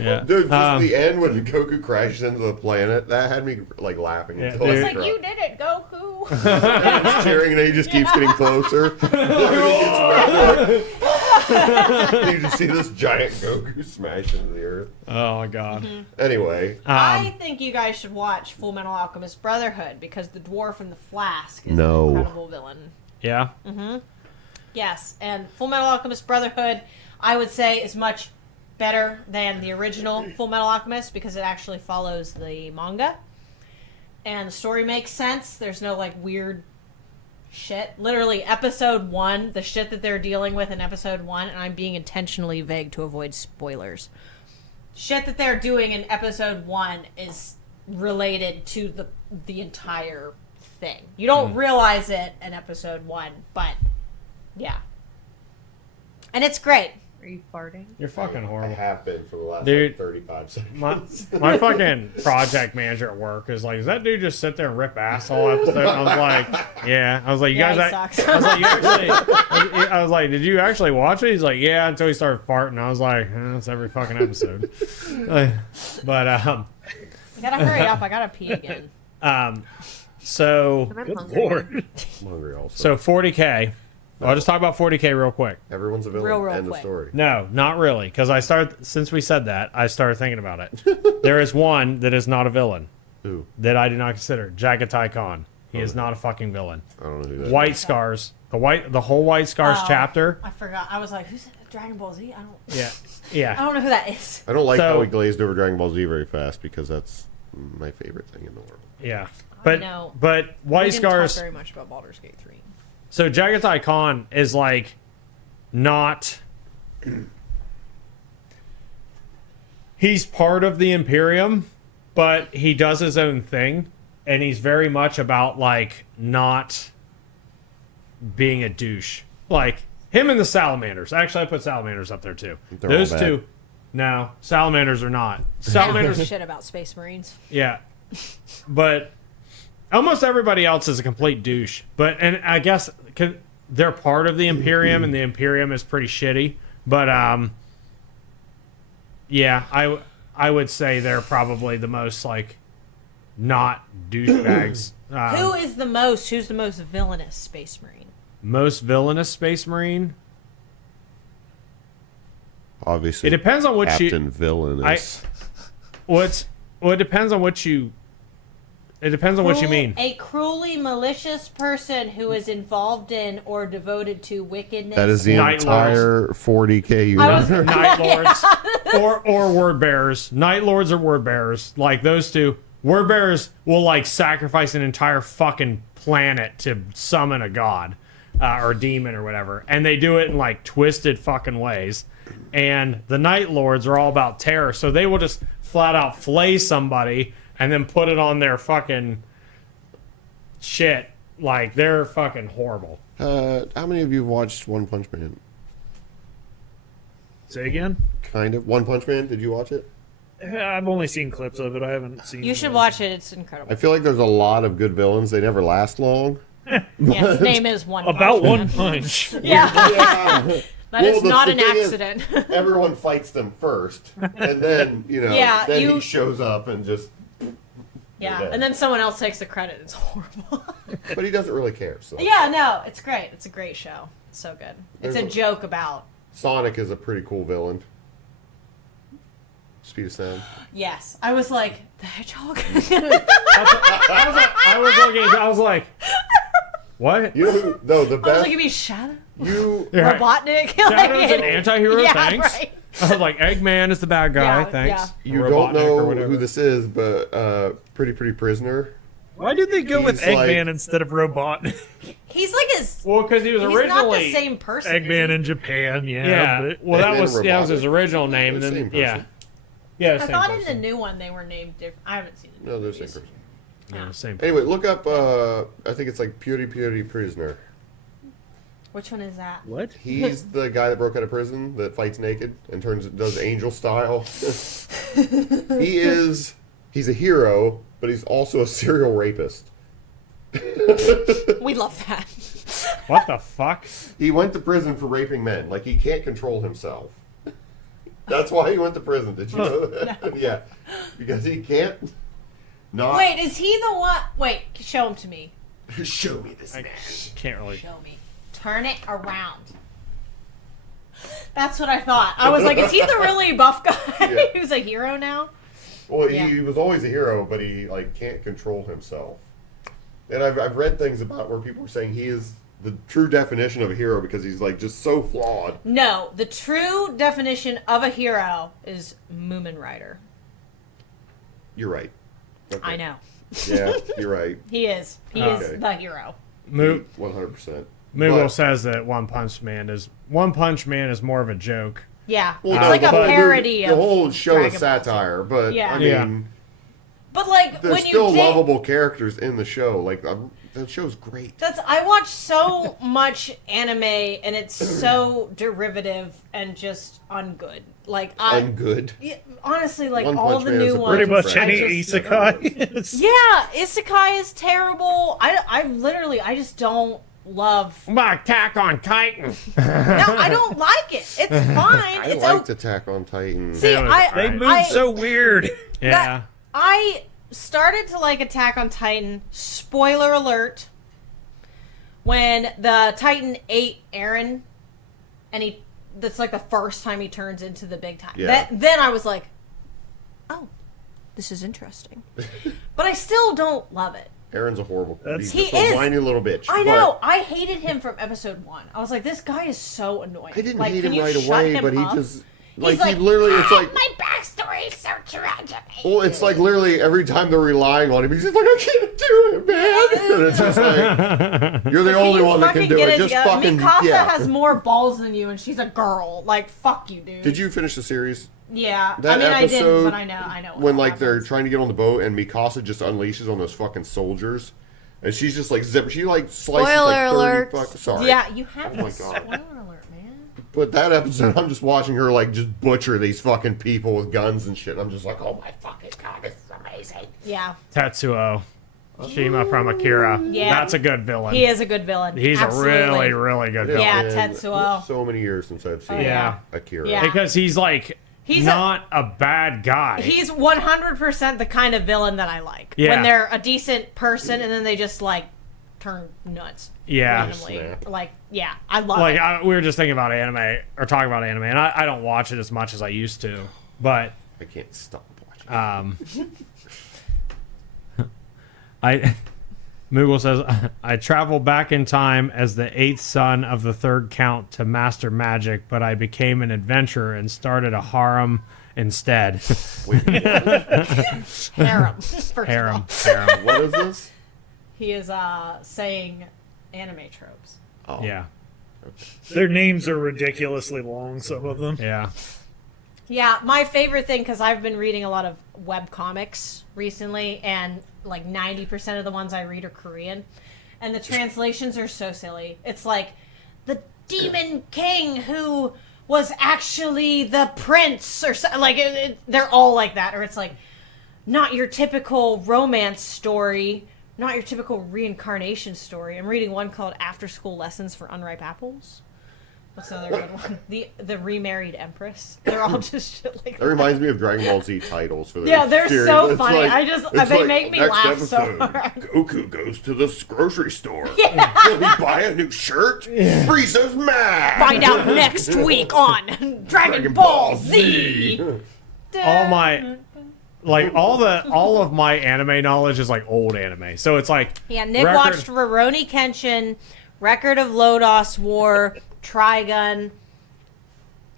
Yeah. Dude, just the end when Goku crashes into the planet, that had me like laughing Yeah, until dude. I It's like, cried. you did it, Goku! Cheering and then he just keeps getting closer. You just see this giant Goku smash into the earth. Oh my god. Anyway, I think you guys should watch Full Metal Alchemist Brotherhood because the dwarf in the flask is No. an incredible villain. Yeah. Yes, and Full Metal Alchemist Brotherhood, I would say, is much better than the original Full Metal Alchemist because it actually follows the manga. And the story makes sense. There's no, like, weird shit. Literally, episode 1, the shit that they're dealing with in episode 1, and I'm being intentionally vague to avoid spoilers. Shit that they're doing in episode 1 is related to the entire thing. You don't realize it in episode 1, but yeah. And it's great. Are you farting? You're fucking I horrible. have been for the last Dude. like, 35 seconds. My fucking project manager at work is like, does that dude just sit there and rip ass all episode? And I was like, yeah. I was like, you Yeah, guys. he sucks. I was like, you actually. I was like, did you actually watch it? He's like, yeah. Until he started farting. I was like, that's every fucking episode. But You gotta hurry up. I gotta pee again. so I'm Good hungry. lord. I'm hungry also. 40K. I'll just talk about 40K real quick. Everyone's a villain. Real End of quick. story. No, not really, because since we said that, I started thinking about it. There is one that is not a villain Who? that I do not consider Jagatai Khan. He is not a fucking villain. I don't know who that White Scars, the whole White Scars Oh. chapter. I forgot. I was like, who's Dragon Ball Z? I Yeah, don't yeah. know who that is. I don't like So- how he glazed over Dragon Ball Z very fast because that's my favorite thing in the world. Yeah, but know. but We White didn't talk Scars. very much about Baldur's Gate 3. So Jagatai Khan is like not. He's part of the Imperium, but he does his own thing, and he's very much about like not being a douche. Like him and the Salamanders. Actually, I put Salamanders up there too. They're all Those bad. two. No, Salamanders are not. I don't give Salamanders. a shit about Space Marines. Yeah. But almost everybody else is a complete douche. And I guess they're part of the Imperium, and the Imperium is pretty shitty. But yeah, I would say they're probably the most like not douchebags. Who's the most villainous Space Marine? Most villainous Space Marine? Obviously, It depends on what Captain Villainous. it depends on what you. It depends on what you mean. A cruelly malicious person who is involved in or devoted to wickedness. That is the Night entire 40K I was- universe. Night Lords or Word Bearers. Night Lords or Word Bearers. Like those two. Word Bearers will like sacrifice an entire fucking planet to summon a god or demon or whatever. And they do it in like twisted fucking ways. And the Night Lords are all about terror. So they will just flat out flay somebody and then put it on their fucking shit. Like they're fucking horrible. How many of you have watched One Punch Man? Say again? Kind of. One Punch Man, did you watch it? I've only seen clips of it. I haven't seen. You should watch it. It's incredible. I feel like there's a lot of good villains. They never last long. Yeah, his name is One About Punch Man. One Punch. Yeah, Yeah. that Well, is the- not the an thing is, accident. Everyone fights them first, and then Yeah, then you- he shows up and just. Yeah, dead. and then someone else takes the credit. It's horrible. But he doesn't really care. So Yeah, no, it's great. It's a great show. So good. It's There's a joke about. Sonic is a pretty cool villain. Speed of sound. Yes. I was like, the hedgehog? I was like, what? You know who? No, the I was best. like, you mean Shadow? You. Yeah, right. Robotnik? Shadow's an anti-hero, yeah, thanks. Right. I was like, Eggman is the bad guy, Yeah, thanks. You Robotnik don't or know whatever. who this is, but Pretty Prisoner. Why did they go with He's like- Eggman instead of Robotnik? He's like his. Well, because he was He's not originally the same person. is Eggman he? in Japan, yeah. Yeah, but well, that Eggman was and was his Robotnik. original name, and They're the then same yeah, person. yeah, the I same thought in person. the new one they were named different. I haven't seen the new No, they're the same movies. person. Yeah, same. Anyway, look up. I think it's like Puri Prisoner. Which one is that? What? He's the guy that broke out of prison that fights naked and does angel style. He's a hero, but he's also a serial rapist. We love that. What the fuck? He went to prison for raping men. Like, he can't control himself. That's why he went to prison. Did you know that? Yeah. Because he can't not... Wait, is he the one? Wait, show him to me. Show me this I man. can't really. Show me. Turn it around. That's what I thought. I was like, is he the really buff guy Yeah. who's a hero now? Well, Yeah. he was always a hero, but he, like, can't control himself. And I've read things about where people are saying he is the true definition of a hero because he's, like, just so flawed. No, the true definition of a hero is Moomin Rider. You're right. Okay. I know. Yeah, you're right. He is. He Okay. is the hero. 100%. Moogle But- says that One Punch Man is more of a joke. Yeah. Well, it's no, like a but parody the of whole show Dragon is Ball Z. satire, but Yeah. I Yeah. mean, But like there's when you still dig, lovable characters in the show. Like, the show's great. I watch so much anime and it's so derivative and just ungood. Like Ungood. Yeah, honestly, like One all Punch the Man is new a ones. Pretty much I any just- isekai. is- Yeah, Isekai is terrible. I just don't love. My Attack on Titan. No, I don't like it. It's fine. I It's liked okay. Attack on Titan. See, That was I They alright. move so weird. Yeah. I started to like Attack on Titan. Spoiler alert. When the Titan ate Eren, and that's like the first time he turns into the big Titan. Yeah. Then I was like, oh, this is interesting. But I still don't love it. Aaron's a horrible. That's- He's just He a is. whiny little bitch. I but know. I hated him from episode 1. I was like, this guy is so annoying. I didn't like, hate can him you right shut away, him but he up? just He's like, like, he literally. It's like my backstory is so tragic. well, it's like literally every time they're relying on him, he's just like, I can't do it, man. And it's just like you're the only Can you one that can fucking do get it. Just together? fucking Mikasa yeah. has more balls than you, and she's a girl. Like, fuck you, dude. Did you finish the series? Yeah. That I mean, I didn't, episode but I know. When what like they're happens. trying to get on the boat and Mikasa just unleashes on those fucking soldiers, and she's just like zip. She like slices Spoiler like 30 alert. sorry. Yeah, you have Oh my to God. spoiler alert, man. But that episode, I'm just watching her like just butcher these fucking people with guns and shit. I'm just like, oh my fucking god, this is amazing. Yeah. Tetsuo. Shima from Akira. Yeah. That's a good villain. He is a good villain. He's Absolutely. a really, really good villain. Yeah, And Tetsuo. So many years since I've seen Yeah. Akira. Yeah. Because he's like He's not a bad guy. He's 100% the kind of villain that I like. Yeah. When they're a decent person and then they just, like, turn nuts. Yeah. Randomly. Snap. Like, yeah, I love like it. we were just thinking about anime or talking about anime, and I don't watch it as much as I used to, but I can't stop watching. Moogle says I travel back in time as the 8th son of the 3rd count to master magic, but I became an adventurer and started a harem instead. Harem. First of harem, all. harem. What is this? He is saying anime tropes. Oh, Yeah, Their names are ridiculously long, some of them. yeah. Yeah, my favorite thing, because I've been reading a lot of web comics recently, and like 90% of the ones I read are Korean, and the translations are so silly. It's like, the Demon King who was actually the prince, or so, like, they're all like that, or it's like, not your typical romance story, not your typical reincarnation story. I'm reading one called After School Lessons for Unripe Apples. What's another good one? The remarried empress. They're all just shit like That reminds me of Dragon Ball Z titles for the Yeah, they're series. so It's funny. They make me next laugh so episode, hard. Goku goes to the grocery store. Will he buy a new shirt? Frieza's mad. Find out next week on Dragon Ball Z. All my, like all of my anime knowledge is like old anime. So it's like Yeah, Nick watched Rurouni Kenshin, Record of Lodoss War, Trigun,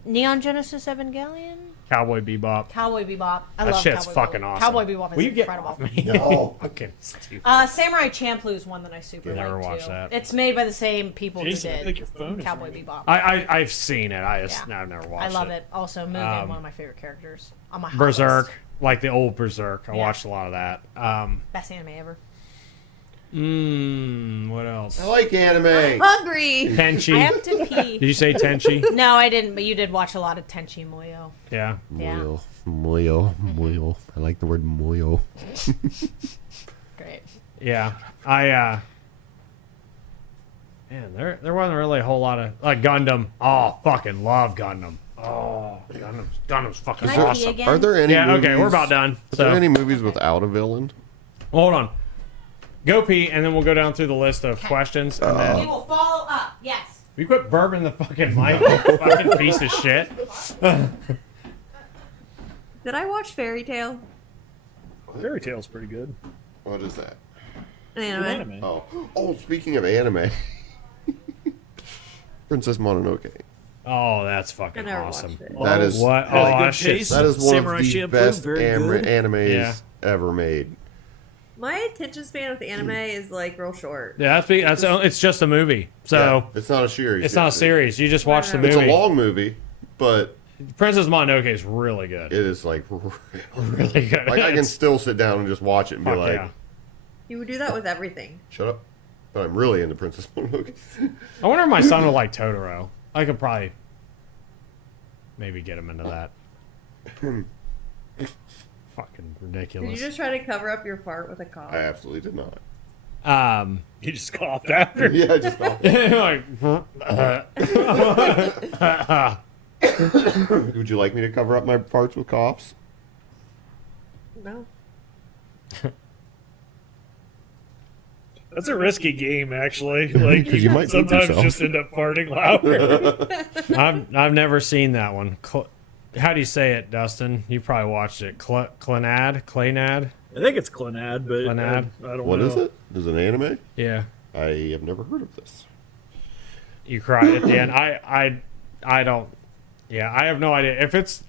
Neon Genesis Evangelion, Cowboy Bebop. Cowboy Bebop. I That love shit's Cowboy fucking Bebop. awesome. Cowboy Bebop is Will you get incredible. off me? No. Fucking stupid. Samurai Champloo is one that I super You never like watched too. that. It's made by the same people Jason, I who think did your phone is Cowboy ringing. Bebop. I've seen it. I've never I watched it. love it. Also, Mugen, one of my favorite characters on my hot Berserk, list. like the old Berserk. I Yeah. watched a lot of that. Best anime ever. What else? I like anime. Hungry. Tenchi. I have to pee. Did you say Tenchi? No, I didn't, but you did watch a lot of Tenchi Muyo. Yeah. Moyo. Moyo. I like the word moyo. Great. Yeah. Man, there wasn't really a whole lot of like Gundam. Oh, fucking love Gundam. Oh, Gundam's fucking Can I pee awesome. again? Are there any Yeah. movies, Okay, we're about done. Are there So any movies without a villain? hold on. Go pee, and then we'll go down through the list of questions. And then We will follow up. Yes. you quit burping the fucking mic, you fucking piece of shit. Did I watch Fairy Tale? Fairy Tale's pretty good. What is that? An anime. Anime. Oh, speaking of anime. Princess Mononoke. Oh, that's I fucking never awesome. watched it. That is What? Really Oh, good that shit. taste. that is one Samurai of the Champloo, best very good. animes Yeah. ever made. My attention span with anime is like real short. Yeah, that's it's just a movie. So Yeah, it's not a series. it's not a series. You just watch the movie. It's a long movie, but Princess Mononoke is really good. it is like Really good. like I can still sit down and just watch it and be Fuck like, yeah. You would do that with everything. shut up. But I'm really into Princess Mononoke. I wonder if my son would like Totoro. I could probably maybe get him into that. Fucking Did ridiculous. you just try to cover up your fart with a cough? I absolutely did not. You just coughed after. Yeah, I just thought. like, Would you like me to cover up my farts with coughs? No. That's a risky game, actually. Like 'Cause you might poop sometimes yourself. just end up farting louder. I've never seen that one. How do you say it, Dustin? You probably watched it. Clanad? Claynad? I think it's Clanad, but Clanad? I don't What know. is it? Is it an anime? Yeah. I have never heard of this. You cry at the end. I don't. Yeah, I have no idea. If it's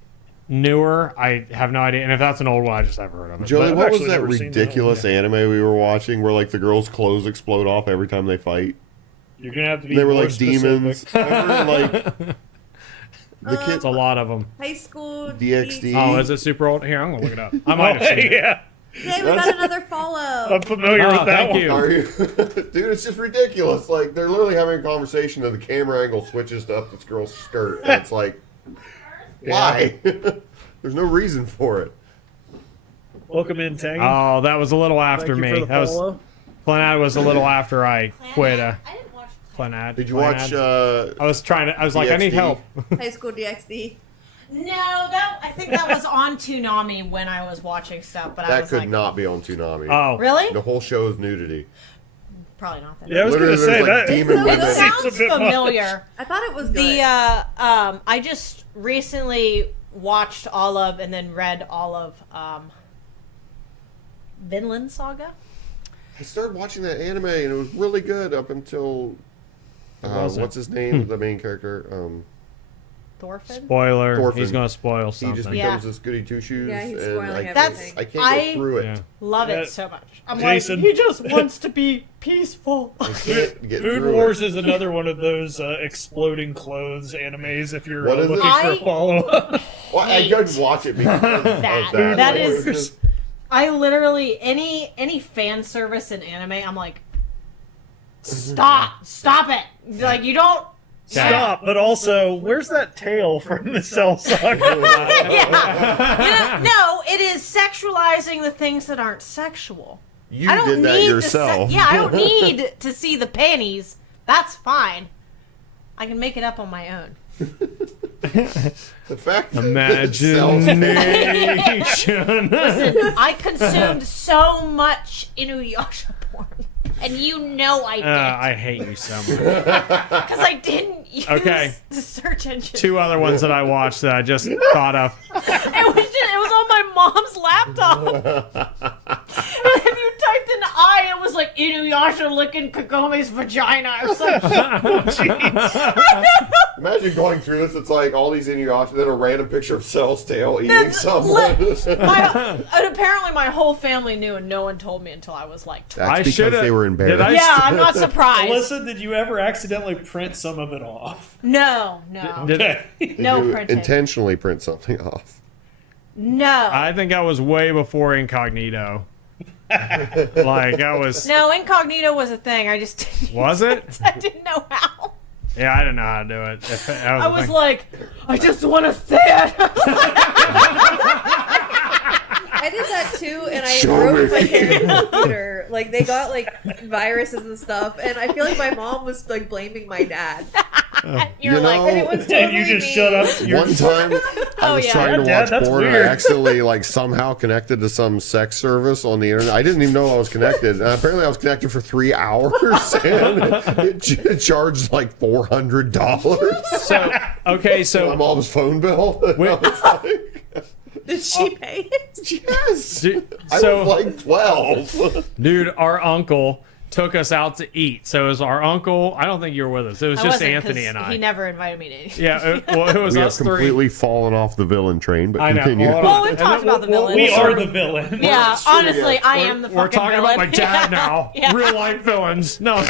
newer, I have no idea. And if that's an old one, I just haven't heard of it. Joey, I've what was actually that never seen that ridiculous anime we were watching where like the girls' clothes explode off every time they fight? You're gonna have to be. They were more like specific. demons. Remember, like the It's kids a lot of them. High school DxD. Oh, is it super old? Here, I'm gonna look it up. I might have seen it. Yeah, Hey, we got another follow. I'm familiar Oh, with that thank one. you. Are you, dude? It's just ridiculous. Like they're literally having a conversation, and the camera angle switches to up this girl's skirt, and it's like, why? There's no reason for it. Welcome in, Tangy. Oh, that was a little Thank after you me. for the That was follow. Clanad was a little after I quit. I didn't watch Clanad. Did you Clanad. watch? I was trying to. I was like, I need DxD? help. High school DxD. No, I think that was on Toonami when I was watching stuff, but I That was could like, not be on Toonami. Oh, really? The whole show is nudity. Probably not. Then. Yeah, I was Literally, gonna say there's, like, that. demon It women. sounds Seems a Sounds bit much. familiar. I thought it was good. The I just recently watched all of and then read all of Vinland Saga. I started watching that anime, and it was really good up until was it? what's his name? The main character. Thorfinn. spoiler. Thorfinn. He's gonna spoil He something. just Yeah. becomes this goody two shoes. Yeah, he's and spoiling I can't, everything. I can't I- get through it. Yeah. Love Yeah. it so much. I'm Jason. like, he just wants to be peaceful. I can't get Food through Wars it. is another one of those exploding clothes animes. If you're What is looking it? for a follow up, Well, I couldn't watch it because of That. that. That Like, is- it's just- I literally any fan service in anime, I'm like, stop it. Like you don't. stop. But also, where's that tail from the Cell Saga? Yeah. No, it is sexualizing the things that aren't sexual. You I don't did that need yourself. I don't need to see the panties. That's fine. I can make it up on my own. The fact that Imagination. Listen, I consumed so much Inuyasha porn. And you know I did. I hate you so much. Because I didn't use the search engine. 2 other ones that I watched that I just thought of. It was on my mom's laptop. If you typed in I, it was like Inuyasha licking Kagome's vagina or something. Imagine going through this. It's like all these Inuyasha, then a random picture of Cell's tail eating someone. And apparently my whole family knew, and no one told me until I was like 12. That's because they were embarrassed. Yeah, I'm not surprised. Alyssa, did you ever accidentally print some of it off? No. Okay. No you printing. intentionally print something off. No. I think I was way before Incognito. Like, I was... No, incognito was a thing. I just didn't. Was it? I didn't know how. Yeah, I didn't know how to do it. I was like, I just want to say it. I did that too, and I Show broke me. my parents' computer. Like, they got, like, viruses and stuff, and I feel like my mom was, like, blaming my dad. You're You like, know- And it was totally And you just me. shut up. One time, I was yeah. trying to Dad, watch that's porn, and weird. I accidentally, like, somehow connected to some sex service on the internet. I didn't even know I was connected. And apparently, I was connected for 3 hours, and it charged like $400. So, okay, My so... mom's phone bill. And I was like, Did she pay it? yes. Dude, I so, was like 12. dude, our uncle took us out to eat. So it was our uncle. I don't think you were with us. It was I just wasn't, Anthony 'cause and I. He never invited me to anything. Yeah, it was We have us three. completely fallen off the villain train, but I know. continue. Hold on. Well, we've And talked then about the villain. We we'll are circle- the villain. Yeah, Sure, honestly, yeah. I am the We're fucking talking villain. about my dad now. Yeah. Real life villains. No.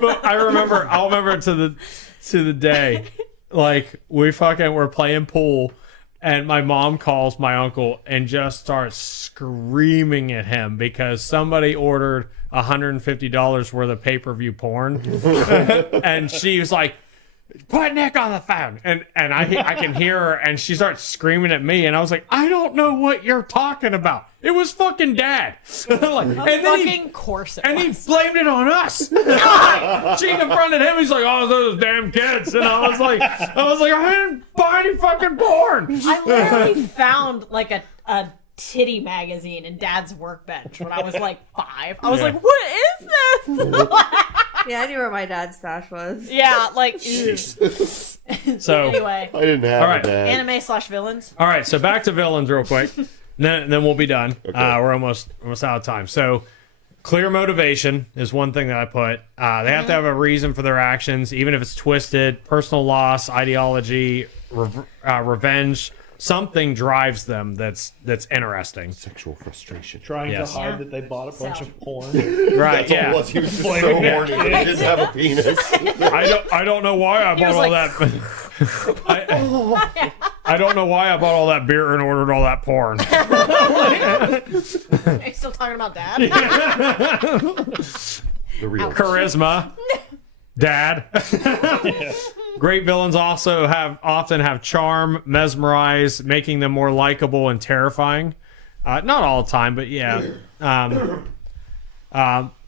But I'll remember it to the day. Like, we fucking were playing pool, and my mom calls my uncle and just starts screaming at him because somebody ordered $150 worth of pay-per-view porn. And she was like, put Nick on the phone. And I can hear her, and she starts screaming at me, and I was like, I don't know what you're talking about. It was fucking Dad. Like, and then Fucking course it and he was. blamed it on us. She confronted him. He's like, "Oh, those damn kids." And I was like, "I didn't buy any fucking porn." I literally found like a titty magazine in Dad's workbench when I was like 5. I was Yeah. like, what is this? Yeah, I knew where my dad's stash was. Yeah, like, ew. So, Anyway, I didn't have All right. a dad. anime/villains. all right. So back to villains real quick. Then we'll be done. Okay. We're almost out of time. So, clear motivation is one thing that I put. They have to have a reason for their actions, even if it's twisted. Personal loss, ideology, revenge. Something drives them that's interesting. Sexual frustration. Trying Yes. to hide Yeah. that they bought a bunch So. of porn. Right? That's all it Yeah. was. He was just so Blaming that horny. kid. He didn't have a penis. I don't know why I bought was all like- that. I don't know why I bought all that beer and ordered all that porn. Are you still talking about Dad? The real. Charisma, Dad. Great villains also often have charm, mesmerize, making them more likable and terrifying. Not all the time, but yeah.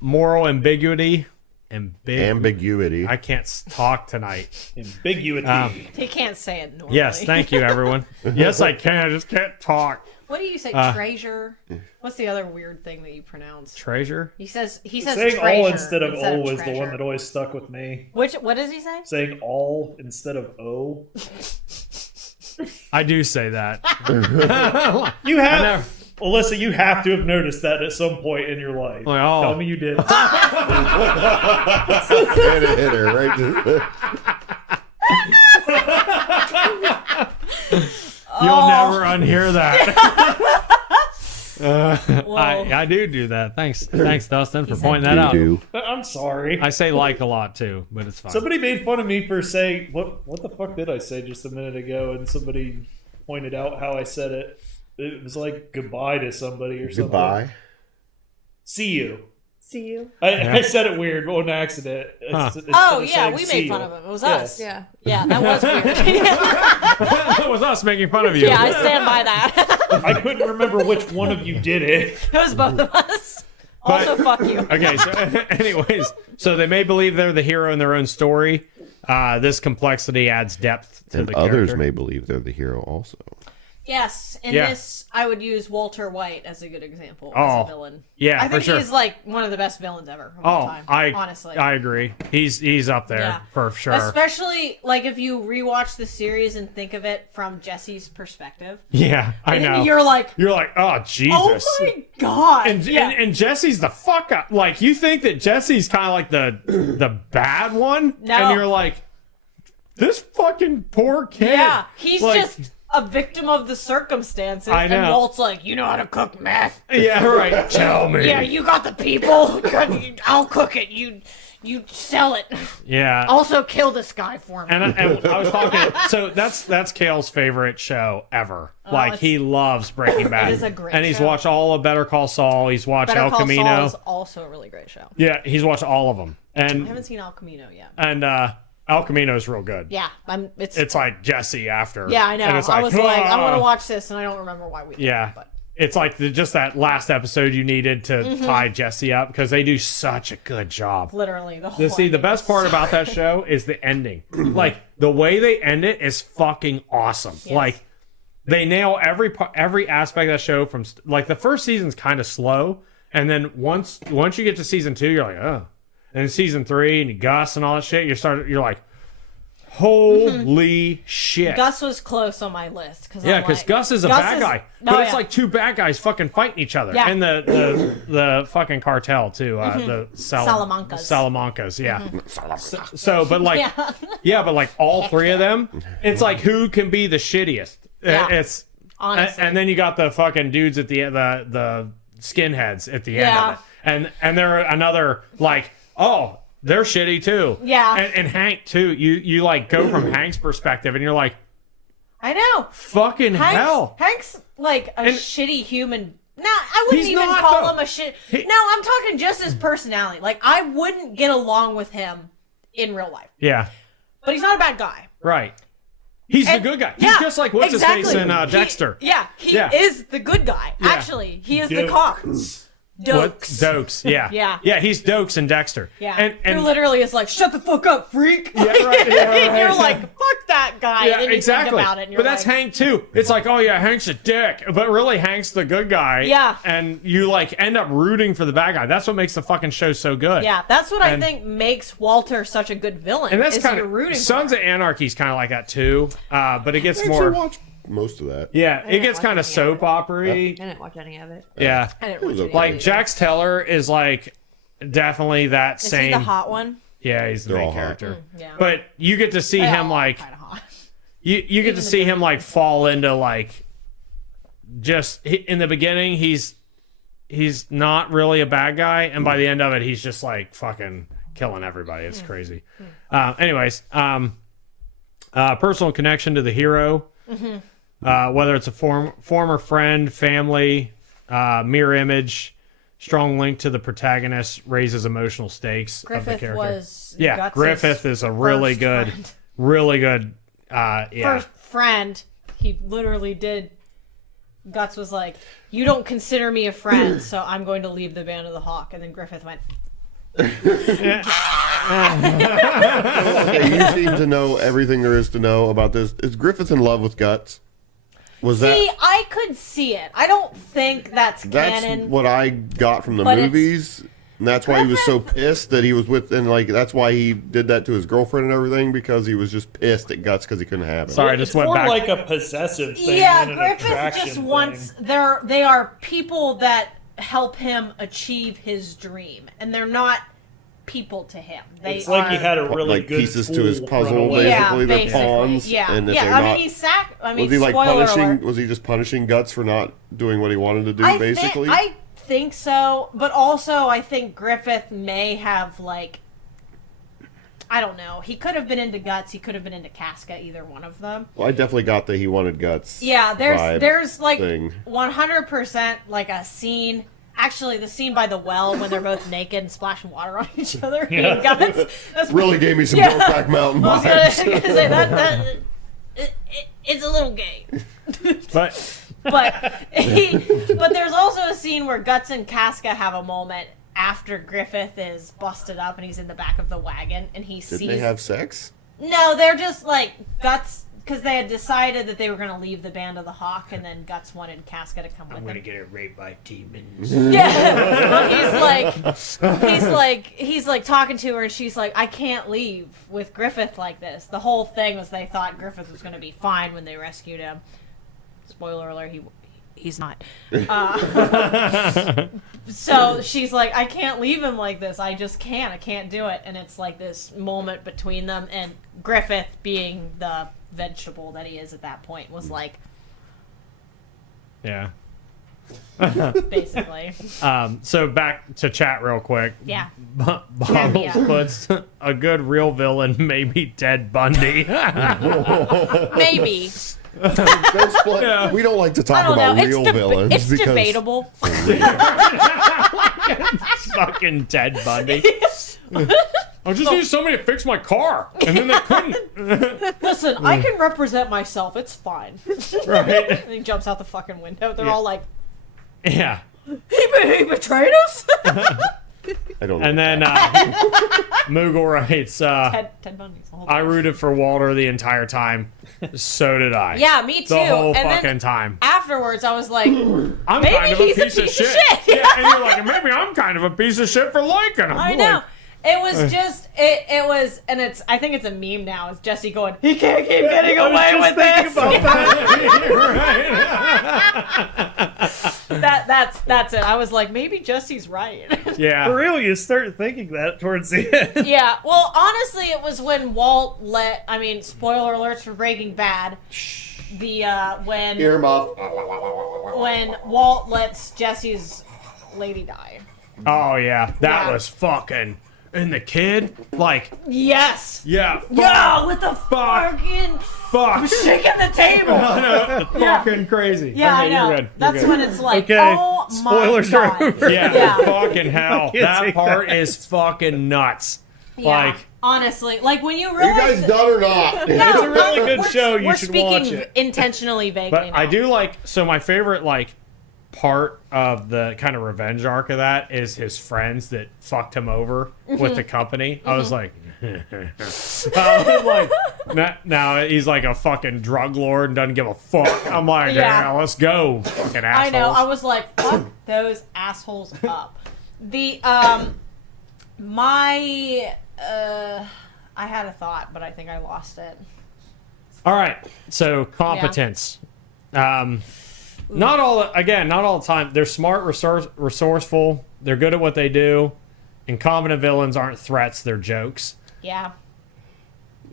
Moral ambiguity. Ambiguity. I can't talk tonight. Ambiguity. He can't say it normally. Yes, thank you, everyone. Yes, I can. I just can't talk. What do you say? Treasure? What's the other weird thing that you pronounce? Treasure? He says Saying treasure all instead of O was the treasure. one that always stuck with me. What does he say? Saying all instead of O. I do say that. You have, never- Alyssa, you have to have noticed that at some point in your life. Like, oh. Tell me you did. And it hit her right. You'll never unhear that. Whoa. I do that. Thanks, Dustin, for pointing that out. I'm sorry. I say like a lot too, but it's fine. Somebody made fun of me for saying what the fuck did I say just a minute ago, and somebody pointed out how I said it. It was like goodbye to somebody or something. Goodbye. See you. See you. I said it weird on accident. Huh. Instead Oh of yeah, saying we see made fun you. of him. It was Yeah. us. Yeah. Yeah, that was weird. That was us making fun of you. Yeah, I stand by that. I couldn't remember which one of you did it. It was both of us. Also, fuck you. Okay, so anyways, so they may believe they're the hero in their own story. This complexity adds depth to And the others character. may believe they're the hero also. Yes, in Yeah. this, I would use Walter White as a good example as Oh, a villain. yeah, I for think sure. he's like one of the best villains ever of all time. Honestly, I agree. He's up there Yeah. for sure. Especially like if you rewatch the series and think of it from Jesse's perspective. Yeah, I And know. you're like, Oh Jesus. oh my god! And, and Jesse's the fuck up. Like you think that Jesse's kind of like the bad one, No. and you're like, this fucking poor kid. yeah, he's Like, just a victim of the circumstances. I know. And Walt's like, you know how to cook meth? Yeah, right. Tell me. Yeah, you got the people. Good, I'll cook it. You sell it. Yeah. Also, kill this guy for me. And I was talking. So that's Kale's favorite show ever. Like it's- he loves Breaking Bad. It is a great And he's show. watched all of Better Call Saul. He's watched Better El Call Camino. Saul is also a really great show. Yeah, he's watched all of them. I And haven't seen El Camino yet. El Camino is real good. Yeah, It's like Jesse after. yeah, I know. And it's I was like, I want to "Ah." watch this, and I don't remember why we. Did Yeah. it, but It's like just that last episode you needed to Mm-hmm. tie Jesse up because they do such a good job. literally the whole. See, the ending best is part so about that show is the ending. Like the way they end it is fucking awesome. Yes. Like they nail every aspect of that show from like the first season's kind of slow, and then once you get to season 2, you're like, oh, and then season 3 and Gus and all that shit, you're like, holy shit. Gus was close on my list because Yeah, because Gus is a bad guy. But Oh, it's yeah. like two bad guys fucking fighting each other. Yeah. And the fucking cartel, too. The Salamancas. Salamancas, yeah. So, but like, Yeah. yeah, but like all three of them, it's like who can be the shittiest? Yeah. It's Honestly. and then you got the fucking dudes at the end, the skinheads at the end Yeah. of it. And they're another like, oh, they're shitty too. Yeah. And Hank too. You like go from Hank's perspective and you're like, I know. fucking hell. Hank's like a shitty human. No, I wouldn't He's even not, call though. him a shit. No, I'm talking just his personality. Like I wouldn't get along with him in real life, Yeah. but he's not a bad guy. Right. He's And- the good guy. He's yeah, just like what's exactly. his face in He- Dexter. He Yeah. is the good guy. Yeah. Actually, he is the cop. What? Dokes. Dokes. Yeah. Yeah. Yeah. He's Dokes in Dexter. Yeah, And who literally is like, "Shut the fuck up, freak!" Yeah, right, yeah, right, and you're right. like, "Fuck that guy!" yeah, and then you exactly. think about it, and you're But that's like, Hank too. It's like, oh yeah, Hank's a dick, but really Hank's the good guy. Yeah. And you like end up rooting for the bad guy. That's what makes the fucking show so good. Yeah, that's what I And- think makes Walter such a good villain. And that's is kind you're of rooting Sons for of Anarchy's kind of like that too. But it gets I more. actually watched most of that. Yeah, it didn't gets watch kind of any of soap it. opera-y. I didn't watch any of it. Yeah. I didn't watch was it okay. either. Like Jax Teller is like definitely that Is same. he the hot one? Yeah, he's the They're main all hot. character. Yeah. But you get to see him like kind of hot. you get to the see him like fall into like just in the beginning he's not really a bad guy, and by the end of it he's just like fucking killing everybody. It's crazy. Anyways, personal connection to the hero, whether it's a former friend, family, mirror image. Strong link to the protagonist raises emotional stakes of the Griffith character. was Yeah, Guts' Griffith is a really first good, friend. really good. Yeah, First friend. He literally did. Guts was like, "You don't consider me a friend, so I'm going to leave the Band of the Hawk." And then Griffith went, Okay, you seem to know everything there is to know about this. Is Griffith in love with Guts? Was "See, that I could see it. I don't think that's that's canon." what I got from the But it's- movies? And that's why he was so pissed that he was with, and like that's why he did that to his girlfriend and everything, because he was just pissed at Guts because he couldn't have him. Sorry, I just It's went more back. like a possessive thing Yeah, than an Griffith attraction just thing. wants. They are people that help him achieve his dream, and they're not people to him. They It's like he are- had a really Like good pieces to his fool puzzle, run away. basically. yeah, they're basically. pawns, Yeah, and if yeah. they're I not- mean, I mean, Was he like spoiler punishing? alert. Was he just punishing Guts for not doing what he wanted to do? Basically, I think so, but also I think Griffith may have like. I don't know. He could have been into Guts. He could have been into Casca. Either one of them. well, I definitely got that he wanted Guts. Yeah, vibe there's like thing. 100% like a scene. Actually, the scene by the well when they're both naked and splashing water on each other. He and Guts. That's Really gave me some Yeah. Brokeback Mountain I was vibes. gonna say that it's a little gay. But But there's also a scene where Guts and Casca have a moment, after Griffith is busted up and he's in the back of the wagon and he Did sees. they have sex? No, they're just like Guts. Because they had decided that they were going to leave the Band of the Hawk, and then Guts wanted Casca to come with them. get her raped by demons. Yeah, he's like talking to her, and she's like, "I can't leave with Griffith like this." The whole thing was they thought Griffith was going to be fine when they rescued him. Spoiler alert: he's not. So she's like, "I can't leave him like this. I just can't. I can't do it." And it's like this moment between them, and Griffith, being the vegetable that he is at that point, was like, Yeah. basically. So back to chat real quick. Yeah. Bottles Yeah. puts a good real villain, maybe Ted Bundy. Maybe. That's what- Yeah. We don't like to I talk don't know. about real villains It's because debatable. Fucking Ted Bundy. I just need somebody to fix my car, and then they couldn't. Listen, I can represent myself. It's fine. Right? And he jumps out the fucking window. They're all like, Yeah. he betrayed us? I don't know. And then Moogle writes, Ted Bundy's the whole I time. rooted for Walter the entire time. So did I. Yeah, me too. The whole And then fucking time. afterwards, I was like, I'm maybe kind of a he's piece of shit. Yeah, and you're like, maybe I'm kind of a piece of shit for liking him. I know. It was just, it was, and I think it's a meme now. It's Jesse going, he can't keep getting away with this. That's it. I was like, maybe Jesse's right. Yeah. For real, you start thinking that towards the end. Yeah. Well, honestly, it was when Walt spoiler alerts for Breaking Bad. When Walt lets Jesse's lady die. Oh, yeah. That Yeah. was fucking. And the kid, like, Yes. yeah. Yeah, with the fucking Fuck. shaking the table. Yeah. Fucking crazy. Yeah, Okay, I know. You're good. That's when it's like, Okay, oh spoilers my are god. over. Yeah, Yeah. fucking hell. can't That take part that. is fucking nuts. Yeah, Like, honestly, like when you Are you realize guys done or not? no, It's a really good we're- show. You We're should speaking watch it. intentionally vaguely. but I now. do like, so my favorite, like, part of the kind of revenge arc of that is his friends that fucked him over Mm-hmm. with the company. I was like, I was like, now he's like a fucking drug lord and doesn't give a fuck. I'm like, Yeah. yeah, let's go, fucking assholes. I know. I was like, fuck those assholes up. The I had a thought, but I think I lost it. All right, so competence. Not all the time. They're smart, resourceful. They're good at what they do. Incompetent villains aren't threats; they're jokes. Yeah.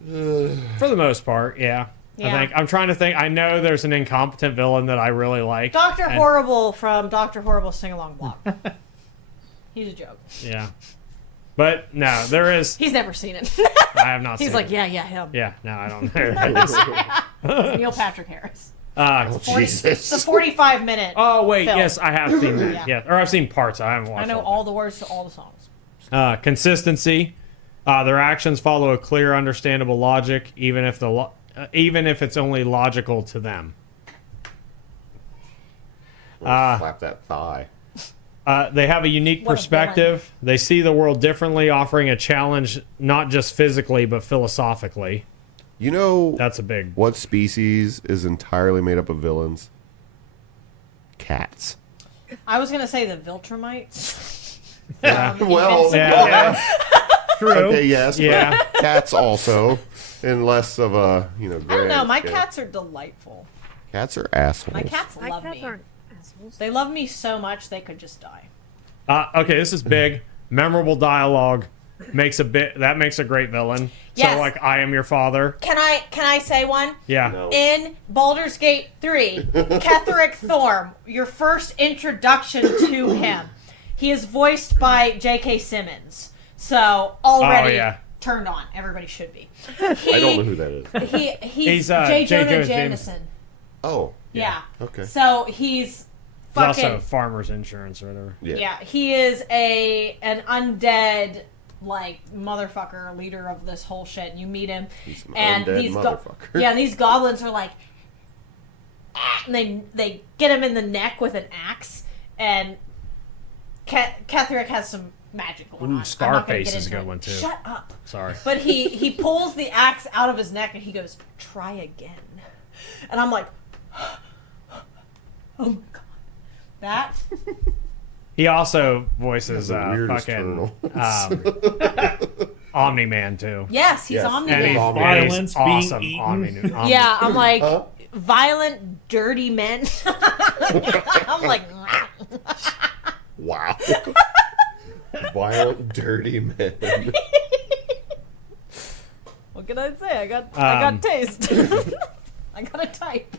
For the most part, yeah. Yeah. I think I'm trying to think. I know there's an incompetent villain that I really like. Dr. and- Horrible from Dr. Horrible Sing Along Block. He's a joke. Yeah, but no, there is. He's never seen it. I have not. He's seen like, it. yeah, him. Yeah, no, I don't know. Neil Patrick Harris. Jesus. It's a 45-minute. Oh wait, film. yes, I have seen that. Yeah. Yeah, or I've seen parts. I haven't watched. I know all. all the words to all the songs. Consistency. Their actions follow a clear, understandable logic, even if it's only logical to them. Slap that thigh. They have a unique What a perspective. They see the world differently, offering a challenge not just physically but philosophically. You know That's a big. what species is entirely made up of villains? Cats. I was gonna say the Viltrumites. Yeah. Well, Yeah. True. okay, yes, Yeah. but cats also, and less of a I don't know. grand My scale. cats are delightful. Cats are assholes. My cats My love cats me. aren't assholes. They love me so much they could just die. Okay, this is big. Memorable dialogue makes a great villain. Yes. So like, I am your father. Can I say one? Yeah. No. In Baldur's Gate 3, Ketheric Thorm, your first introduction to him. He is voiced by J.K. Simmons. So already yeah. turned on. Everybody should be. I don't know who that is. He's He's, J. J. Jonah Jonah Jameson. Oh, Yeah. okay. So he's He's fucking also farmer's insurance or whatever. yeah. He is an undead like motherfucker leader of this whole shit. And you meet him, He's an and undead these motherfucker. yeah, these goblins are like, and they get him in the neck with an axe, and Ketherick has some magic going on. I'm not gonna Scarface get is a into good it. one, too. Shut up. Sorry. But he pulls the axe out of his neck and he goes, "Try again." And I'm like, oh my god. That He also voices The weirdest fucking turtle. Omni-Man, too. yes, he's Yes. Omni And he's, Man. Omni-Man. and he's Violence being awesome. eaten. Omni- Yeah, I'm like Huh? violent, dirty men. I'm like, Wow. Violent, dirty men. what can I say? I got taste. I got a type.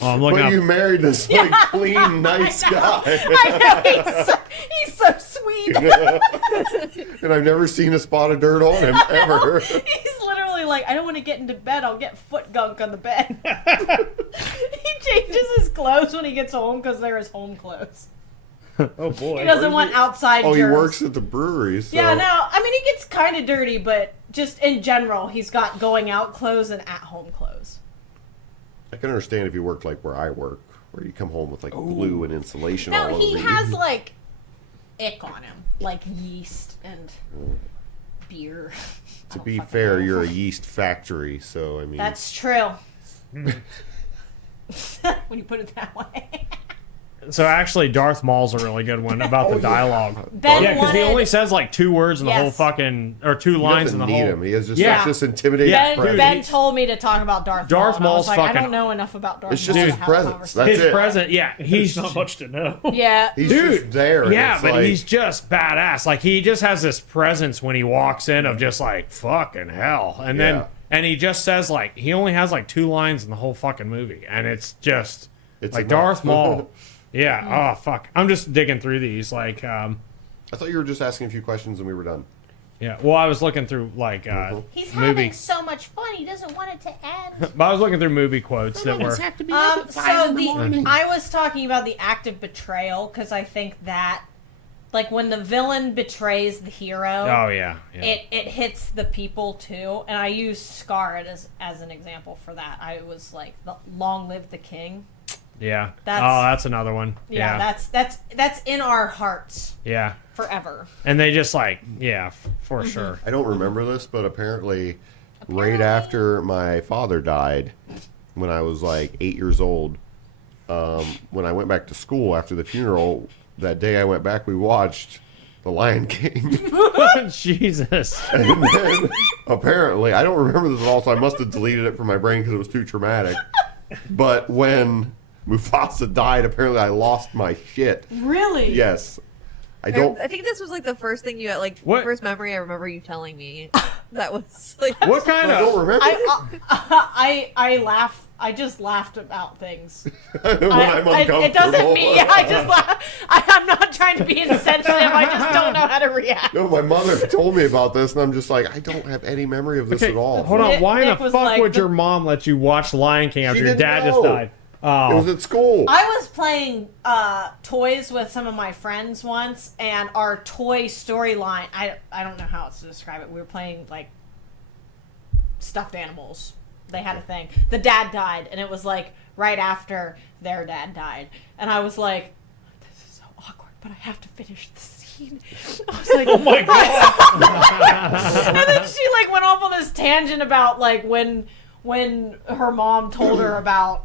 Oh, I'm looking But up. you married this like clean, nice guy. I know he's so sweet. And I've never seen a spot of dirt on him ever. He's literally like, I don't want to get into bed. I'll get foot gunk on the bed. He changes his clothes when he gets home because they're his home clothes. Oh boy. He doesn't want outside Oh, germs. he works at the brewery. So. Yeah, no, I mean, he gets kind of dirty, but just in general, he's got going out clothes and at home clothes. I can understand if you worked like where I work, where you come home with like glue and insulation all No, over he you. has like ick on him, like yeast and beer. I To don't be fucking fair, know. you're a yeast factory, so I mean. That's true. when you put it that way. So actually, Darth Maul's a really good one about the dialogue. Ben Yeah, because he wanted- only says like 2 words in the whole Yes. fucking, or 2 he lines in doesn't the need whole. him. He has just Yeah. such this intimidating Yeah, presence. dude, Ben he- told me to talk about Darth Darth Maul. Maul's and I was like, I fucking- don't know enough about Darth It's just Maul his to have a presence. conversation. That's His it. present, yeah, There's he's not much to know. Yeah. He's Dude, just there. and yeah, it's but like, he's just badass. Like he just has this presence when he walks in of just like fucking hell, and Yeah. then and he just says like he only has like 2 lines in the whole fucking movie, and it's just It's like enough. Darth Maul. Yeah. Oh fuck. I'm just digging through these. Like, I thought you were just asking a few questions and we were done. yeah. Well, I was looking through like He's movie. having so much fun. He doesn't want it to end. But I was looking through movie quotes that were. So I was talking about the act of betrayal because I think that, like, when the villain betrays the hero, Oh yeah. Yeah. it hits the people too. And I use Scar as an example for that. I was like, "Long live the king." Yeah. That's- That's another one. Yeah, that's in our hearts Yeah. forever. And they just like, yeah, for sure. I don't remember this, but apparently, right after my father died, when I was like 8 years old, when I went back to school after the funeral, that day I went back, we watched The Lion King. Jesus. And then apparently, I don't remember this at all, so I must have deleted it from my brain because it was too traumatic. But when Mufasa died, apparently I lost my shit. Really? Yes. I don't. I think this was like the first thing you like. What? First memory I remember you telling me. That was like. What kind I don't of? remember I laugh. I just laughed about things. when I'm uncomfortable. It doesn't mean. Yeah, I just laugh. I'm not trying to be insensitive. I just don't know how to react. No, my mother told me about this, and I'm just like, I don't have any memory of this Okay, at all. hold on. Nick- Why in Nick the was fuck like would the- your mom let you watch Lion King after She your didn't dad know. just died? It was Oh, at school. I was playing toys with some of my friends once, and our toy storyline. I don't know how else to describe it. We were playing like stuffed animals. They had a thing. The dad died, and it was like right after their dad died, and I was like, "This is so awkward, but I have to finish the scene." I was like, Oh my god! and then she like went off on this tangent about like when her mom told her about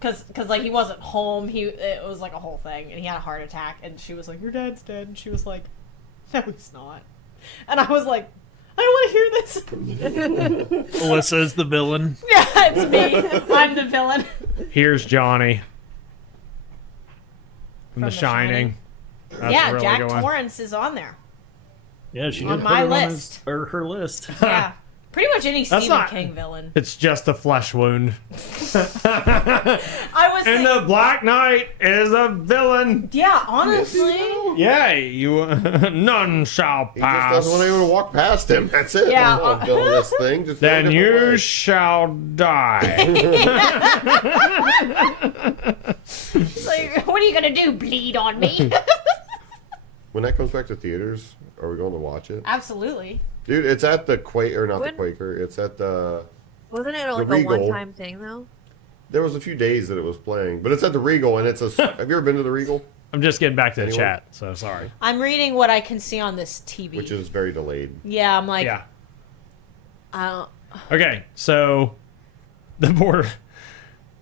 because like he wasn't home, it was like a whole thing, and he had a heart attack, and she was like, "Your dad's dead," and she was like, "No, he's not," and I was like, "I don't want to hear this." Alyssa is the villain. Yeah, it's me. I'm the villain. here's Johnny from The The Shining. Shining. That's a Yeah, really Jack good one. Torrance is on there. Yeah, she On did my put it on list. her list. Yeah, pretty much any That's Stephen not- King villain. It's just a flesh wound. I was And the Black Knight is a villain. yeah, honestly. Yeah, you none shall He just pass. doesn't want anyone to walk past him. That's it. Yeah, I don't want to build this thing. Just go a Then different you way. shall die. Like, what are you gonna do? Bleed on me? When that comes back to theaters, are we going to watch it? Absolutely. Dude, it's at the Quaker, not the When- Quaker. It's at the. Wasn't it like a Regal. one-time thing though? There was a few days that it was playing, but it's at the Regal, and it's a. Have you ever been to the Regal? I'm just getting back to the Anyone? chat, so sorry. I'm reading what I can see on this TV. Which is very delayed. yeah, I'm like, Yeah. I don't. Okay, so the border.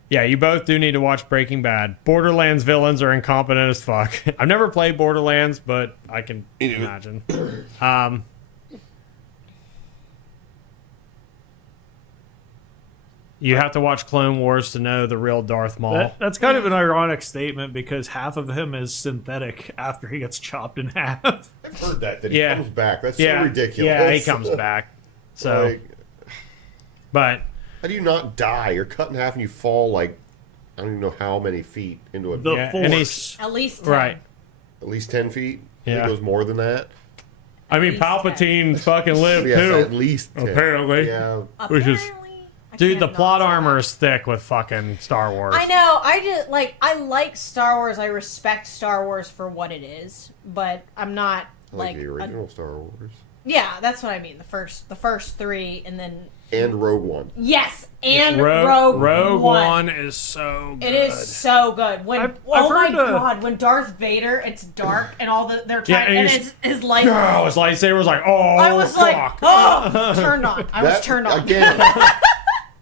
Yeah, you both do need to watch Breaking Bad. Borderlands villains are incompetent as fuck. I've never played Borderlands, but I can imagine. You have to watch Clone Wars to know the real Darth Maul. That's kind of an ironic statement because half of him is synthetic after he gets chopped in half. I've heard that he Yeah. comes back. That's yeah, so ridiculous. Yeah, he comes back. So, Like, but how do you not die? You're cut in half and you fall like I don't even know how many feet into a The Yeah, Force. and he's At least 10. right. at least 10 feet. I think Yeah. it goes more than that. I mean, least Palpatine fucking lived Yes, at too. least 10. Apparently. Yeah. Which is- Apparently. I Dude, the can't plot not say armor that. is thick with fucking Star Wars. I know. I just I like Star Wars. I respect Star Wars for what it is, but I'm not I like like the original Star Wars. yeah, that's what I mean. The first three, and then And Rogue One. yes, and Rogue Rogue One is so good. It is so good. When I've oh my heard, god, when Darth Vader, it's dark and all they're Yeah, trying and and he's- his light. Oh, his lightsaber was like, oh, I was fuck. like, oh, turned on. I was That- turned on. Again,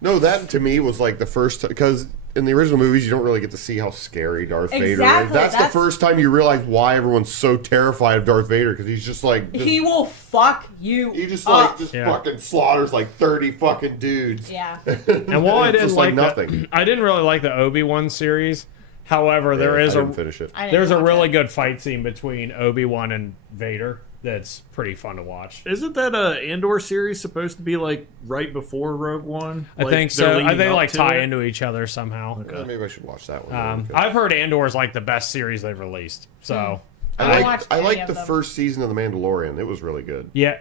no, that to me was like the first because in the original movies you don't really get to see how scary Darth Vader is. Exactly, That's the that's- first time you realize why everyone's so terrified of Darth Vader because he's just like He will fuck you. he just up. like just Yeah. fucking slaughters like 30 fucking dudes. Yeah. And while I It's didn't just like nothing. I didn't really like the Obi-Wan series. However, there Yeah, is I a didn't finish it. I didn't there's a watch really it. good fight scene between Obi-Wan and Vader that's pretty fun to watch. Isn't that a Andor series supposed to be like right before Rogue One? I Like, think they're so. leading They up like to tie it? into each other somehow. Maybe I should watch that one. Okay. I've heard Andor is like the best series they've released. So I I watched I any liked of the them. first season of The Mandalorian. It was really good. yeah.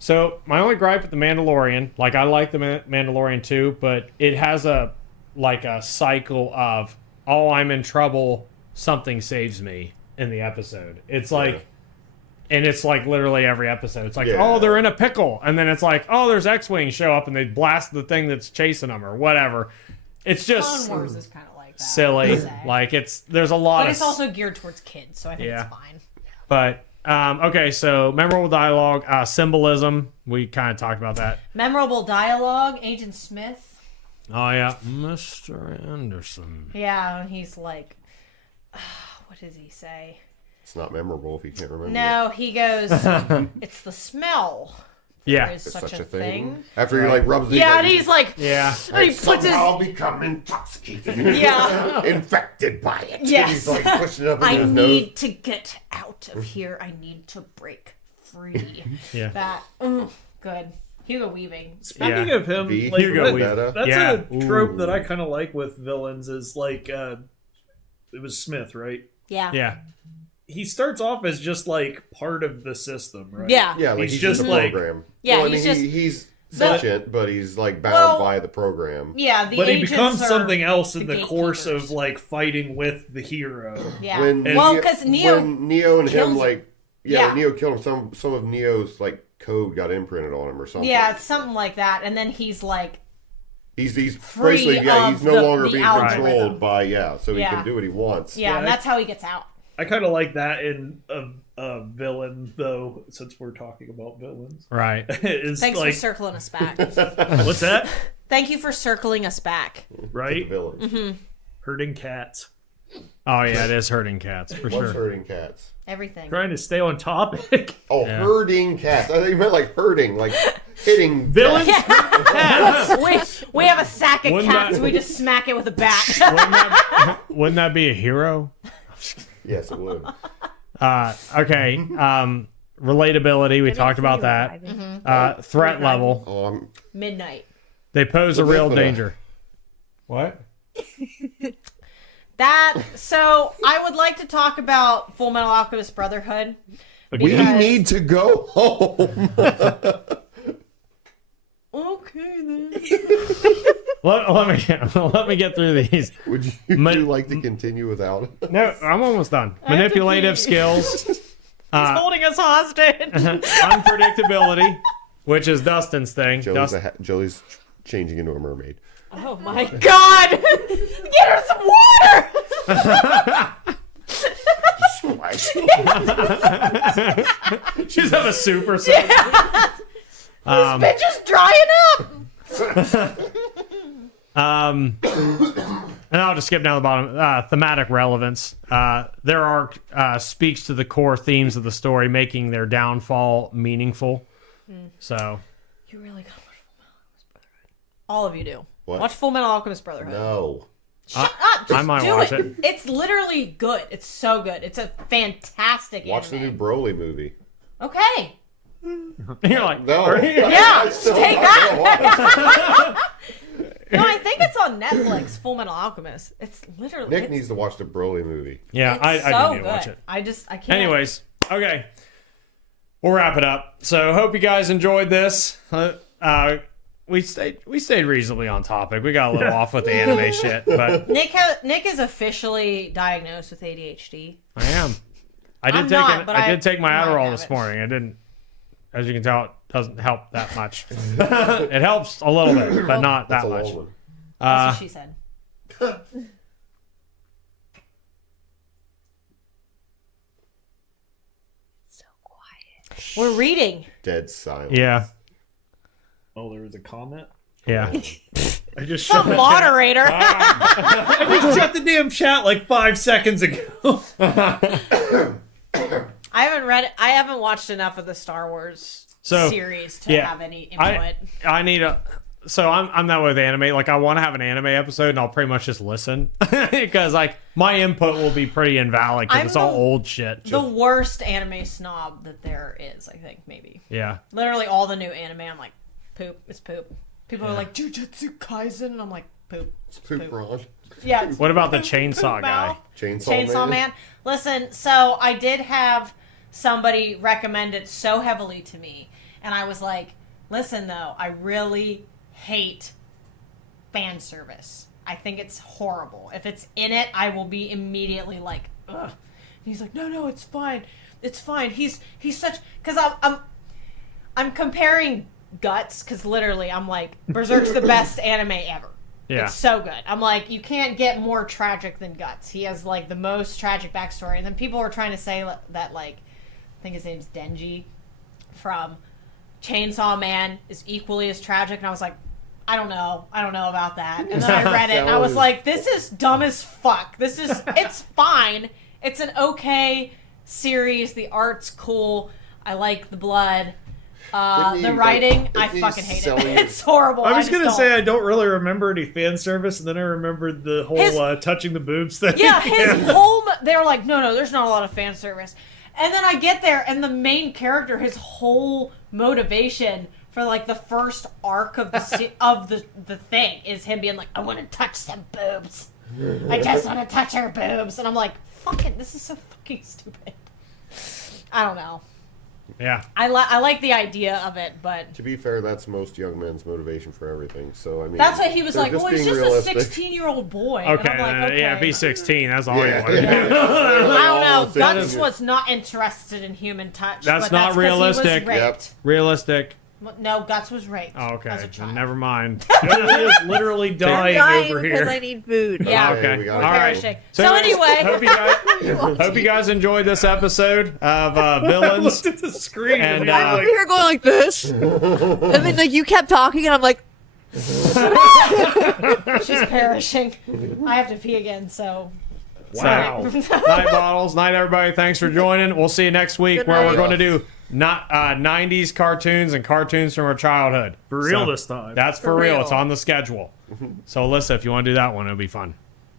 So my only gripe with the Mandalorian, like I like the Mandalorian too, but it has a cycle of oh I'm in trouble, something saves me in the episode. It's like. Yeah. And it's like literally every episode. It's like, Yeah. oh, they're in a pickle. And then it's like, oh, there's X-Wings show up and they blast the thing that's chasing them or whatever. It's just Clone Wars is kind of like that. silly. I'd say. Like, there's a lot But of... it's also geared towards kids, so I think Yeah. it's fine. But, okay, so memorable dialogue, symbolism. We kind of talked about that. Memorable dialogue, Agent Smith. Oh, yeah. Mr. Anderson. Yeah, and he's like, what does he say? It's not memorable if you can't remember. No, he goes, it's the smell. Yeah. There is It's such a thing. After he like rubs Yeah, it, and he's like, Yeah. and he puts his, somehow become intoxicated. Yeah. Infected by it. Yes. He's like pushing it up I into his need nose. to get out of here. I need to break free. Yeah. That, good. Hugo Weaving. Speaking Yeah. of him, V. like, Hugo that- Weaving. that's Yeah. a trope Ooh. that I kind of like with villains. Is like it was Smith, right? Yeah. Yeah. He starts off as just like part of the system, right? Yeah. Yeah, like He's he's, just just like- program. Yeah, well, I mean, he's just- he's sentient, but he's like bound Well, by the program. Yeah, the But he agents becomes are something else in the the course gatekeepers. of like fighting with the hero. Yeah. When well, Neo- because Neo. when Neo and kills him him. like Yeah. when Neo killed him, some of Neo's like code got imprinted on him or something. Yeah, it's something like that. And then he's like, he's Free basically of he's no the- longer the being algorithm. controlled by so he Yeah. can do what he wants. yeah, Yeah, and that's how he gets out. I kind of like that in a villain, though, since we're talking about villains. Right. It's Thanks like, for circling us back. what's that? Thank you for circling us back. The Right? villains. Mm-hmm. Hurting cats. Oh, yeah, it is hurting cats, for What's sure. hurting cats? Everything. Trying to stay on topic. Oh, Yeah. herding cats. I thought you meant like hurting, like hitting Villains? cats. we have a sack of Wouldn't cats. that- We just smack it with a bat. Wouldn't that be a hero? Yes, it would. Okay. Relatability, we talked about that. Threat level. Oh, I'm Midnight. They pose a real Ubiquitous. danger. What? So I would like to talk about Full Metal Alchemist Brotherhood. We Because- need to go home. Okay then. Let me get through these. Would you Ma- like to continue without it? No, I'm almost done. Manipulative skills, Holding us hostage. unpredictability, which is Dustin's thing. Jolie's changing into a mermaid. Oh my god! Get her some water! eyes. She's have a super set. Bitch is drying up. And I'll just skip down the bottom. Thematic relevance. Their arc speaks to the core themes of the story, making their downfall meaningful. So, You really got Full Metal Alchemist Brotherhood. All of you do. What? Watch Full Metal Alchemist Brotherhood. No. Shut up. Just I might do watch it. it. It's literally good. It's so good. It's a fantastic Watch the anime. new Broly movie. Okay. you're like, No. Yeah, I still take wanna watch No, I think it's on Netflix, Full Metal Alchemist. It's literally Nick it's, needs to watch the Broly movie. yeah, it's I so do need good. to watch it. I can't. Anyways, okay. We'll wrap it up. So, hope you guys enjoyed this. We stayed reasonably on topic. We got a little off with the anime shit, but Nick is officially diagnosed with ADHD. I am. I did I'm take not, but I did take my might Adderall have this it. morning. I didn't. As you can tell, it doesn't help that much. It helps a little bit, but not That's that a much. long one. That's what she said. So quiet. We're reading. Dead silence. Yeah, Oh, there was a comment. yeah. I just shut Some the moderator. I just shut the damn chat like 5 seconds ago. I haven't read it. I haven't watched enough of the Star Wars So, series to yeah, have any input. I need a. So I'm that way with anime. Like I want to have an anime episode, and I'll pretty much just listen because like my input will be pretty invalid because I'm it's all the- old shit. The worst anime snob that there is, I think, maybe. Yeah. Literally all the new anime, I'm like, poop. It's poop. People are like, Jujutsu Kaisen, and I'm like, poop. It's Poop Ron. Yeah. it's What about the poop, chainsaw poop guy? mouth. Chainsaw Man. Listen, so I did have somebody recommend it so heavily to me, and I was like, listen though, I really hate fan service. I think it's horrible. If it's in it, I will be immediately like, ugh. And he's like, no, it's fine. It's fine. He's such, because I'm comparing Guts, because literally I'm like, Berserk's the best anime ever. Yeah. It's so good. I'm like, you can't get more tragic than Guts. He has like the most tragic backstory. And then people were trying to say that like, I think his name's Denji from Chainsaw Man is equally as tragic. And I was like, I don't know about that. And then I read it and I was like, this is dumb as fuck. It's fine. It's an okay series. The art's cool. I like the blood. The writing, I fucking hate it. It's horrible. I was just gonna don't. say I don't really remember any fan service, and then I remembered the whole His- touching the boobs thing. Yeah, his whole... They were like, no, there's not a lot of fan service. And then I get there, and the main character, his whole motivation for, like, the first arc of the thing is him being like, I want to touch some boobs. I just want to touch her boobs. And I'm like, fucking, this is so fucking stupid. I don't know. Yeah. I like the idea of it, but... To be fair, that's most young men's motivation for everything. So I mean, That's why he was they're like, well, he's being just realistic. a 16-year-old boy. Okay. And I'm like, okay. Yeah. If he's 16, that's all you Yeah. want to do. I don't know. That Guts is- was not interested in human touch. That's but not 'cause he was realistic. raped. Yep. Realistic. No, Guts was raped. Oh, okay. As a child. Never mind. Julie is literally I'm dying dying over because here. I need food. Yeah. Okay, Okay. we All gotta go. right. Perishing. So So anyways, anyway, hope you guys enjoyed this episode of I Villains. looked at the screen And, and, uh, I'm over here going like this, and then like you kept talking, and I'm like, she's perishing. I have to pee again, so. Wow. Night bottles. Night, everybody. Thanks for joining. We'll see you next week Good where we're night. going to do not 90s cartoons and cartoons from our childhood. for real So, this time. That's for real. It's on the schedule. So, Alyssa, if you want to do that one, it'll be fun.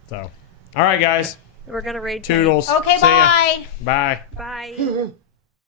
So, all right, guys. we're gonna raid. Toodles. Okay, See ya. bye. Bye. Bye.